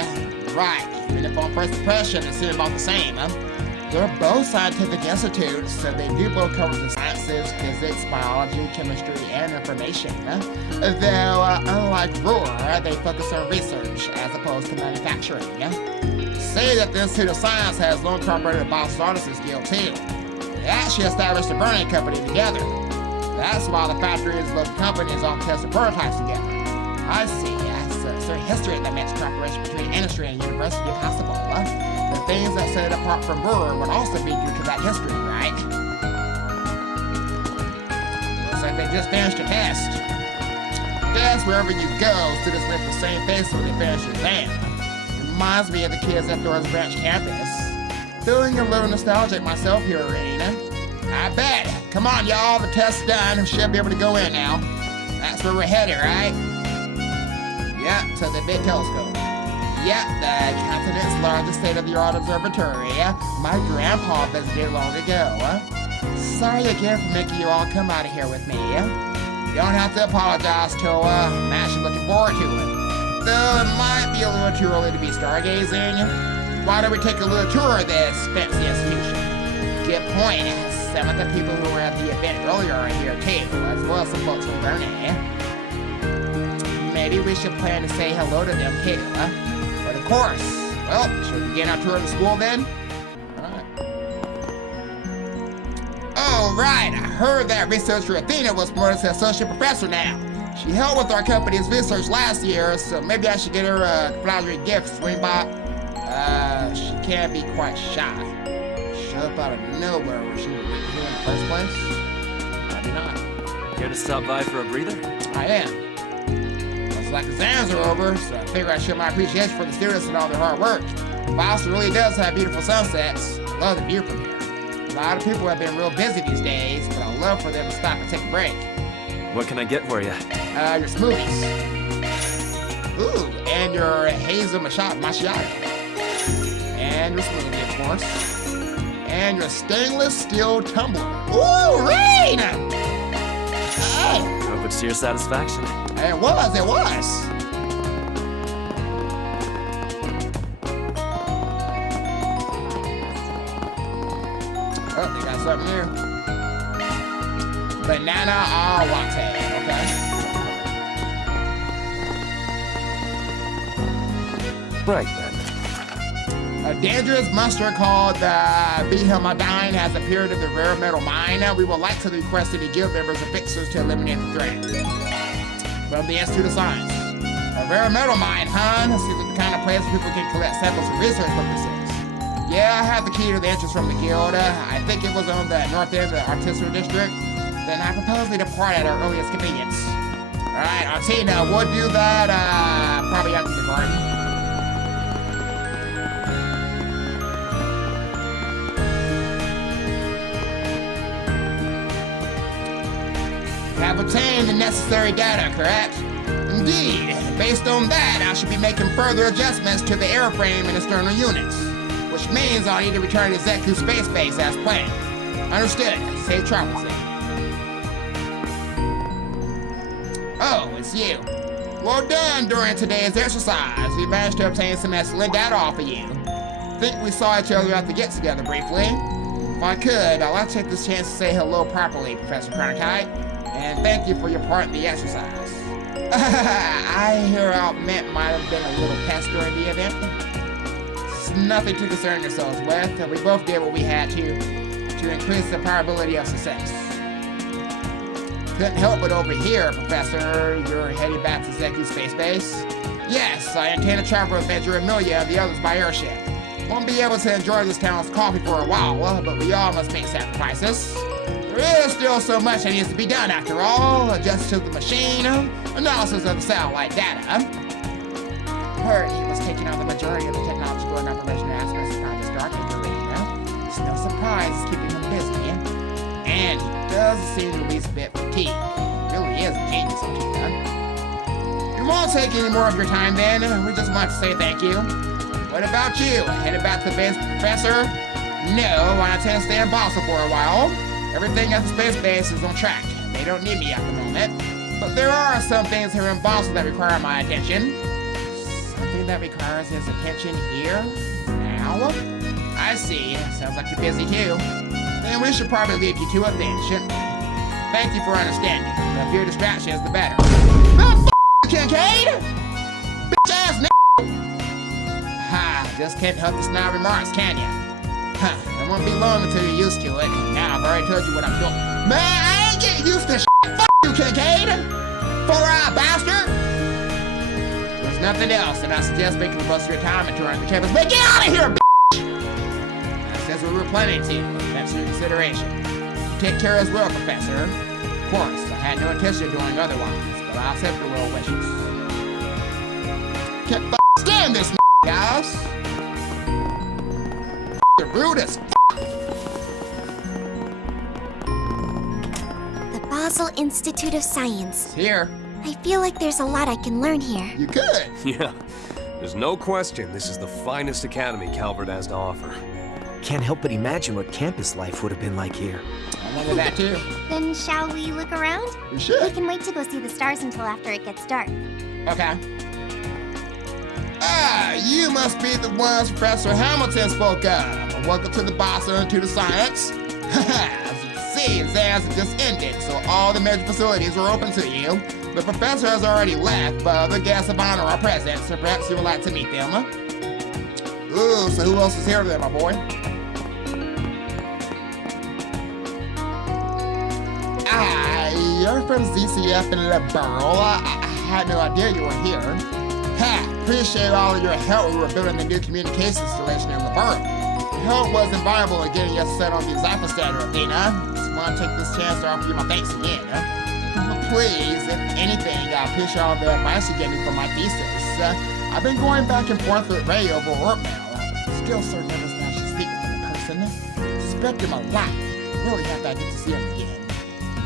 Right, even if on first impression it seemed about the same. They're both scientific institutes, so they do both cover the sciences, physics, biology, chemistry, and information. Though, unlike Ruhr, they focus on research as opposed to manufacturing. Say that the Institute of Science has long cooperated with Basel Artists Guild too. They actually established a burning company together. That's why the factories of both companies often test the prototypes together. I see. So history that makes cooperation between industry and university possible. The things that set it apart from Ruhr would also be due to that history, right? Looks like they just finished a test. Guess wherever you go, students make the same face when they finish an exam. Reminds me of the kids at Thor's Branch campus. Feeling a little nostalgic myself here, Raina. I bet. Come on, y'all, the test's done. We should be able to go in now. That's where we're headed, right? Yep, to the big telescope. Yep, the continent's largest state-of-the-art observatory. My grandpa visited long ago. Sorry again for making you all come out of here with me. You don't have to apologize, Toa. I'm actually looking forward to it. Though it might be a little too early to be stargazing. Why don't we take a little tour of this fancy institution? Good point. Some of the people who were at the event earlier are here too, as well as some folks from Bernay. Maybe we should plan to say hello to them too, But of course. Well, should we begin our tour of the school then? Alright, I heard that researcher Athena was promoted to associate professor now. She helped with our company's research last year, so maybe I should get her a complimentary gift. Swing by. She can be quite shy. Show up out of nowhere where she would be here in the first place? Maybe not. Care to stop by for a breather? I am. Looks like exams are over, so I figure I show my appreciation for the students and all their hard work. Basel really does have beautiful sunsets. I love the view from here. A lot of people have been real busy these days, but I'd love for them to stop and take a break. What can I get for you? Your smoothies. Ooh, and your hazel macchiato. And your smoothie, of course. And your stainless steel tumbler. Ooh, rain! Hey! Hope it's to your satisfaction. It was. Oh, they got something here. Banana latte, okay. Right then. A dangerous monster called the Behemodyne has appeared in the rare metal mine. We would like to request any guild members or fixers to eliminate the threat. From the Institute of Science. A rare metal mine, huh? Seems like the kind of place where people can collect samples for research purposes. Yeah, I have the key to the entrance from the guild. I think it was on the north end of the artisanal district. Then I propose we depart at our earliest convenience. Alright, Artina, we'll do that probably after the garden. Have obtained the necessary data, correct? Indeed. Based on that, I should be making further adjustments to the airframe and external units, which means I'll need to return to Zeku Space Base as planned. Understood. Safe travels then. Oh, it's you. Well done during today's exercise. We managed to obtain some excellent data off of you. Think we saw each other at the get-together briefly. If I could, I'd like to take this chance to say hello properly, Professor Chronicite, and thank you for your part in the exercise. I hear our Mint might have been a little pest during the event. It's nothing to concern yourselves with. We both did what we had to increase the probability of success. Couldn't help but overhear, Professor, you're heading back to Zeku Space Base. Yes, I intend to travel with Major Amelia and the others by airship. Won't be able to enjoy this town's coffee for a while, but we all must make sacrifices. There is still so much that needs to be done after all. Adjust to the machine, analysis of the satellite data. Heard he was taking on the majority of the technological and operational aspects of Project Stark Arena. It's no surprise it's keeping him busy. And he does seem to be a bit fatigued. Really is a genius, Akita. We won't take any more of your time then. We just want to say thank you. What about you? Headed back to the base, Professor? No, I intend to stay in Basel for a while. Everything at the space base is on track. They don't need me at the moment. But there are some things here in Basel that require my attention. Something that requires his attention here? Now? I see. Sounds like you're busy too. Then we should probably leave you to it then, shouldn't we? Thank you for understanding. The fewer distractions, the better. Oh, Kincaid! Bitch-ass n***! Ha, just can't help the snide remarks, can ya? Huh, it won't be long until you're used to it. Now, I've already told you what I'm doing. Man, I ain't getting used to shit. F*** you, Kincaid! Four-eyed bastard! There's nothing else, and I suggest making the most of your time and touring the campus. But get out of here, bitch! That's as we were planning to. That's your consideration. Take care as well, Professor. Of course, I had no intention of doing otherwise, but I'll accept your well wishes. Can't stand this, guys. You're rude as The Basel Institute of Science. Here. I feel like there's a lot I can learn here. You could. Yeah, there's no question this is the finest academy Calvert has to offer. Can't help but imagine what campus life would have been like here. I wonder that too. Then shall we look around? You should. We can wait to go see the stars until after it gets dark. Okay. Ah, you must be the ones Professor Hamilton spoke of. Welcome to the Basel Institute of Science. As you can see, exams have just ended, so all the major facilities are open to you. The professor has already left, but other guests of honor are present, so perhaps you would like to meet them. Ooh, so who else is here then, my boy? Ah, you're from ZCF in the borough. I had no idea you were here. Ha! Appreciate all of your help when we were building the new communications installation in the borough. Help was invaluable in getting us set on the Example Standard, Athena. Just want to take this chance to offer you my thanks again. Please, if anything, I appreciate all the advice you gave me for my thesis. I've been going back and forth with Ray over work mail. Still so nervous that I should speak with him in person. Respect him a lot. Really happy I get to see him again.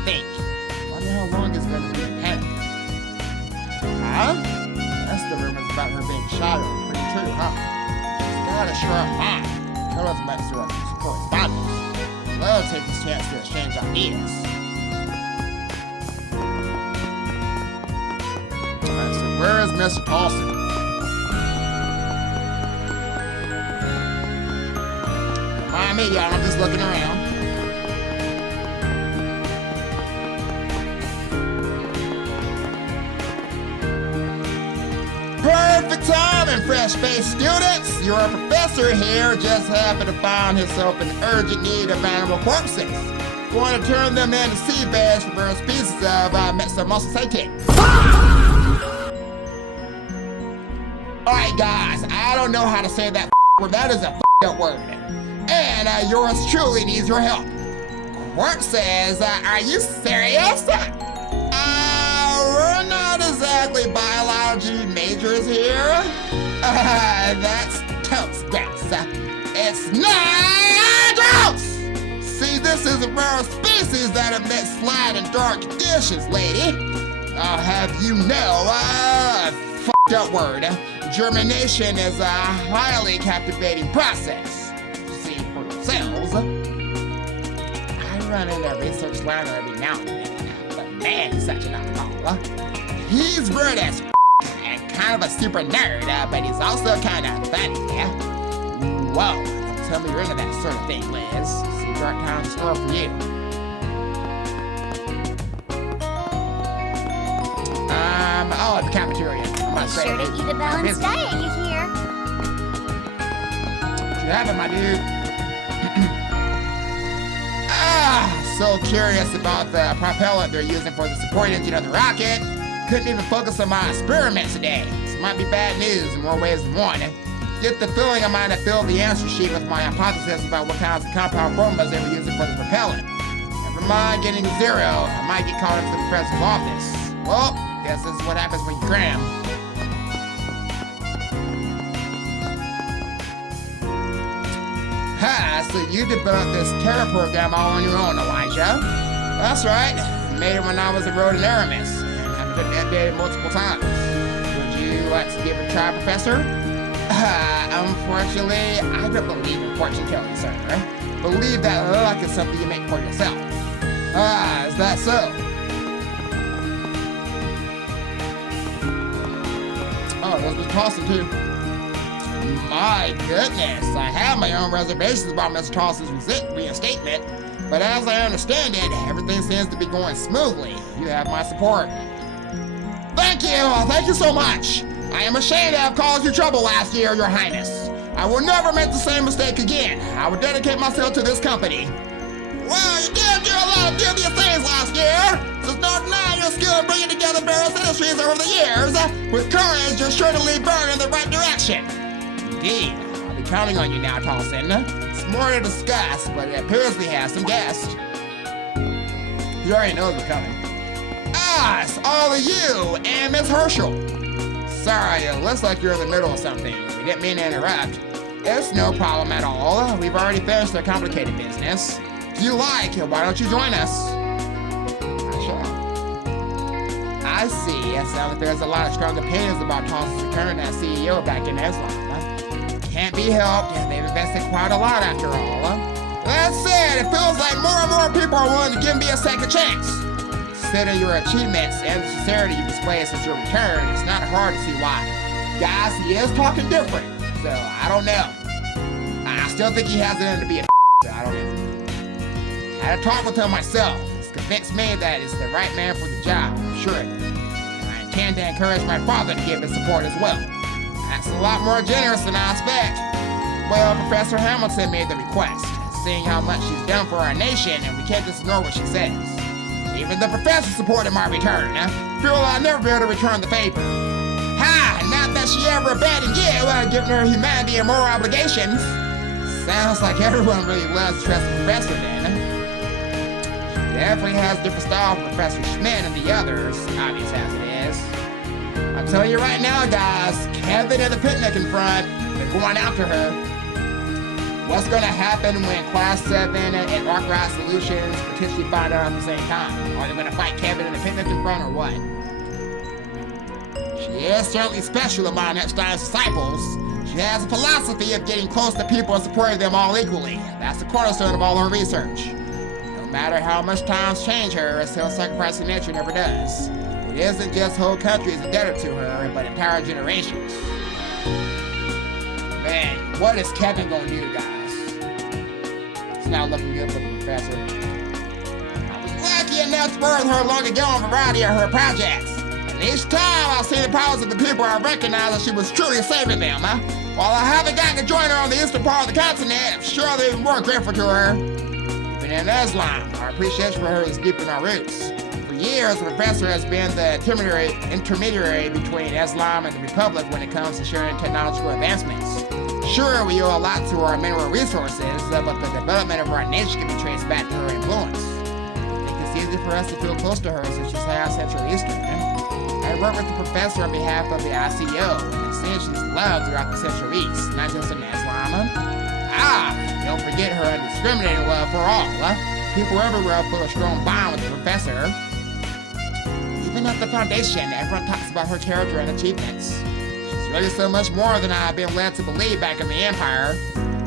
Think. Wonder how long it's going to be in hand. Huh? That's the rumors about her being shot are pretty true, huh? She's got a sharp mind. Tell us much through our correspondence. We'll take this chance to exchange ideas. Alright, so where is Mr. Paulson? Mind me, y'all, I'm just looking around. Perfect time and fresh-faced students. Your professor here just happened to find himself in urgent need of animal corpses. Going to turn them into seabeds for various species of Mesomosasaurus. Alright guys, I don't know how to say that word. That is a up word. And yours truly needs your help. Quark says, are you serious? We're not exactly biology majors here. That's toast, Dex. It's not toast! See, this is a rare species that emits light in dark conditions, lady. I'll have you know, fucked up word. Germination is a highly captivating process. See for yourselves. I run into a research learner every now and then, but man, he's such an alcoholic. He's weird as and kind of a super nerd, but he's also kind of funny. Whoa, tell me you're into that sort of thing, Liz. See dark times in store for you. Oh, the cafeteria. Be sure to eat a balanced diet, you hear? You have it, my dude. So curious about the propellant they're using for the support engine of the rocket. Couldn't even focus on my experiments today. This might be bad news in more ways than one. Get the feeling I might have filled the answer sheet with my hypothesis about what kinds of compound formulas they were using for the propellant. Never mind getting a 0. I might get called into the professor's office. Well, guess this is what happens when you cram. Ha, so you developed this terror program all on your own, Elijah. That's right. Made it when I was a road in Aramis, and have been updated multiple times. Would you like to give it a try, Professor? Unfortunately, I don't believe in fortune telling, sir. Believe that luck is something you make for yourself. Is that so? Oh, there's Mr. Paulson, too. My goodness, I have my own reservations about Mr. Paulson's reinstatement, but as I understand it, everything seems to be going smoothly. You have my support. Thank you so much. I am ashamed to have caused you trouble last year, Your Highness. I will never make the same mistake again. I will dedicate myself to this company. Well, you did do a lot of dubious things last year. There's no denying your skill in bringing together various industries over the years. With courage, you're sure to lead Burn in the right direction. Indeed. I'll be counting on you now, Tolson. It's more to discuss, but it appears we have some guests. You already know we're coming. It's all of you and Miss Herschel. Sorry, it looks like you're in the middle of something. We didn't mean to interrupt. It's no problem at all. We've already finished the complicated business. If you like, why don't you join us? I shall. I see. It sounds like there's a lot of strong opinions about Tolson's return as CEO back in Islam. Can't be helped. They've invested quite a lot after all. That said, it feels like more and more people are willing to give me a second chance. Considering your achievements and the sincerity you displayed since your return, it's not hard to see why. Guys, he is talking different, so I don't know. I still think he has it in to be a so I don't know. Had a talk with him myself. It's convinced me that he's the right man for the job, I'm sure it is. And I intend to encourage my father to give his support as well. That's a lot more generous than I expect. Well, Professor Hamilton made the request, seeing how much she's done for our nation, and we can't just ignore what she says. Even the professor supported my return. Feel I'll never be able to return the favor. Ha! Not that she ever abandoned you, giving her humanity and moral obligations. Sounds like everyone really loves to trust the professor then. She definitely has a different style from Professor Schmidt and the others, obvious as it is. I'm telling you right now, guys, Kevin and the picnic in front, they're going after her. What's gonna happen when Class 7 and Arkwright Solutions potentially find out at the same time? Are they gonna fight Kevin and the picnic in front or what? She is certainly special among Epstein's disciples. She has a philosophy of getting close to people and supporting them all equally. That's the cornerstone of all her research. No matter how much times change her, a self-sacrificing nature never does. It isn't just whole countries indebted to her, but entire generations. Man, what is Kevin gonna do, guys? It's not looking good for the professor. I was lucky enough to birth her long ago on a variety of her projects. And each time I've seen the powers of the people, I recognize that she was truly saving them. While I haven't gotten to join her on the eastern part of the continent, I'm sure they're even more grateful to her. Even in Islam, our appreciation for her is deep in our roots. For years, the professor has been the intermediary between Islam and the Republic when it comes to sharing technological advancements. Sure, we owe a lot to our mineral resources, but the development of our nation can be traced back to her influence. I think it's easy for us to feel close to her since she's half Central Eastern. I work with the professor on behalf of the ICO, and since she's loved throughout the Central East, not just in Islam. Don't forget her undiscriminating love for all. People everywhere feel a strong bond with the professor. Even at the Foundation, everyone talks about her character and achievements. She's really so much more than I've been led to believe back in the Empire.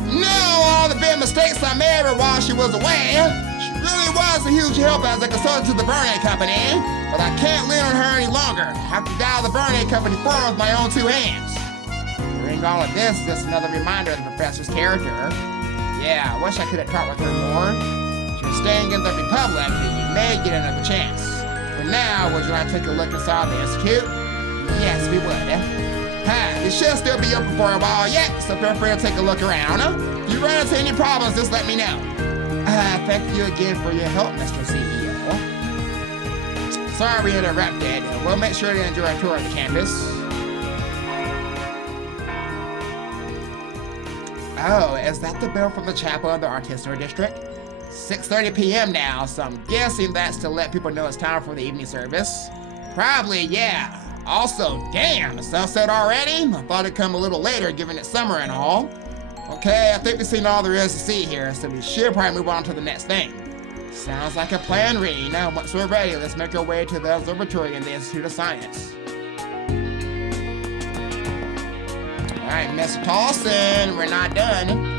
No, all the big mistakes I made her while she was away. She really was a huge help as a consultant to the Verne Company, but I can't lean on her any longer. I have to dial the Verne Company forward with my own two hands. Hearing all of this is just another reminder of the professor's character. Yeah, I wish I could have talked with her more. If you're staying in the Republic, then you may get another chance. For now, would you like to take a look inside the Institute? Yes, we would. It should still be open for a while yet, so feel free to take a look around. If you run into any problems, just let me know. Thank you again for your help, Mr. CEO. Sorry we interrupted. We'll make sure to enjoy a tour of the campus. Oh, is that the bell from the chapel in the Artisanal District? 6:30 p.m. now, so I'm guessing that's to let people know it's time for the evening service. Probably, yeah. Also, damn, sunset already? I thought it'd come a little later, given it's summer and all. Okay, I think we've seen all there is to see here, so we should probably move on to the next thing. Sounds like a plan, Reen. Now, once we're ready, let's make our way to the observatory in the Institute of Science. Alright, Mr. Tolson, we're not done.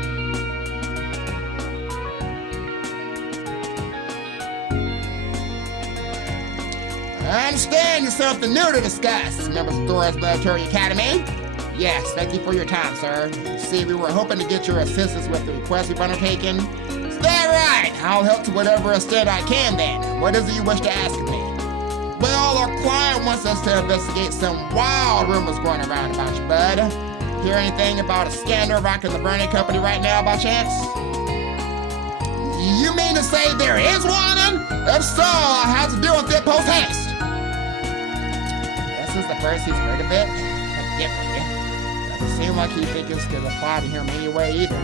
I understand there's something new to discuss, members of Dora's Military Academy. Yes, thank you for your time, sir. You see, we were hoping to get your assistance with the request we've undertaken. Is that right? I'll help to whatever extent I can then. What is it you wish to ask of me? Well, our client wants us to investigate some wild rumors going around about you, bud. Hear anything about a scandal rocking the Verne Company right now by chance? You mean to say there is one? If so, I'll have to deal with it post-haste. This is the first he's heard of it. Differently. Doesn't seem like he thinks it's gonna apply to him anyway either.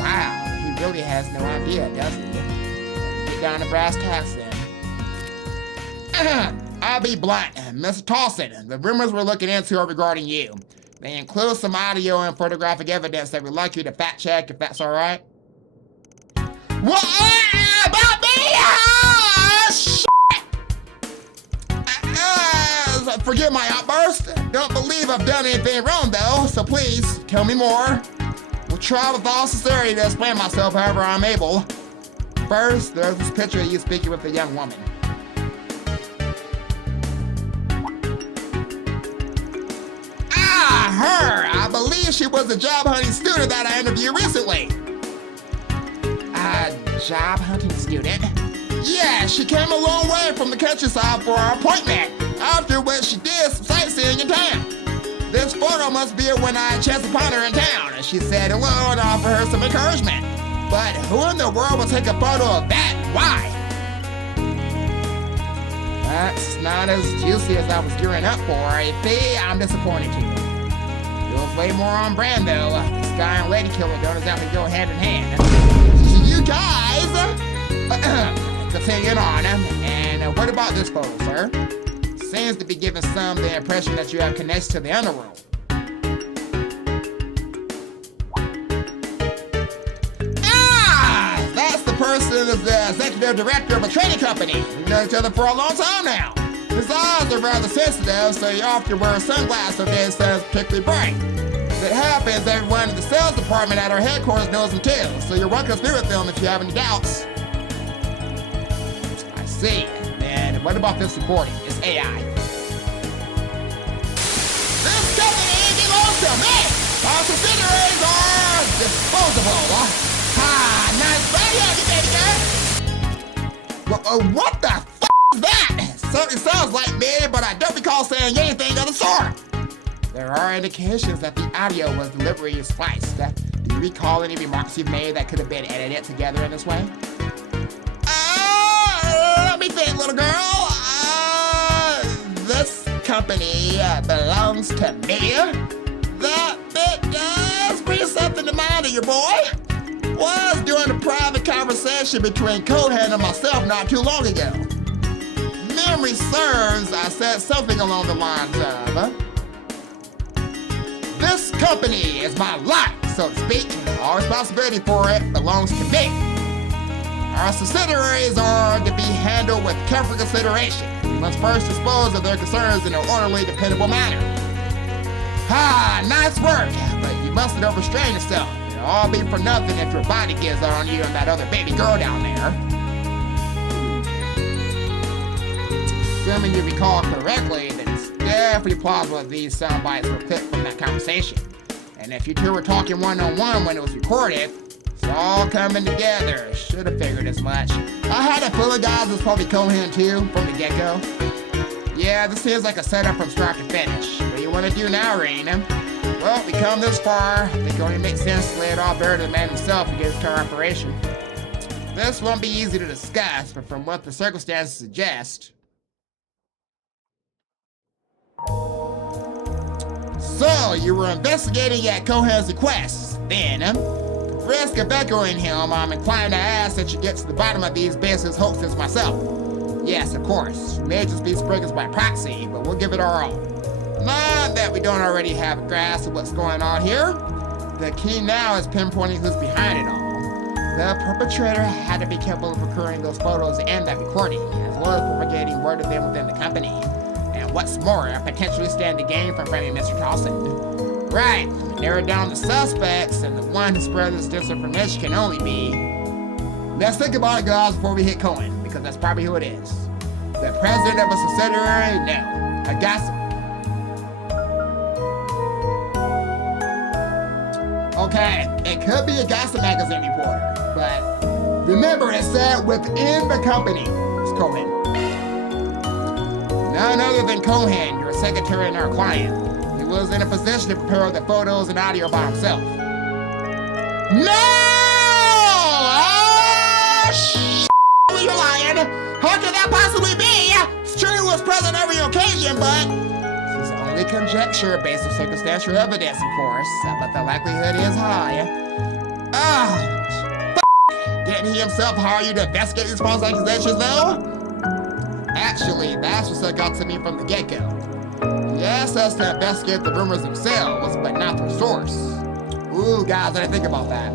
Wow, he really has no idea, does he? Get down to brass tacks then. I'll be blunt. Mr. Tolson, the rumors we're looking into are regarding you. They include some audio and photographic evidence that we'd like you to fact check, if that's alright. What? About me? Shit! Forgive my outburst. Don't believe I've done anything wrong, though, so please, tell me more. We'll try with all sincerity to explain myself however I'm able. First, there's this picture of you speaking with a young woman. Her! I believe she was a job-hunting student that I interviewed recently. A job-hunting student? Yeah, she came a long way from the countryside for our appointment, after which she did some sightseeing in town. This photo must be when I chanced upon her in town, and she said hello and offered her some encouragement. But who in the world would take a photo of that? Why? That's not as juicy as I was gearing up for. You see, I'm disappointed here. Feels way more on brand though. This guy and lady killer don't exactly go hand in hand. You guys, continuing on. And what about this photo, sir? Seems to be giving some the impression that you have connection to the underworld. That's the person who's the executive director of a trading company. We've known each other for a long time now. His eyes are rather sensitive, so you often wear sunglasses so they sound particularly bright. As it happens, everyone in the sales department at our headquarters knows him too, so you're welcome to speak with them if you have any doubts. I see. And what about this recording? It's AI. This company belongs to me! Our subsidiaries are disposable. Nice body, baby girl! What the f*** is that? Certainly sounds like me, but I don't recall saying anything of the sort. There are indications that the audio was deliberately spliced. Do you recall any remarks you've made that could have been edited together in this way? Let me think, little girl. This company belongs to me. That bit does bring something to mind of your boy. Was during a private conversation between Cohen and myself not too long ago. Memory serves, I said something along the lines of, this company is my life, so to speak. All responsibility for it belongs to me. Our subsidiaries are to be handled with careful consideration. We must first dispose of their concerns in an orderly, dependable manner. Nice work, but you mustn't overstrain yourself. It'll all be for nothing if your body gives out on you and that other baby girl down there. Assuming you recall correctly, then it's definitely plausible that these sound bites were clipped from that conversation. And if you two were talking one-on-one when it was recorded, it's all coming together. Should have figured as much. I had a feeling, guys, it was probably Cohen too, from the get-go. Yeah, this seems like a setup from start to finish. What do you want to do now, Raina? Well, we come this far. I think it only makes sense to lay it all bare to the man himself and get his current operation. This won't be easy to discuss, but from what the circumstances suggest... So, you were investigating at Cohen's request. Then, at the risk of echoing him, I'm inclined to ask that you get to the bottom of these business hoaxes myself. Yes, of course. You may just be Spriggans by proxy, but we'll give it our all. Not that we don't already have a grasp of what's going on here. The key now is pinpointing who's behind it all. The perpetrator had to be careful of procuring those photos and that recording, as well as propagating word of them within the company. And what's more, potentially stand to gain from framing Mr. Towson. Right, narrow down the suspects, and the one who spread this disinformation can only be... Let's think about it, guys, before we hit Cohen, because that's probably who it is. The president of a subsidiary? No. A gossip. Okay, it could be a gossip magazine reporter, but remember it said within the company. It's Cohen. None other than Cohen, your secretary and our client. He was in a position to prepare the photos and audio by himself. No! You're lying! How could that possibly be? It's true he was present every occasion, but... This is only conjecture based on circumstantial evidence, of course, but the likelihood is high. Didn't he himself hire you to investigate these false accusations, though? Actually, that's what stuck out to me from the get-go. He asked us to investigate the rumors themselves, but not their source. Ooh, guys, I didn't think about that.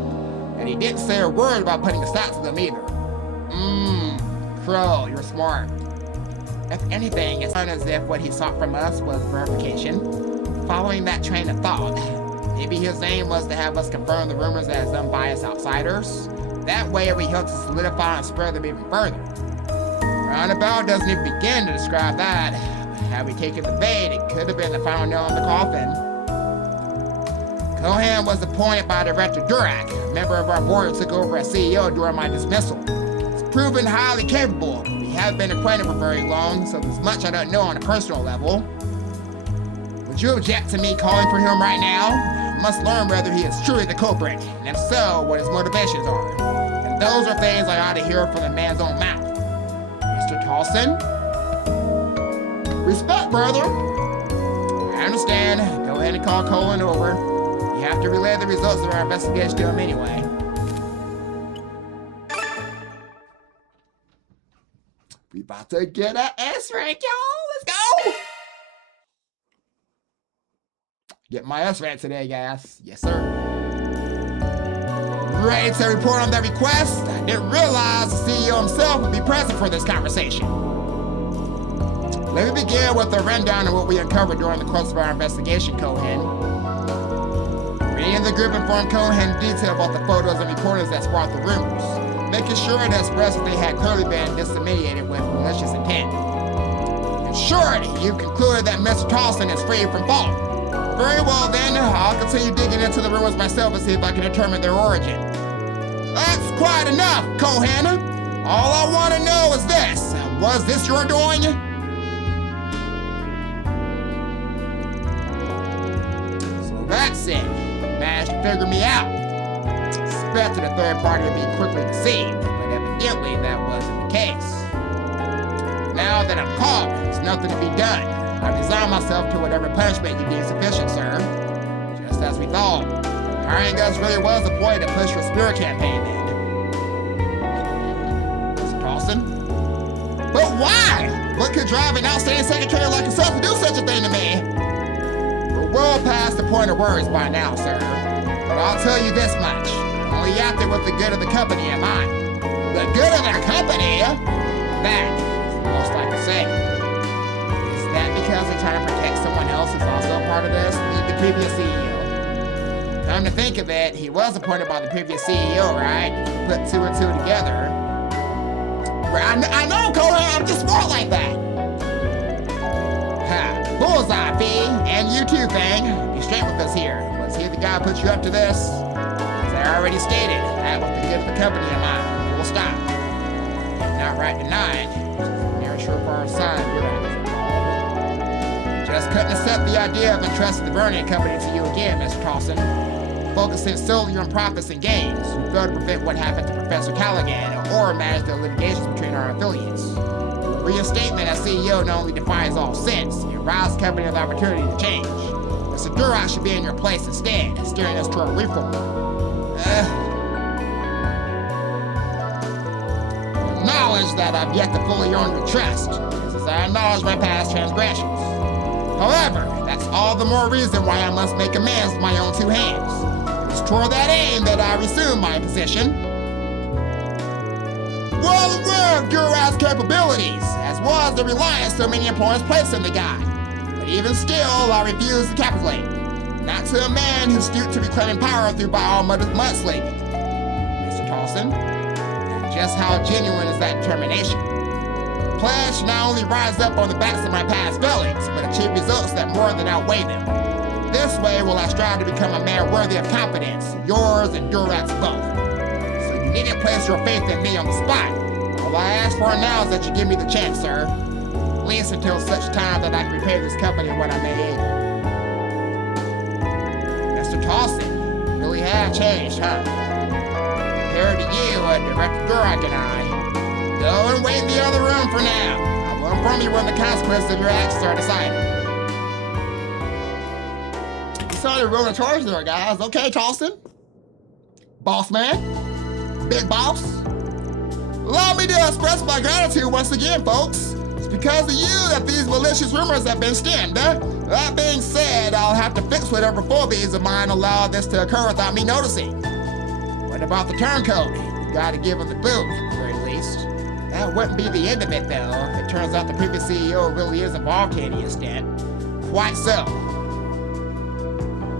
And he didn't say a word about putting a stop to them either. Crow, you're smart. If anything, it's not as if what he sought from us was verification. Following that train of thought, maybe his aim was to have us confirm the rumors as unbiased outsiders. That way we help to solidify and spread them even further. Roundabout doesn't even begin to describe that. Had we taken the bait, it could have been the final nail in the coffin. Cohen was appointed by Director Durak, a member of our board who took over as CEO during my dismissal. He's proven highly capable. We haven't been acquainted for very long, so there's much I don't know on a personal level. Would you object to me calling for him right now? I must learn whether he is truly the culprit, and if so, what his motivations are. And those are things I ought to hear from the man's own mouth. Mr. Towson? much further? I understand. Go ahead and call Colin over. You have to relay the results of our investigation to him anyway. We about to get an S rank, y'all. Let's go. Get my S rank today, guys. Yes, sir. Ready to report on the request? I didn't realize the CEO himself would be present for this conversation. Let me begin with a rundown of what we uncovered during the course of our investigation, Cohen. Me and the group informed Cohen in detail about the photos and recordings that sparked the rumors, making sure to express that they had clearly been disseminated with malicious intent. In short, you've concluded that Mr. Tolson is free from fault. Very well then, I'll continue digging into the rumors myself and see if I can determine their origin. That's quite enough, Cohen. All I want to know is this. Was this your doing? So that's it. Managed to figure me out. Expected a third party to be quickly deceived, but evidently that wasn't the case. Now that I'm caught, there's nothing to be done. I resign myself to whatever punishment you deem sufficient, sir. Just as we thought. Hiring us really was a point to push your spirit campaign then. Mr. Carlson? But why? What could drive an outstanding secretary like yourself to do such a thing to me? We're well past the point of words by now, sir. But I'll tell you this much. Only acting with the good of the company in mind. The good of the company? That is the most I can say. That because they're trying to protect someone else who's also a part of this, the previous CEO. Come to think of it, he was appointed by the previous CEO, right? Put two and two together. I know, Cohen, I'm just smart like that. Ha, bullseye, B, and you too, Fang. Be straight with us here. Was he the guy who put you up to this? As I already stated, that was the good of the company in mind. We'll stop. If not right tonight, never sure for our son, you're right. Just couldn't accept the idea of entrusting the Vernon Company to you again, Mr. Carlson. Focusing solely on profits and gains, you failed to prevent what happened to Professor Callaghan or manage the litigations between our affiliates. Reinstatement as CEO not only defies all sense, it robs the company of the opportunity to change. Mr. Durock should be in your place instead, steering us toward reform. Acknowledge that I've yet to fully earn your trust, as I acknowledge my past transgressions. However, that's all the more reason why I must make amends with my own two hands. It was toward that aim that I resumed my position. Well aware of Durock's capabilities, as well as the reliance so many employees place in the guy. But even still, I refuse to capitulate. Not to a man who's stooped to reclaiming power through by all mudslinging. Mr. Tolson, just how genuine is that determination? Pledge should not only rise up on the backs of my past failings, but achieve results that more than outweigh them. This way will I strive to become a man worthy of confidence, yours and Durock's both. So you needn't place your faith in me on the spot. All I ask for now is that you give me the chance, sir. At least until such time that I can repay this company what I may owe. Mr. Tolson, you really have changed, huh? Compared to you and Director Durock and I. Go and wait in the other room for now. I will inform you when the consequences of your actions are decided. You started rolling charge there, guys. Okay, Charleston. Boss man. Big boss. Allow me to express my gratitude once again, folks. It's because of you that these malicious rumors have been stemmed. That being said, I'll have to fix whatever phobias of mine allow this to occur without me noticing. What about the turncoat? You gotta give him the boot, at the very least. That wouldn't be the end of it, though. It turns out the previous CEO really is involved to any extent. Quite so.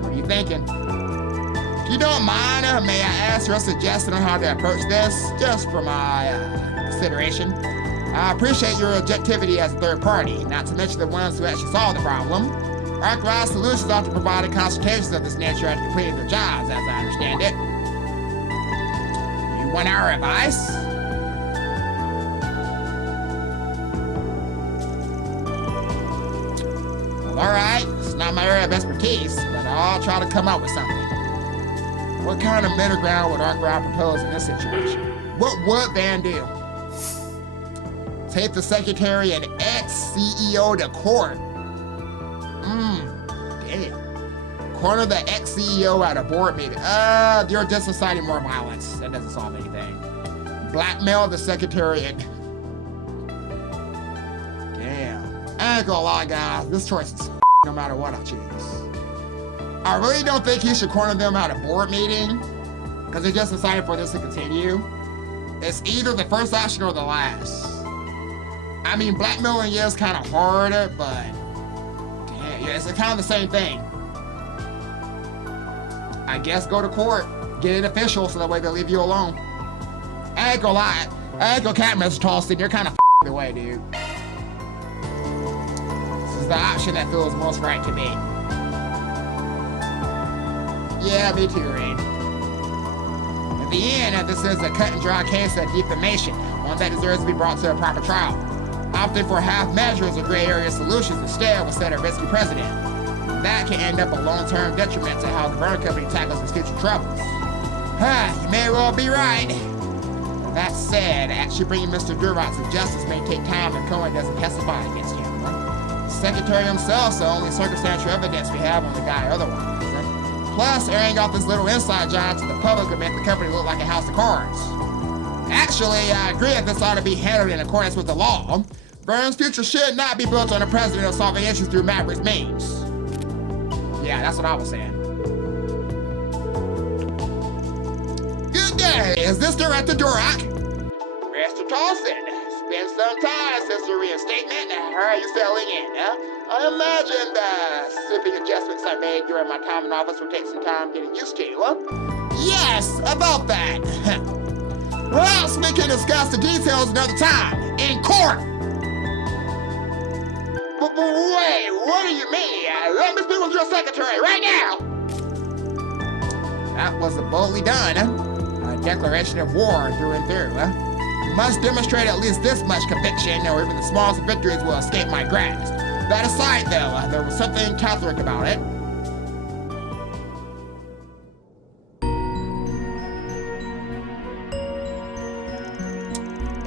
What are you thinking? If you don't mind, may I ask your suggestion on how to approach this? Just for my consideration. I appreciate your objectivity as a third party, not to mention the ones who actually solved the problem. Archivist Solutions often provided consultations of this nature after completing their jobs, as I understand it. You want our advice? Alright, it's not my area of expertise, but I'll try to come up with something. What kind of middle ground would Arkwright propose in this situation? What would Van do? Take the secretary and ex-CEO to court. Damn. Corner the ex-CEO at a board meeting. You're just inciting more violence. That doesn't solve anything. Blackmail the secretariat. Damn. I ain't gonna lie, guys. This choice is no matter what I choose. I really don't think he should corner them at a board meeting, because they just decided for this to continue. It's either the first option or the last. I mean, blackmailing is kind of hard, but damn, yeah, it's kind of the same thing. I guess go to court, get it official, so that way they'll leave you alone. I ain't gonna lie, I ain't gonna cap Mr. Tolston, you're kind of away, dude. This is the option that feels most right to me. Yeah, me too, Rain. At the end, this is a cut and dry case of defamation, one that deserves to be brought to a proper trial. Opting for half measures or gray area solutions instead will set a risky precedent. That can end up a long-term detriment to how the burner company tackles its future troubles. You may well be right. That said, actually bringing Mr. Durant to justice may take time if Cohen doesn't testify against him. The secretary himself's the only circumstantial evidence we have on the guy otherwise. Plus, airing out this little inside job to the public would make the company look like a house of cards. Actually, I agree that this ought to be handled in accordance with the law. Vern's future should not be built on the president of solving issues through Maverick's means. Yeah, that's what I was saying. Good day, is this Director Durak? Mr. Tolson, it's been some time since the reinstatement. How are you settling in, huh? I imagine the specific adjustments I made during my time in office will take some time getting used to. Yes, about that. Perhaps we can discuss the details another time, in court. Wait, what do you mean? Let me speak with your secretary right now. That was boldly done. A declaration of war through and through. You must demonstrate at least this much conviction, or even the smallest of victories will escape my grasp. That aside, though, there was something Catholic about it.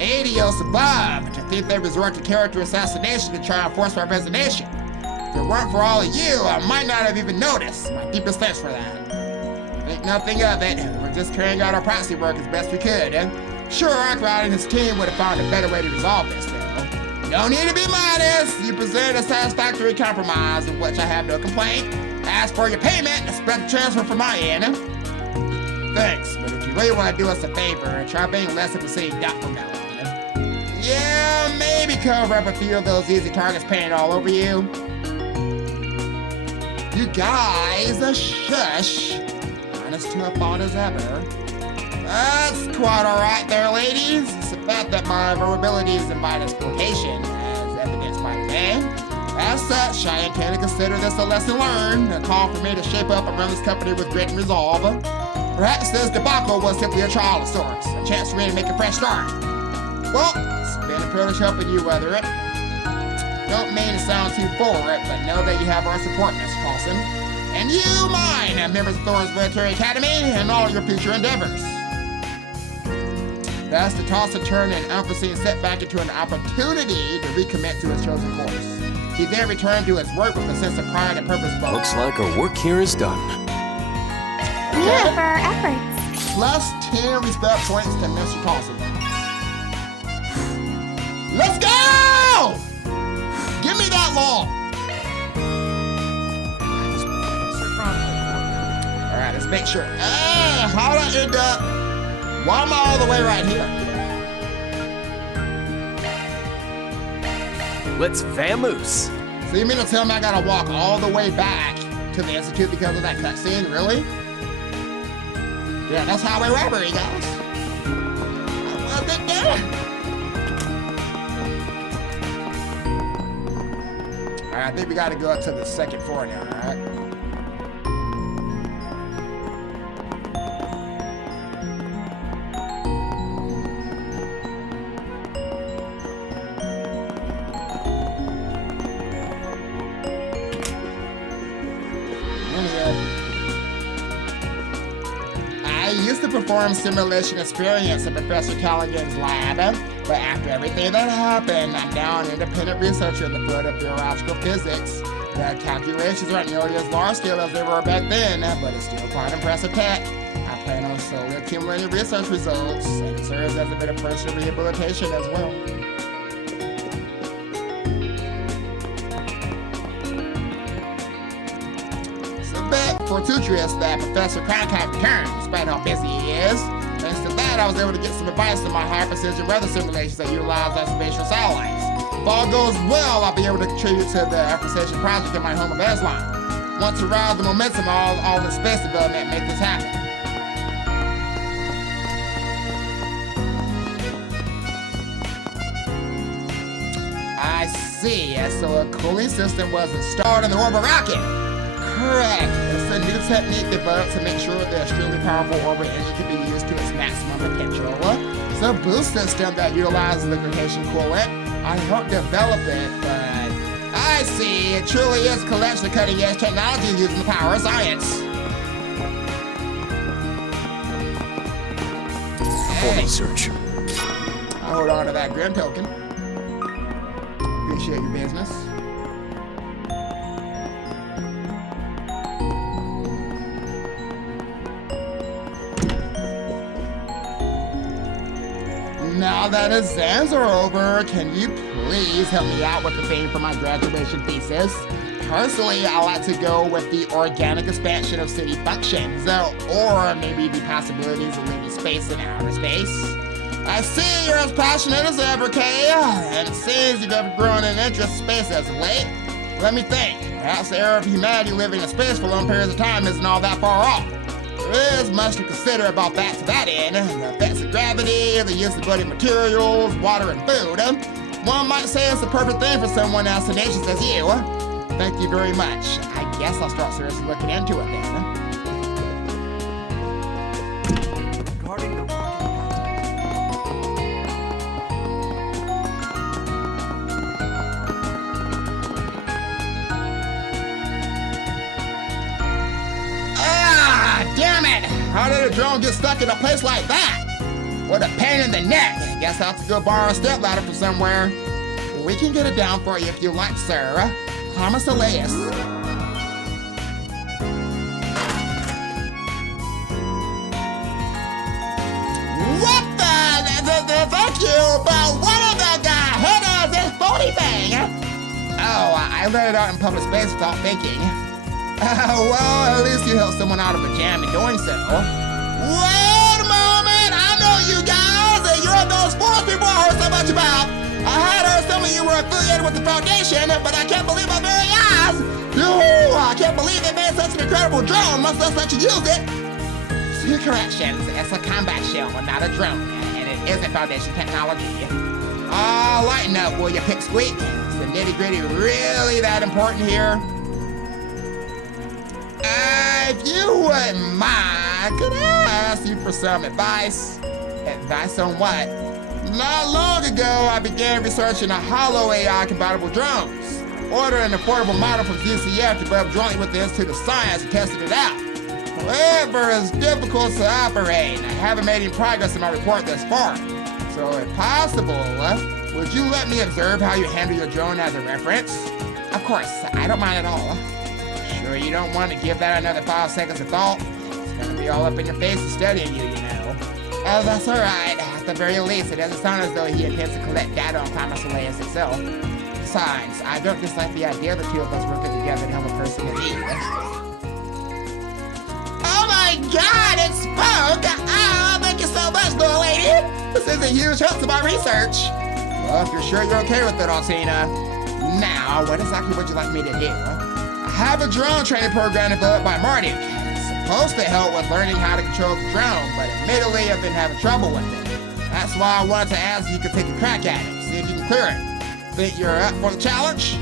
Adios above, to think they resort to character assassination to try and force my resignation. If it weren't for all of you, I might not have even noticed. My deepest thanks for that. Think nothing of it. We're just carrying out our proxy work as best we could. Sure, Arkwright and his team would have found a better way to resolve this, though. No need to be modest. You presented a satisfactory compromise, of which I have no complaint. As for your payment, expect a transfer from my end. Thanks, but if you really want to do us a favor, try being less of a city duck from now on. Yeah, maybe cover up a few of those easy targets painted all over you. You guys, shush. Honest to a fault as ever. That's quite alright there, ladies. It's a fact that my vulnerabilities invite exploitation, as evidenced by the man. As such, I intend to consider this a lesson learned, a call for me to shape up and run this company with grit and resolve. Perhaps this debacle was simply a trial of sorts, a chance for me to make a fresh start. Well, it's been a privilege helping you weather it. Don't mean to sound too forward, but know that you have our support, Mr. Paulson. And you, mine, members of Thor's Military Academy, and all your future endeavors. Thus, to toss a turn and unforeseen setback into an opportunity to recommit to his chosen course. He then returned to his work with a sense of pride and purpose. Looks like our work here is done. Yeah, for our efforts. Plus 10 respect points to Mr. Paulson. Let's go! Give me that law! Alright, let's make sure. How did I end up? Why am I all the way right here? Let's vamoose. So you mean to tell me I gotta walk all the way back to the Institute because of that cutscene? Really? Yeah, that's highway robbery, guys. I wasn't there. Alright, I think we gotta go up to the second floor now, alright? I used to perform simulation experience in Professor Callaghan's lab, but after everything that happened, I'm now an independent researcher in the field of theoretical physics. The calculations aren't nearly as large scale as they were back then, but it's still quite impressive tech. I plan on slowly accumulating research results, and it serves as a bit of personal rehabilitation as well. It's a bit fortuitous that Professor Cronkite returned, despite how busy he is. Thanks to that, I was able to get some advice on my high-precision weather simulations that utilize observational satellites. If all goes well, I'll be able to contribute to the precision project in my home of Basel. Want to ride the momentum of all the space development and make this happen. I see. So a cooling system was installed in the orbit rocket. Correct. It's a new technique developed to make sure the extremely powerful orbit engine can be used to its maximum potential. It's a boost system that utilizes liquefaction coolant. I helped develop it, but I see. It truly is a collection of cutting-edge technology using the power of science. For research. I'll hold on to that grim token. Appreciate your business. Now that exams are over, can you please help me out with the theme for my graduation thesis? Personally, I like to go with the organic expansion of city functions, or maybe the possibilities of living space in outer space. I see you're as passionate as ever, Kay, and it seems you've ever grown an interest in space as of late. Let me think. Perhaps the era of humanity living in space for long periods of time isn't all that far off. There is much to consider about that to that end. The effects of gravity, the use of building materials, water, and food. One might say it's the perfect thing for someone as tenacious as you. Thank you very much. I guess I'll start seriously looking into it then. Regarding the rocket Damn it! How did a drone get stuck in a place like that? What a pain in the neck. Guess I'll have to go borrow a stepladder from somewhere. We can get it down for you if you like, sir. Promise Elias. What the thank you, but what in the heck is this phony thing? Oh, I let it out in public space without thinking. Well, at least you helped someone out of a jam in doing so. Wait a moment! I know you guys! You're those sports people I heard so much about! I had heard some of you were affiliated with the Foundation, but I can't believe my very eyes! Ooh, I can't believe they made such an incredible drone, much less let you use it! 2 corrections. It's a combat shell, not a drone, and it isn't Foundation technology. Lighten up, will you, Pipsqueak? Is the nitty-gritty really that important here? If you wouldn't mind, could I ask you for some advice? Advice on what? Not long ago, I began researching a hollow AI-compatible drones. Ordered an affordable model from GCF to develop jointly with the Institute of Science and tested it out. However, it's difficult to operate. I haven't made any progress in my report thus far. So if possible, would you let me observe how you handle your drone as a reference? Of course, I don't mind at all. Sure you don't want to give that another 5 seconds of thought? It's gonna be all up in your face and studying you, you know. Oh, that's alright. At the very least, it doesn't sound as though he intends to collect data on Thomas Elias himself. Besides, I don't dislike the idea of the 2 of us working together to help a person in need. Oh my god, it spoke! Oh, thank you so much, little lady! This is a huge help to my research. Well, if you're sure you're okay with it, Alcina. Now, what exactly would you like me to do? I have a drone training program developed by Marduk. It's supposed to help with learning how to control the drone, but admittedly I've been having trouble with it. That's why I wanted to ask if you could take a crack at it, see if you can clear it. Think you're up for the challenge?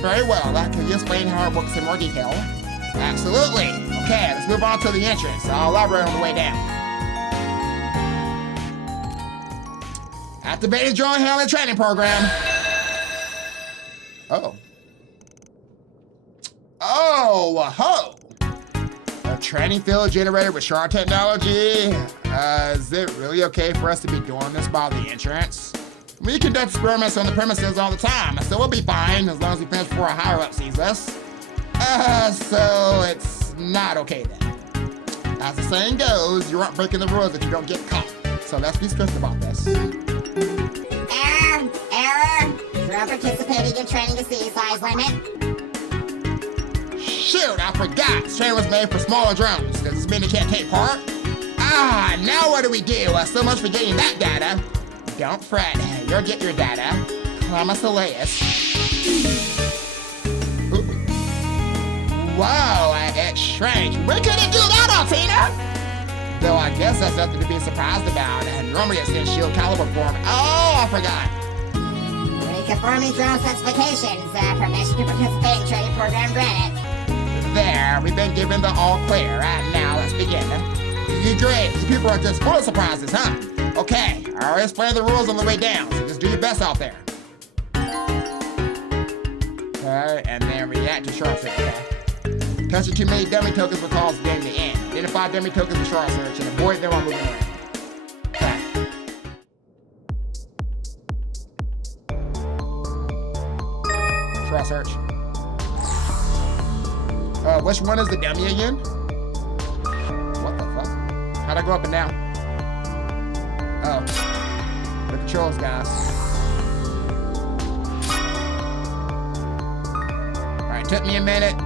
Very well, can you explain how it works in more detail? Absolutely. Okay, let's move on to the entrance. I'll elaborate on the way down. Activating drone handling training program. Oh. Oh, ho! A training field generated with shard technology? Is it really okay for us to be doing this by the entrance? We conduct experiments on the premises all the time, so we'll be fine as long as we finish before a higher-up sees us. So it's not okay then. As the saying goes, you aren't breaking the rules if you don't get caught. So let's be strict about this. Error! Drone participating in training to see size limit. Shoot, I forgot. This training was made for smaller drones. Does this mean they can't take part? Now what do we do? So much for getting that data. Don't fret, you'll get your data. Promise. Whoa, it shrank. We couldn't do that, Altina! Though I guess that's nothing to be surprised about. Normally it's in shield caliber form. Oh, I forgot. Reconfirming drone specifications. Permission to participate in training program granted. There, we've been given the all clear. Now let's begin. Great, these people are just full of surprises, huh? Okay, I already explained the rules on the way down, so just do your best out there. Okay, and then react to short search, okay? Touching too many dummy tokens will cause the game to end. Identify dummy tokens with short search and avoid them while moving around. Okay. Short search. Which one is the dummy again? What the fuck? How'd I go up and down? Oh. The controls, guys. Alright, took me a minute.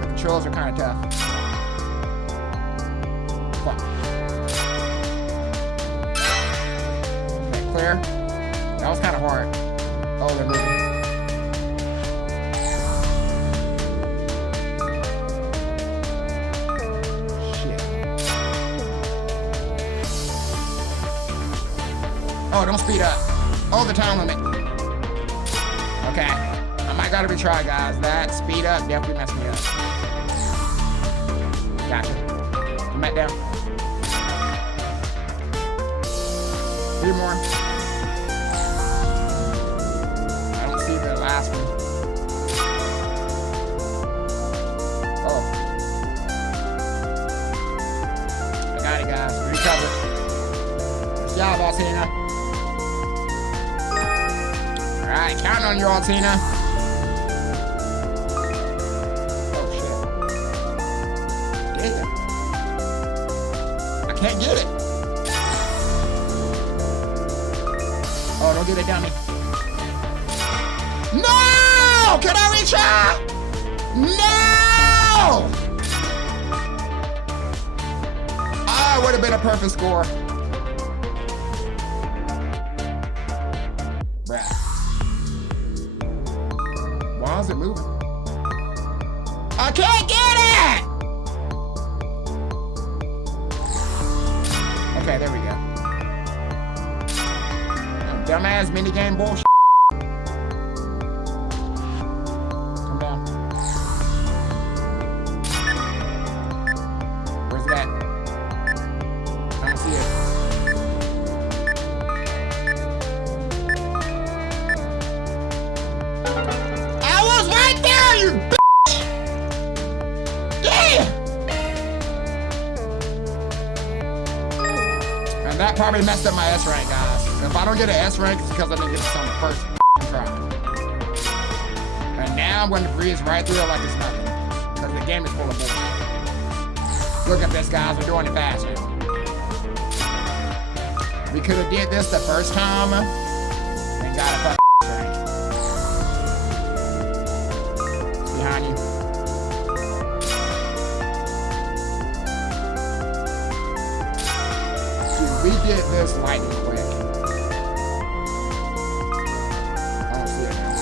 The controls are kind of tough. Fuck. Okay, clear. That was kind of hard. Oh, they're moving. Oh, don't speed up. Oh, the time limit. Okay. I might gotta retry, guys. That speed up definitely messed me up. Gotcha. Come back down. 3 more. I don't see the last one. Oh. I got it, guys. Recover. Good job, Altina. Alright, counting on you, Altina. Oh, shit. Damn. I can't get it. Oh, don't get it, dummy. No! Can I reach out? No! Ah, would have been a perfect score. Why is it moving? I can't get it! Okay, there we go. Dumbass minigame bullshit. Come down. Where's that? I don't see it. You bitch! Damn! And that probably messed up my S rank, guys. If I don't get an S rank, it's because I didn't get this on the first try. And now I'm going to breeze right through it like it's nothing. Because the game is full of bullshit. Look at this, guys. We're doing it fast now. We could have did this the first time and got a fucking behind you. Dude, we did this lightning quick. I don't see it now.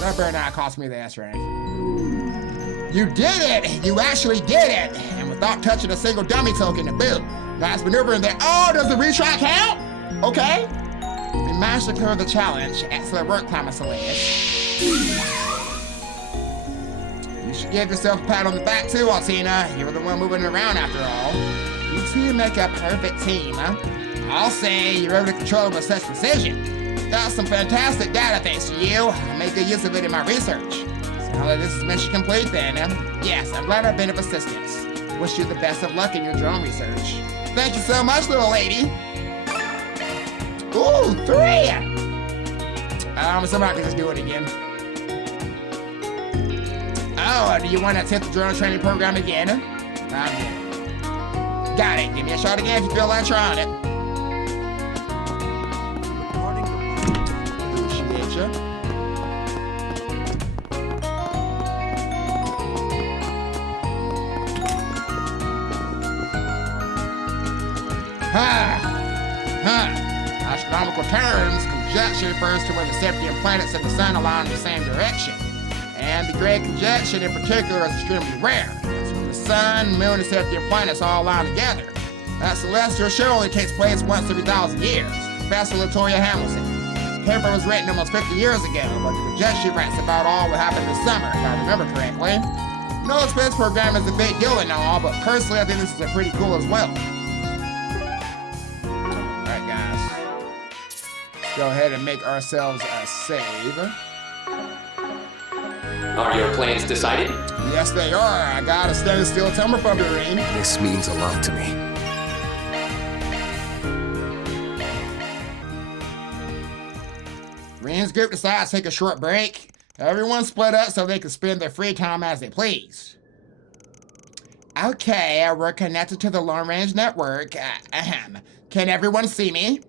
That better not cost me the S rank. You did it! You actually did it! And without touching a single dummy token to boot. Nice maneuvering there. Oh, does the retry count? Okay. We managed to clear the challenge. Excellent work, Proxy. You should give yourself a pat on the back too, Altina. You were the one moving around after all. You two make a perfect team, huh? I'll say you're able to control them with such precision. Got some fantastic data thanks to you. I'll make good use of it in my research. So now that this is mission complete then, yes, I'm glad I've been of assistance. Wish you the best of luck in your drone research. Thank you so much, little lady. Ooh, 3! Somebody can just do it again. Oh, do you want to test the drone training program again? Got it. Give me a shot again if you feel like trying it. Appreciate you. Astronomical terms, conjunction refers to when the Septian planets and the sun align in the same direction. And the great conjunction in particular is extremely rare. That's when the sun, moon, and Septian planets all align together. That celestial show only takes place once every 1,000 years. Professor Latoya Hamilton. The paper was written almost 50 years ago, but the conjunction writes about all what happened this summer, if I remember correctly. No space program is a big deal and all, but personally I think this is pretty cool as well. Alright guys, let's go ahead and make ourselves a save. Are your plans decided? Yes, they are. I got a stainless steel timber submarine. This means a lot to me. Reen's group decides to take a short break. Everyone split up so they can spend their free time as they please. Okay, we're connected to the long-range network. Can everyone see me?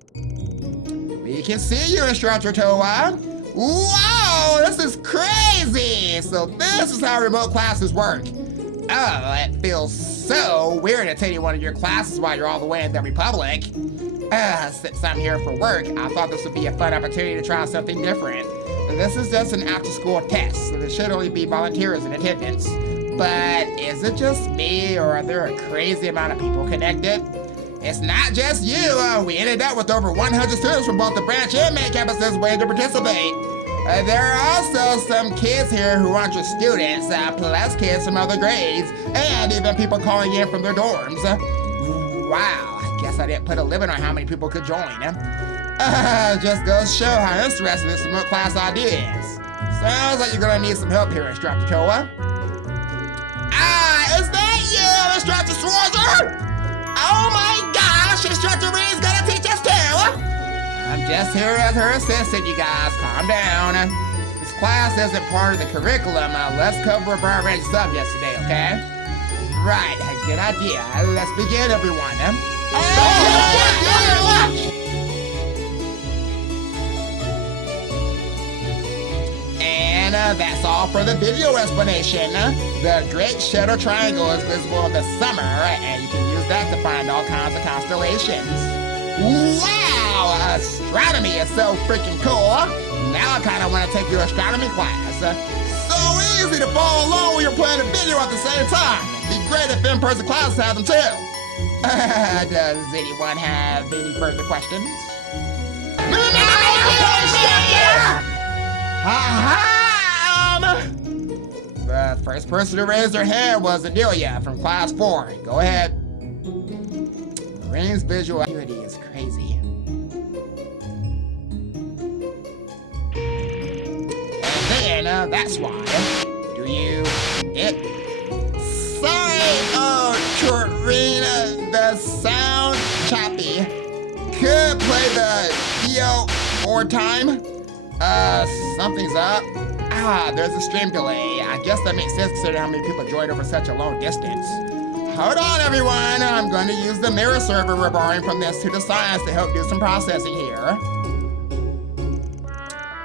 We can see you, Instructor Toa. Wow, this is crazy! So this is how remote classes work. Oh, it feels so weird attending one of your classes while you're all the way in the Republic. Since I'm here for work, I thought this would be a fun opportunity to try something different. This is just an after-school test, so there should only be volunteers in attendance. But is it just me, or are there a crazy amount of people connected? It's not just you. We ended up with over 100 students from both the branch and main campuses waiting to participate. There are also some kids here who aren't just students, plus kids from other grades, and even people calling in from their dorms. Wow, I guess I didn't put a limit on how many people could join. Just goes to show how interesting this remote class idea is. Sounds like you're gonna need some help here, Instructor Toa. Is that you, Instructor Schwarzer? Oh my gosh, Instructor Reen's gonna teach us too! I'm just here as her assistant, you guys. Calm down. This class isn't part of the curriculum. Let's cover a broad range of subjects today, okay? Right, good idea. Let's begin, everyone. And that's all for the video explanation. The Great Shadow Triangle is visible in the summer, and you can use that to find all kinds of constellations. Wow! Astronomy is so freaking cool. Now I kind of want to take your astronomy class. So easy to follow along when you're playing a video at the same time. It'd be great if in-person classes have them too. Does anyone have any further questions? The first person to raise their hand was Adelia from Class 4. Go ahead. Reen's visual acuity is crazy. And then, that's why. Do you... Sorry, Torina, the sound choppy. Could play the video or time? Something's up. There's a stream delay. I guess that makes sense considering how many people joined over such a long distance. Hold on, everyone. I'm going to use the mirror server we're borrowing from the Institute of Science to help do some processing here.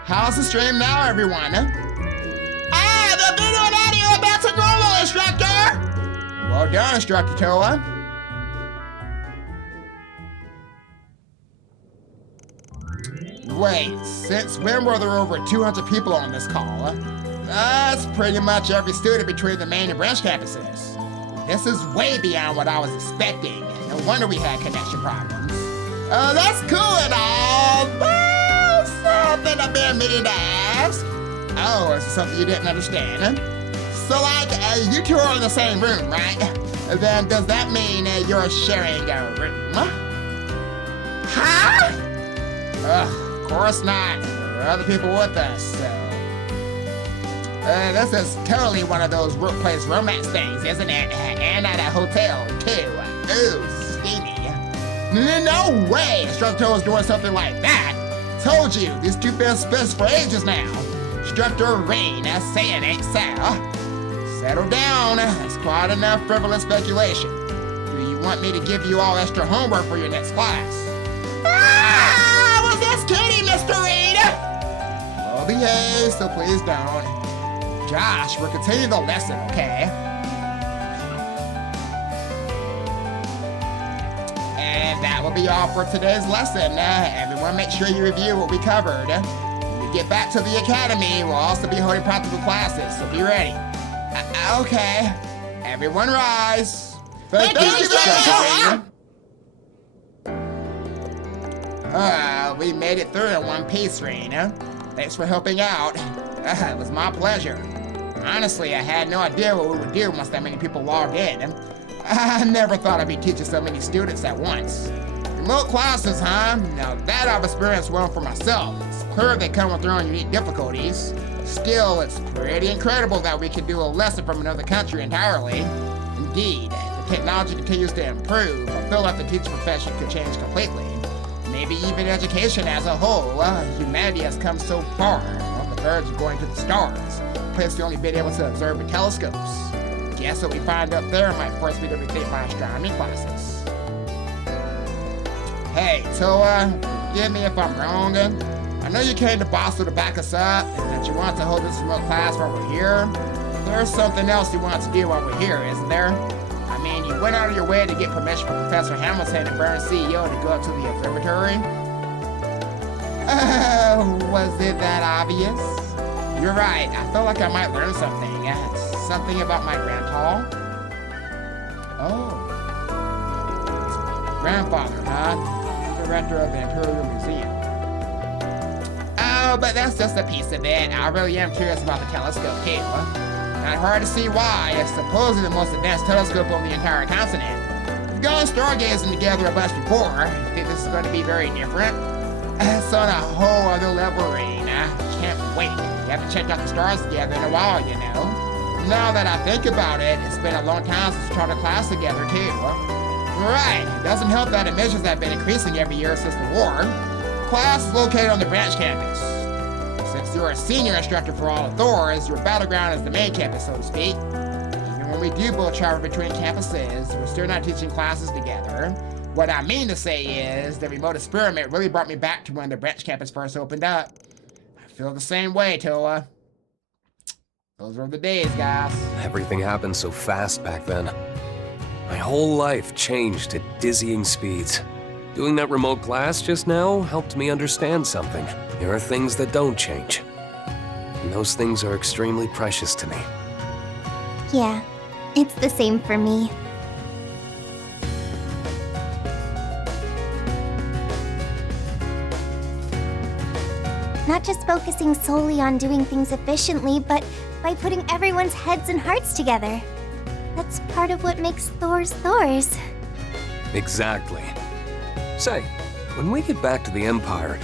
How's the stream now, everyone? The video and audio are back to normal, Instructor! Well done, Instructor Toa. Wait, since when were there over 200 people on this call? That's pretty much every student between the main and branch campuses. This is way beyond what I was expecting. No wonder we had connection problems. That's cool and all, but something I've been meaning to ask. Oh, is it something you didn't understand? So like, you two are in the same room, right? Then does that mean you're sharing a room? Huh? Of Of course not. There are other people with us, so... this is totally one of those workplace romance things, isn't it? And at a hotel, too. Ooh, steamy. No way Instructor was doing something like that. Told you, these two been spits for ages now. Instructor Rain, saying ain't so. Settle down. It's quite enough frivolous speculation. Do you want me to give you all extra homework for your next class? Ah! Was this kitty, Mr. Reed? Well, behave, so please don't. Josh, we're continuing the lesson, okay? And that will be all for today's lesson. Everyone make sure you review what we covered. When we get back to the academy, we'll also be holding practical classes, so be ready. Okay. Everyone rise. Thank you, Mr. We made it through in one piece, Raina. Thanks for helping out. It was my pleasure. Honestly, I had no idea what we would do once that many people logged in. I never thought I'd be teaching so many students at once. Remote classes, huh? Now that I've experienced well for myself. It's clear they come with their own unique difficulties. Still, it's pretty incredible that we can do a lesson from another country entirely. Indeed, the technology continues to improve. I feel like the teaching profession could change completely. Maybe even education as a whole. Humanity has come so far, on the verge of going to the stars, a place we've only been able to observe with telescopes. Guess what we find up there might force me to rethink my astronomy classes. Hey, Toa, forgive me if I'm wrong. I know you came to Basel to back us up, and that you want to hold this remote class while we're here. There's something else you want to do while we're here, isn't there? I mean, you went out of your way to get permission from Professor Hamilton and Burns' CEO to go up to the observatory. Was it that obvious? You're right, I felt like I might learn something. Something about my grandpa? Oh. Grandfather, huh? Director of the Imperial Museum. Oh, but that's just a piece of it. I really am curious about the telescope, too. Not hard to see why. It's supposedly the most advanced telescope on the entire continent. We've gone stargazing together a bunch before. You think this is going to be very different? It's on a whole other level, Raina. Can't wait. We haven't checked out the stars together in a while, you know. Now that I think about it, it's been a long time since we taught a class together, too. Right. It doesn't help that emissions have been increasing every year since the war. Class is located on the branch campus. Since you're a senior instructor for all of Thor's, your battleground is the main campus, so to speak. Even when we do both travel between campuses, we're still not teaching classes together. What I mean to say is, the remote experiment really brought me back to when the branch campus first opened up. I feel the same way, Toa. Those were the days, guys. Everything happened so fast back then. My whole life changed at dizzying speeds. Doing that remote class just now helped me understand something. There are things that don't change. And those things are extremely precious to me. Yeah, it's the same for me. Not just focusing solely on doing things efficiently, but by putting everyone's heads and hearts together. That's part of what makes Thor's Thor's. Exactly. Say, when we get back to the Empire,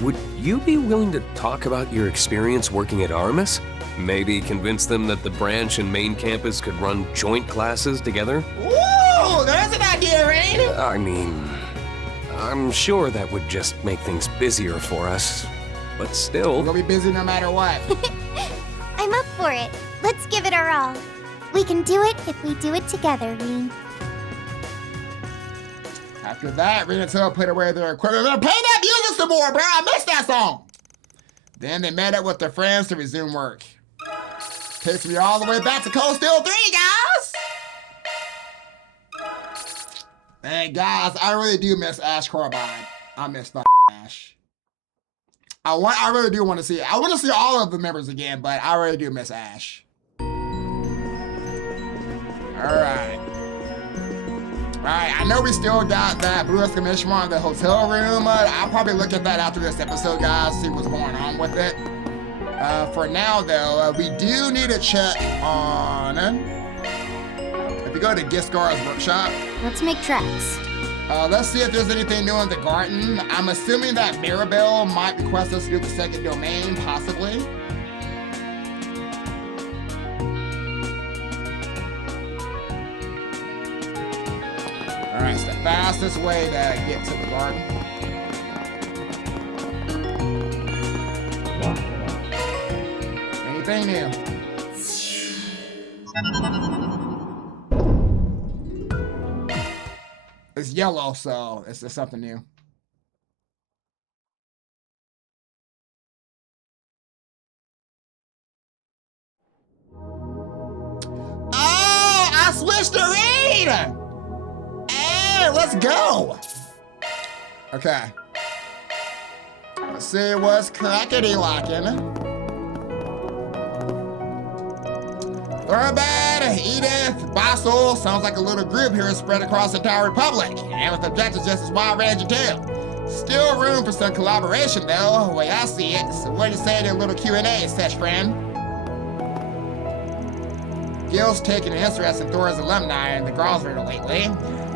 would you be willing to talk about your experience working at Armis? Maybe convince them that the branch and main campus could run joint classes together? Ooh, there's an idea, Rain! I mean, I'm sure that would just make things busier for us. But still... We'll be busy no matter what. I'm up for it. Let's give it our all. We can do it if we do it together, Reen. After that, Reen and Toa put away their equipment. Play that music some more, bro! I missed that song! Then they met up with their friends to resume work. Takes me all the way back to Cold Steel 3, guys! And guys, I really do miss Ash Carbide. I miss the Ash. I really do want to see it. I want to see all of the members again, but I really do miss Ash. Alright, I know we still got that Blue exclamation in the hotel room. I'll probably look at that after this episode, guys, see what's going on with it. For now, though, we do need to check on... If we go to Giskar's workshop... Let's make tracks. Let's see if there's anything new in the garden. I'm assuming that Mirabelle might request us to do the second domain, possibly. Alright, it's the fastest way to get to the garden. Anything new? It's yellow, so it's just something new. Oh, I switched to read! Hey, let's go! Okay. Let's see what's crackety-locking. Thorbad, Edith, Basel, sounds like a little group here spread across the entire Republic, and with objectives just as wide-ranging too. Still room for some collaboration though, the way I see it. So what do you say to a little Q&A, such friend? Gil's taking an interest in Thor's alumni in the Grosvenor lately.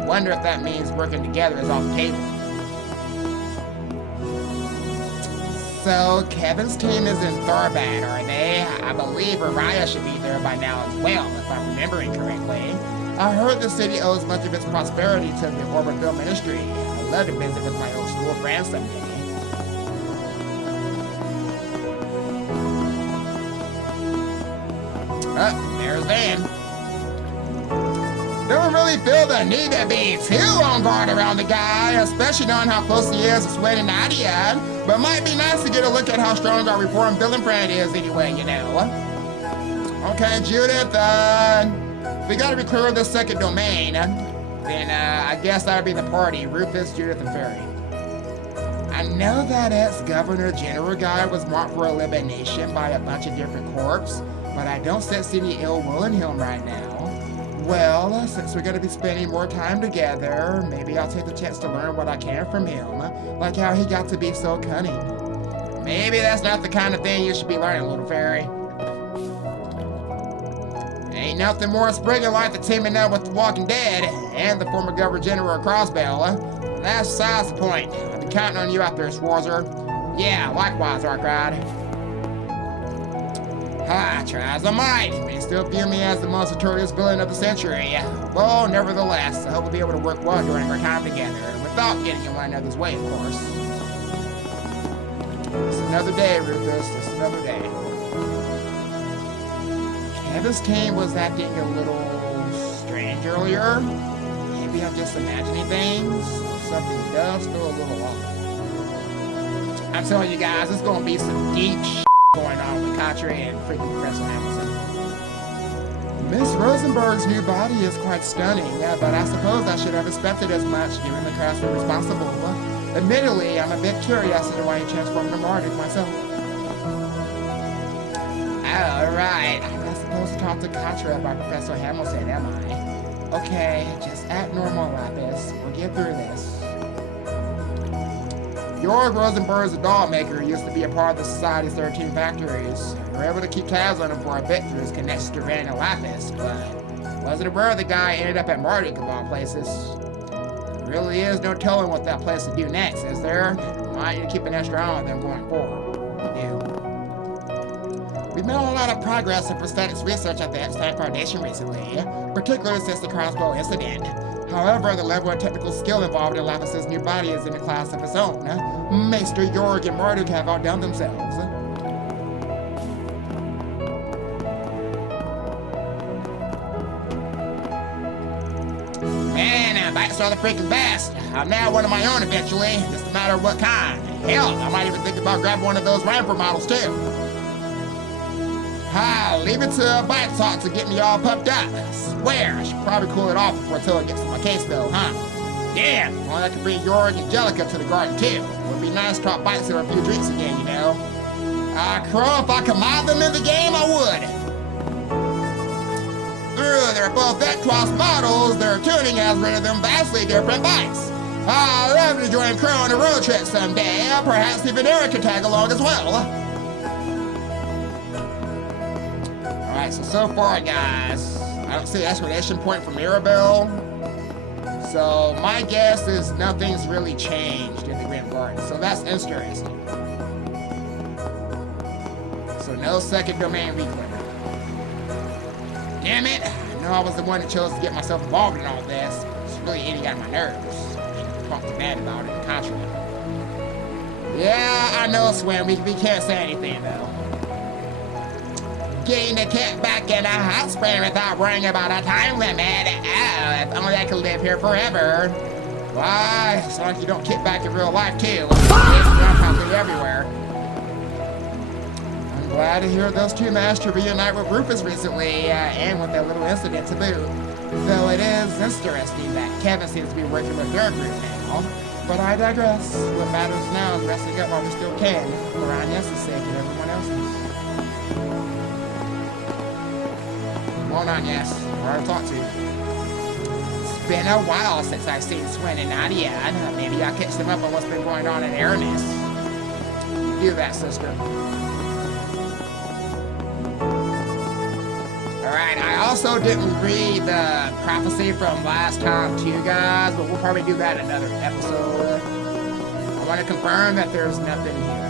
Wonder if that means working together is off the table. So, Kevin's team is in Thorbad, are they? I believe Araya should be there by now as well, if I'm remembering correctly. I heard the city owes much of its prosperity to the Orbit Film Ministry. I'd love to visit with my old school friends someday. Oh, there's Van. Don't really feel the need to be too on guard around the guy, especially knowing how close he is to Sweat and Nadia. But might be nice to get a look at how strong our reformed villain friend is anyway, you know. Okay, Judith, we gotta be clear of the second domain. Then I guess that'll be the party, Rufus, Judith, and Fairy. I know that ex-Governor General guy was marked for elimination by a bunch of different corps, but I don't sense any ill will in him right now. Well, since we're gonna be spending more time together, maybe I'll take the chance to learn what I can from him, like how he got to be so cunning. Maybe that's not the kind of thing you should be learning, little fairy. Ain't nothing more Spriggan like than teaming up with the Walking Dead and the former Governor General of Crossbell. That's besides the point. I'll be counting on you out there, Schwarzer. Yeah, likewise, Arkrod. Try as I might, may still view me as the most notorious villain of the century. Well, nevertheless, I hope we'll be able to work well during our time together, without getting in one another's way, of course. It's another day, Rufus, it's another day. Kevin's team was acting a little strange earlier. Maybe I'm just imagining things. Something does feel a little off. I'm telling you guys, it's gonna be some deep shit going on with Contra and freaking Professor Hamilton. Miss Rosenberg's new body is quite stunning, but I suppose I should have expected as much given the craftsman responsible. Admittedly, I'm a bit curious as to why he transformed to Marduk myself. Alright, I'm not supposed to talk to Contra about Professor Hamilton, am I? Okay, just act normal, Lapis. We'll get through this. Georg Rosenberg's doll maker used to be a part of the Society's 13 factories. We were able to keep tabs on him for a bit through his connections to Van and Lapis, but wasn't aware the guy ended up at Marduk of all places. There really is no telling what that place to do next, is there? Might need to keep an extra eye on them going forward. We've made a lot of progress in prosthetics research at the Epstein Foundation recently, particularly since the crossbow incident. However, the level of technical skill involved in Lapis's new body is in a class of its own. Maester Jorg and Marduk have outdone themselves. Man, bites are the freaking best. I'm now one of my own eventually, just a matter of what kind. Hell, I might even think about grabbing one of those Ramper models too. Leave it to Bite Talk to get me all pumped up. Swear, I should probably cool it off before Attila gets to my case though, huh? Damn, only I could bring Jorg and Angelica to the garden too. It would be nice to talk Bites over a few drinks again, you know. Crow, if I could mod them in the game, I would. They're both Vectros models, their tuning has rendered them vastly different bikes. I'd love to join Crow on a road trip someday. Perhaps even Eric could tag along as well. Alright, so far, guys, I don't see an exclamation point for Mirabelle. So my guess is nothing's really changed in the Grim Garden. So that's interesting. So no second domain reclaim. Damn it! I know I was the one that chose to get myself involved in all this. It's really eating out of my nerves. Pumped mad about it, contrary. Yeah, I know, Swim. We can't say anything, though. Getting the cat back in a hot spring without worrying about a time limit. Oh, if only I could live here forever. Why? As long as you don't kick back in real life, too. It's everywhere. I'm glad to hear those two managed to reunite with Rufus recently, and with that little incident to boot. Though it is interesting that Kevin seems to be working with their group now. But I digress. What matters now is resting up while we still can, for Agnes' sake and everyone else's. Come on, Agnes. Hard to talk to. It's been a while since I've seen Swin and Nadia. Maybe I'll catch them up on what's been going on in Aramis. Do that, sister. Alright, I also didn't read the prophecy from last time to you guys, but we'll probably do that in another episode. I want to confirm that there's nothing here.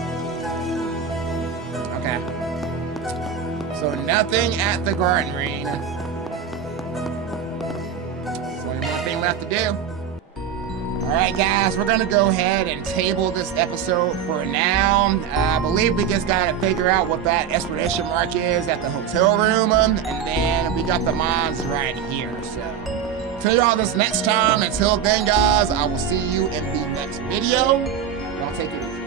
Okay. So nothing at the garden ring. There's only one thing left to do. Alright guys, we're gonna go ahead and table this episode for now. I believe we just gotta figure out what that explanation mark is at the hotel room, and then we got the mines right here, so. Tell you all this next time. Until then guys, I will see you in the next video. Don't take it easy.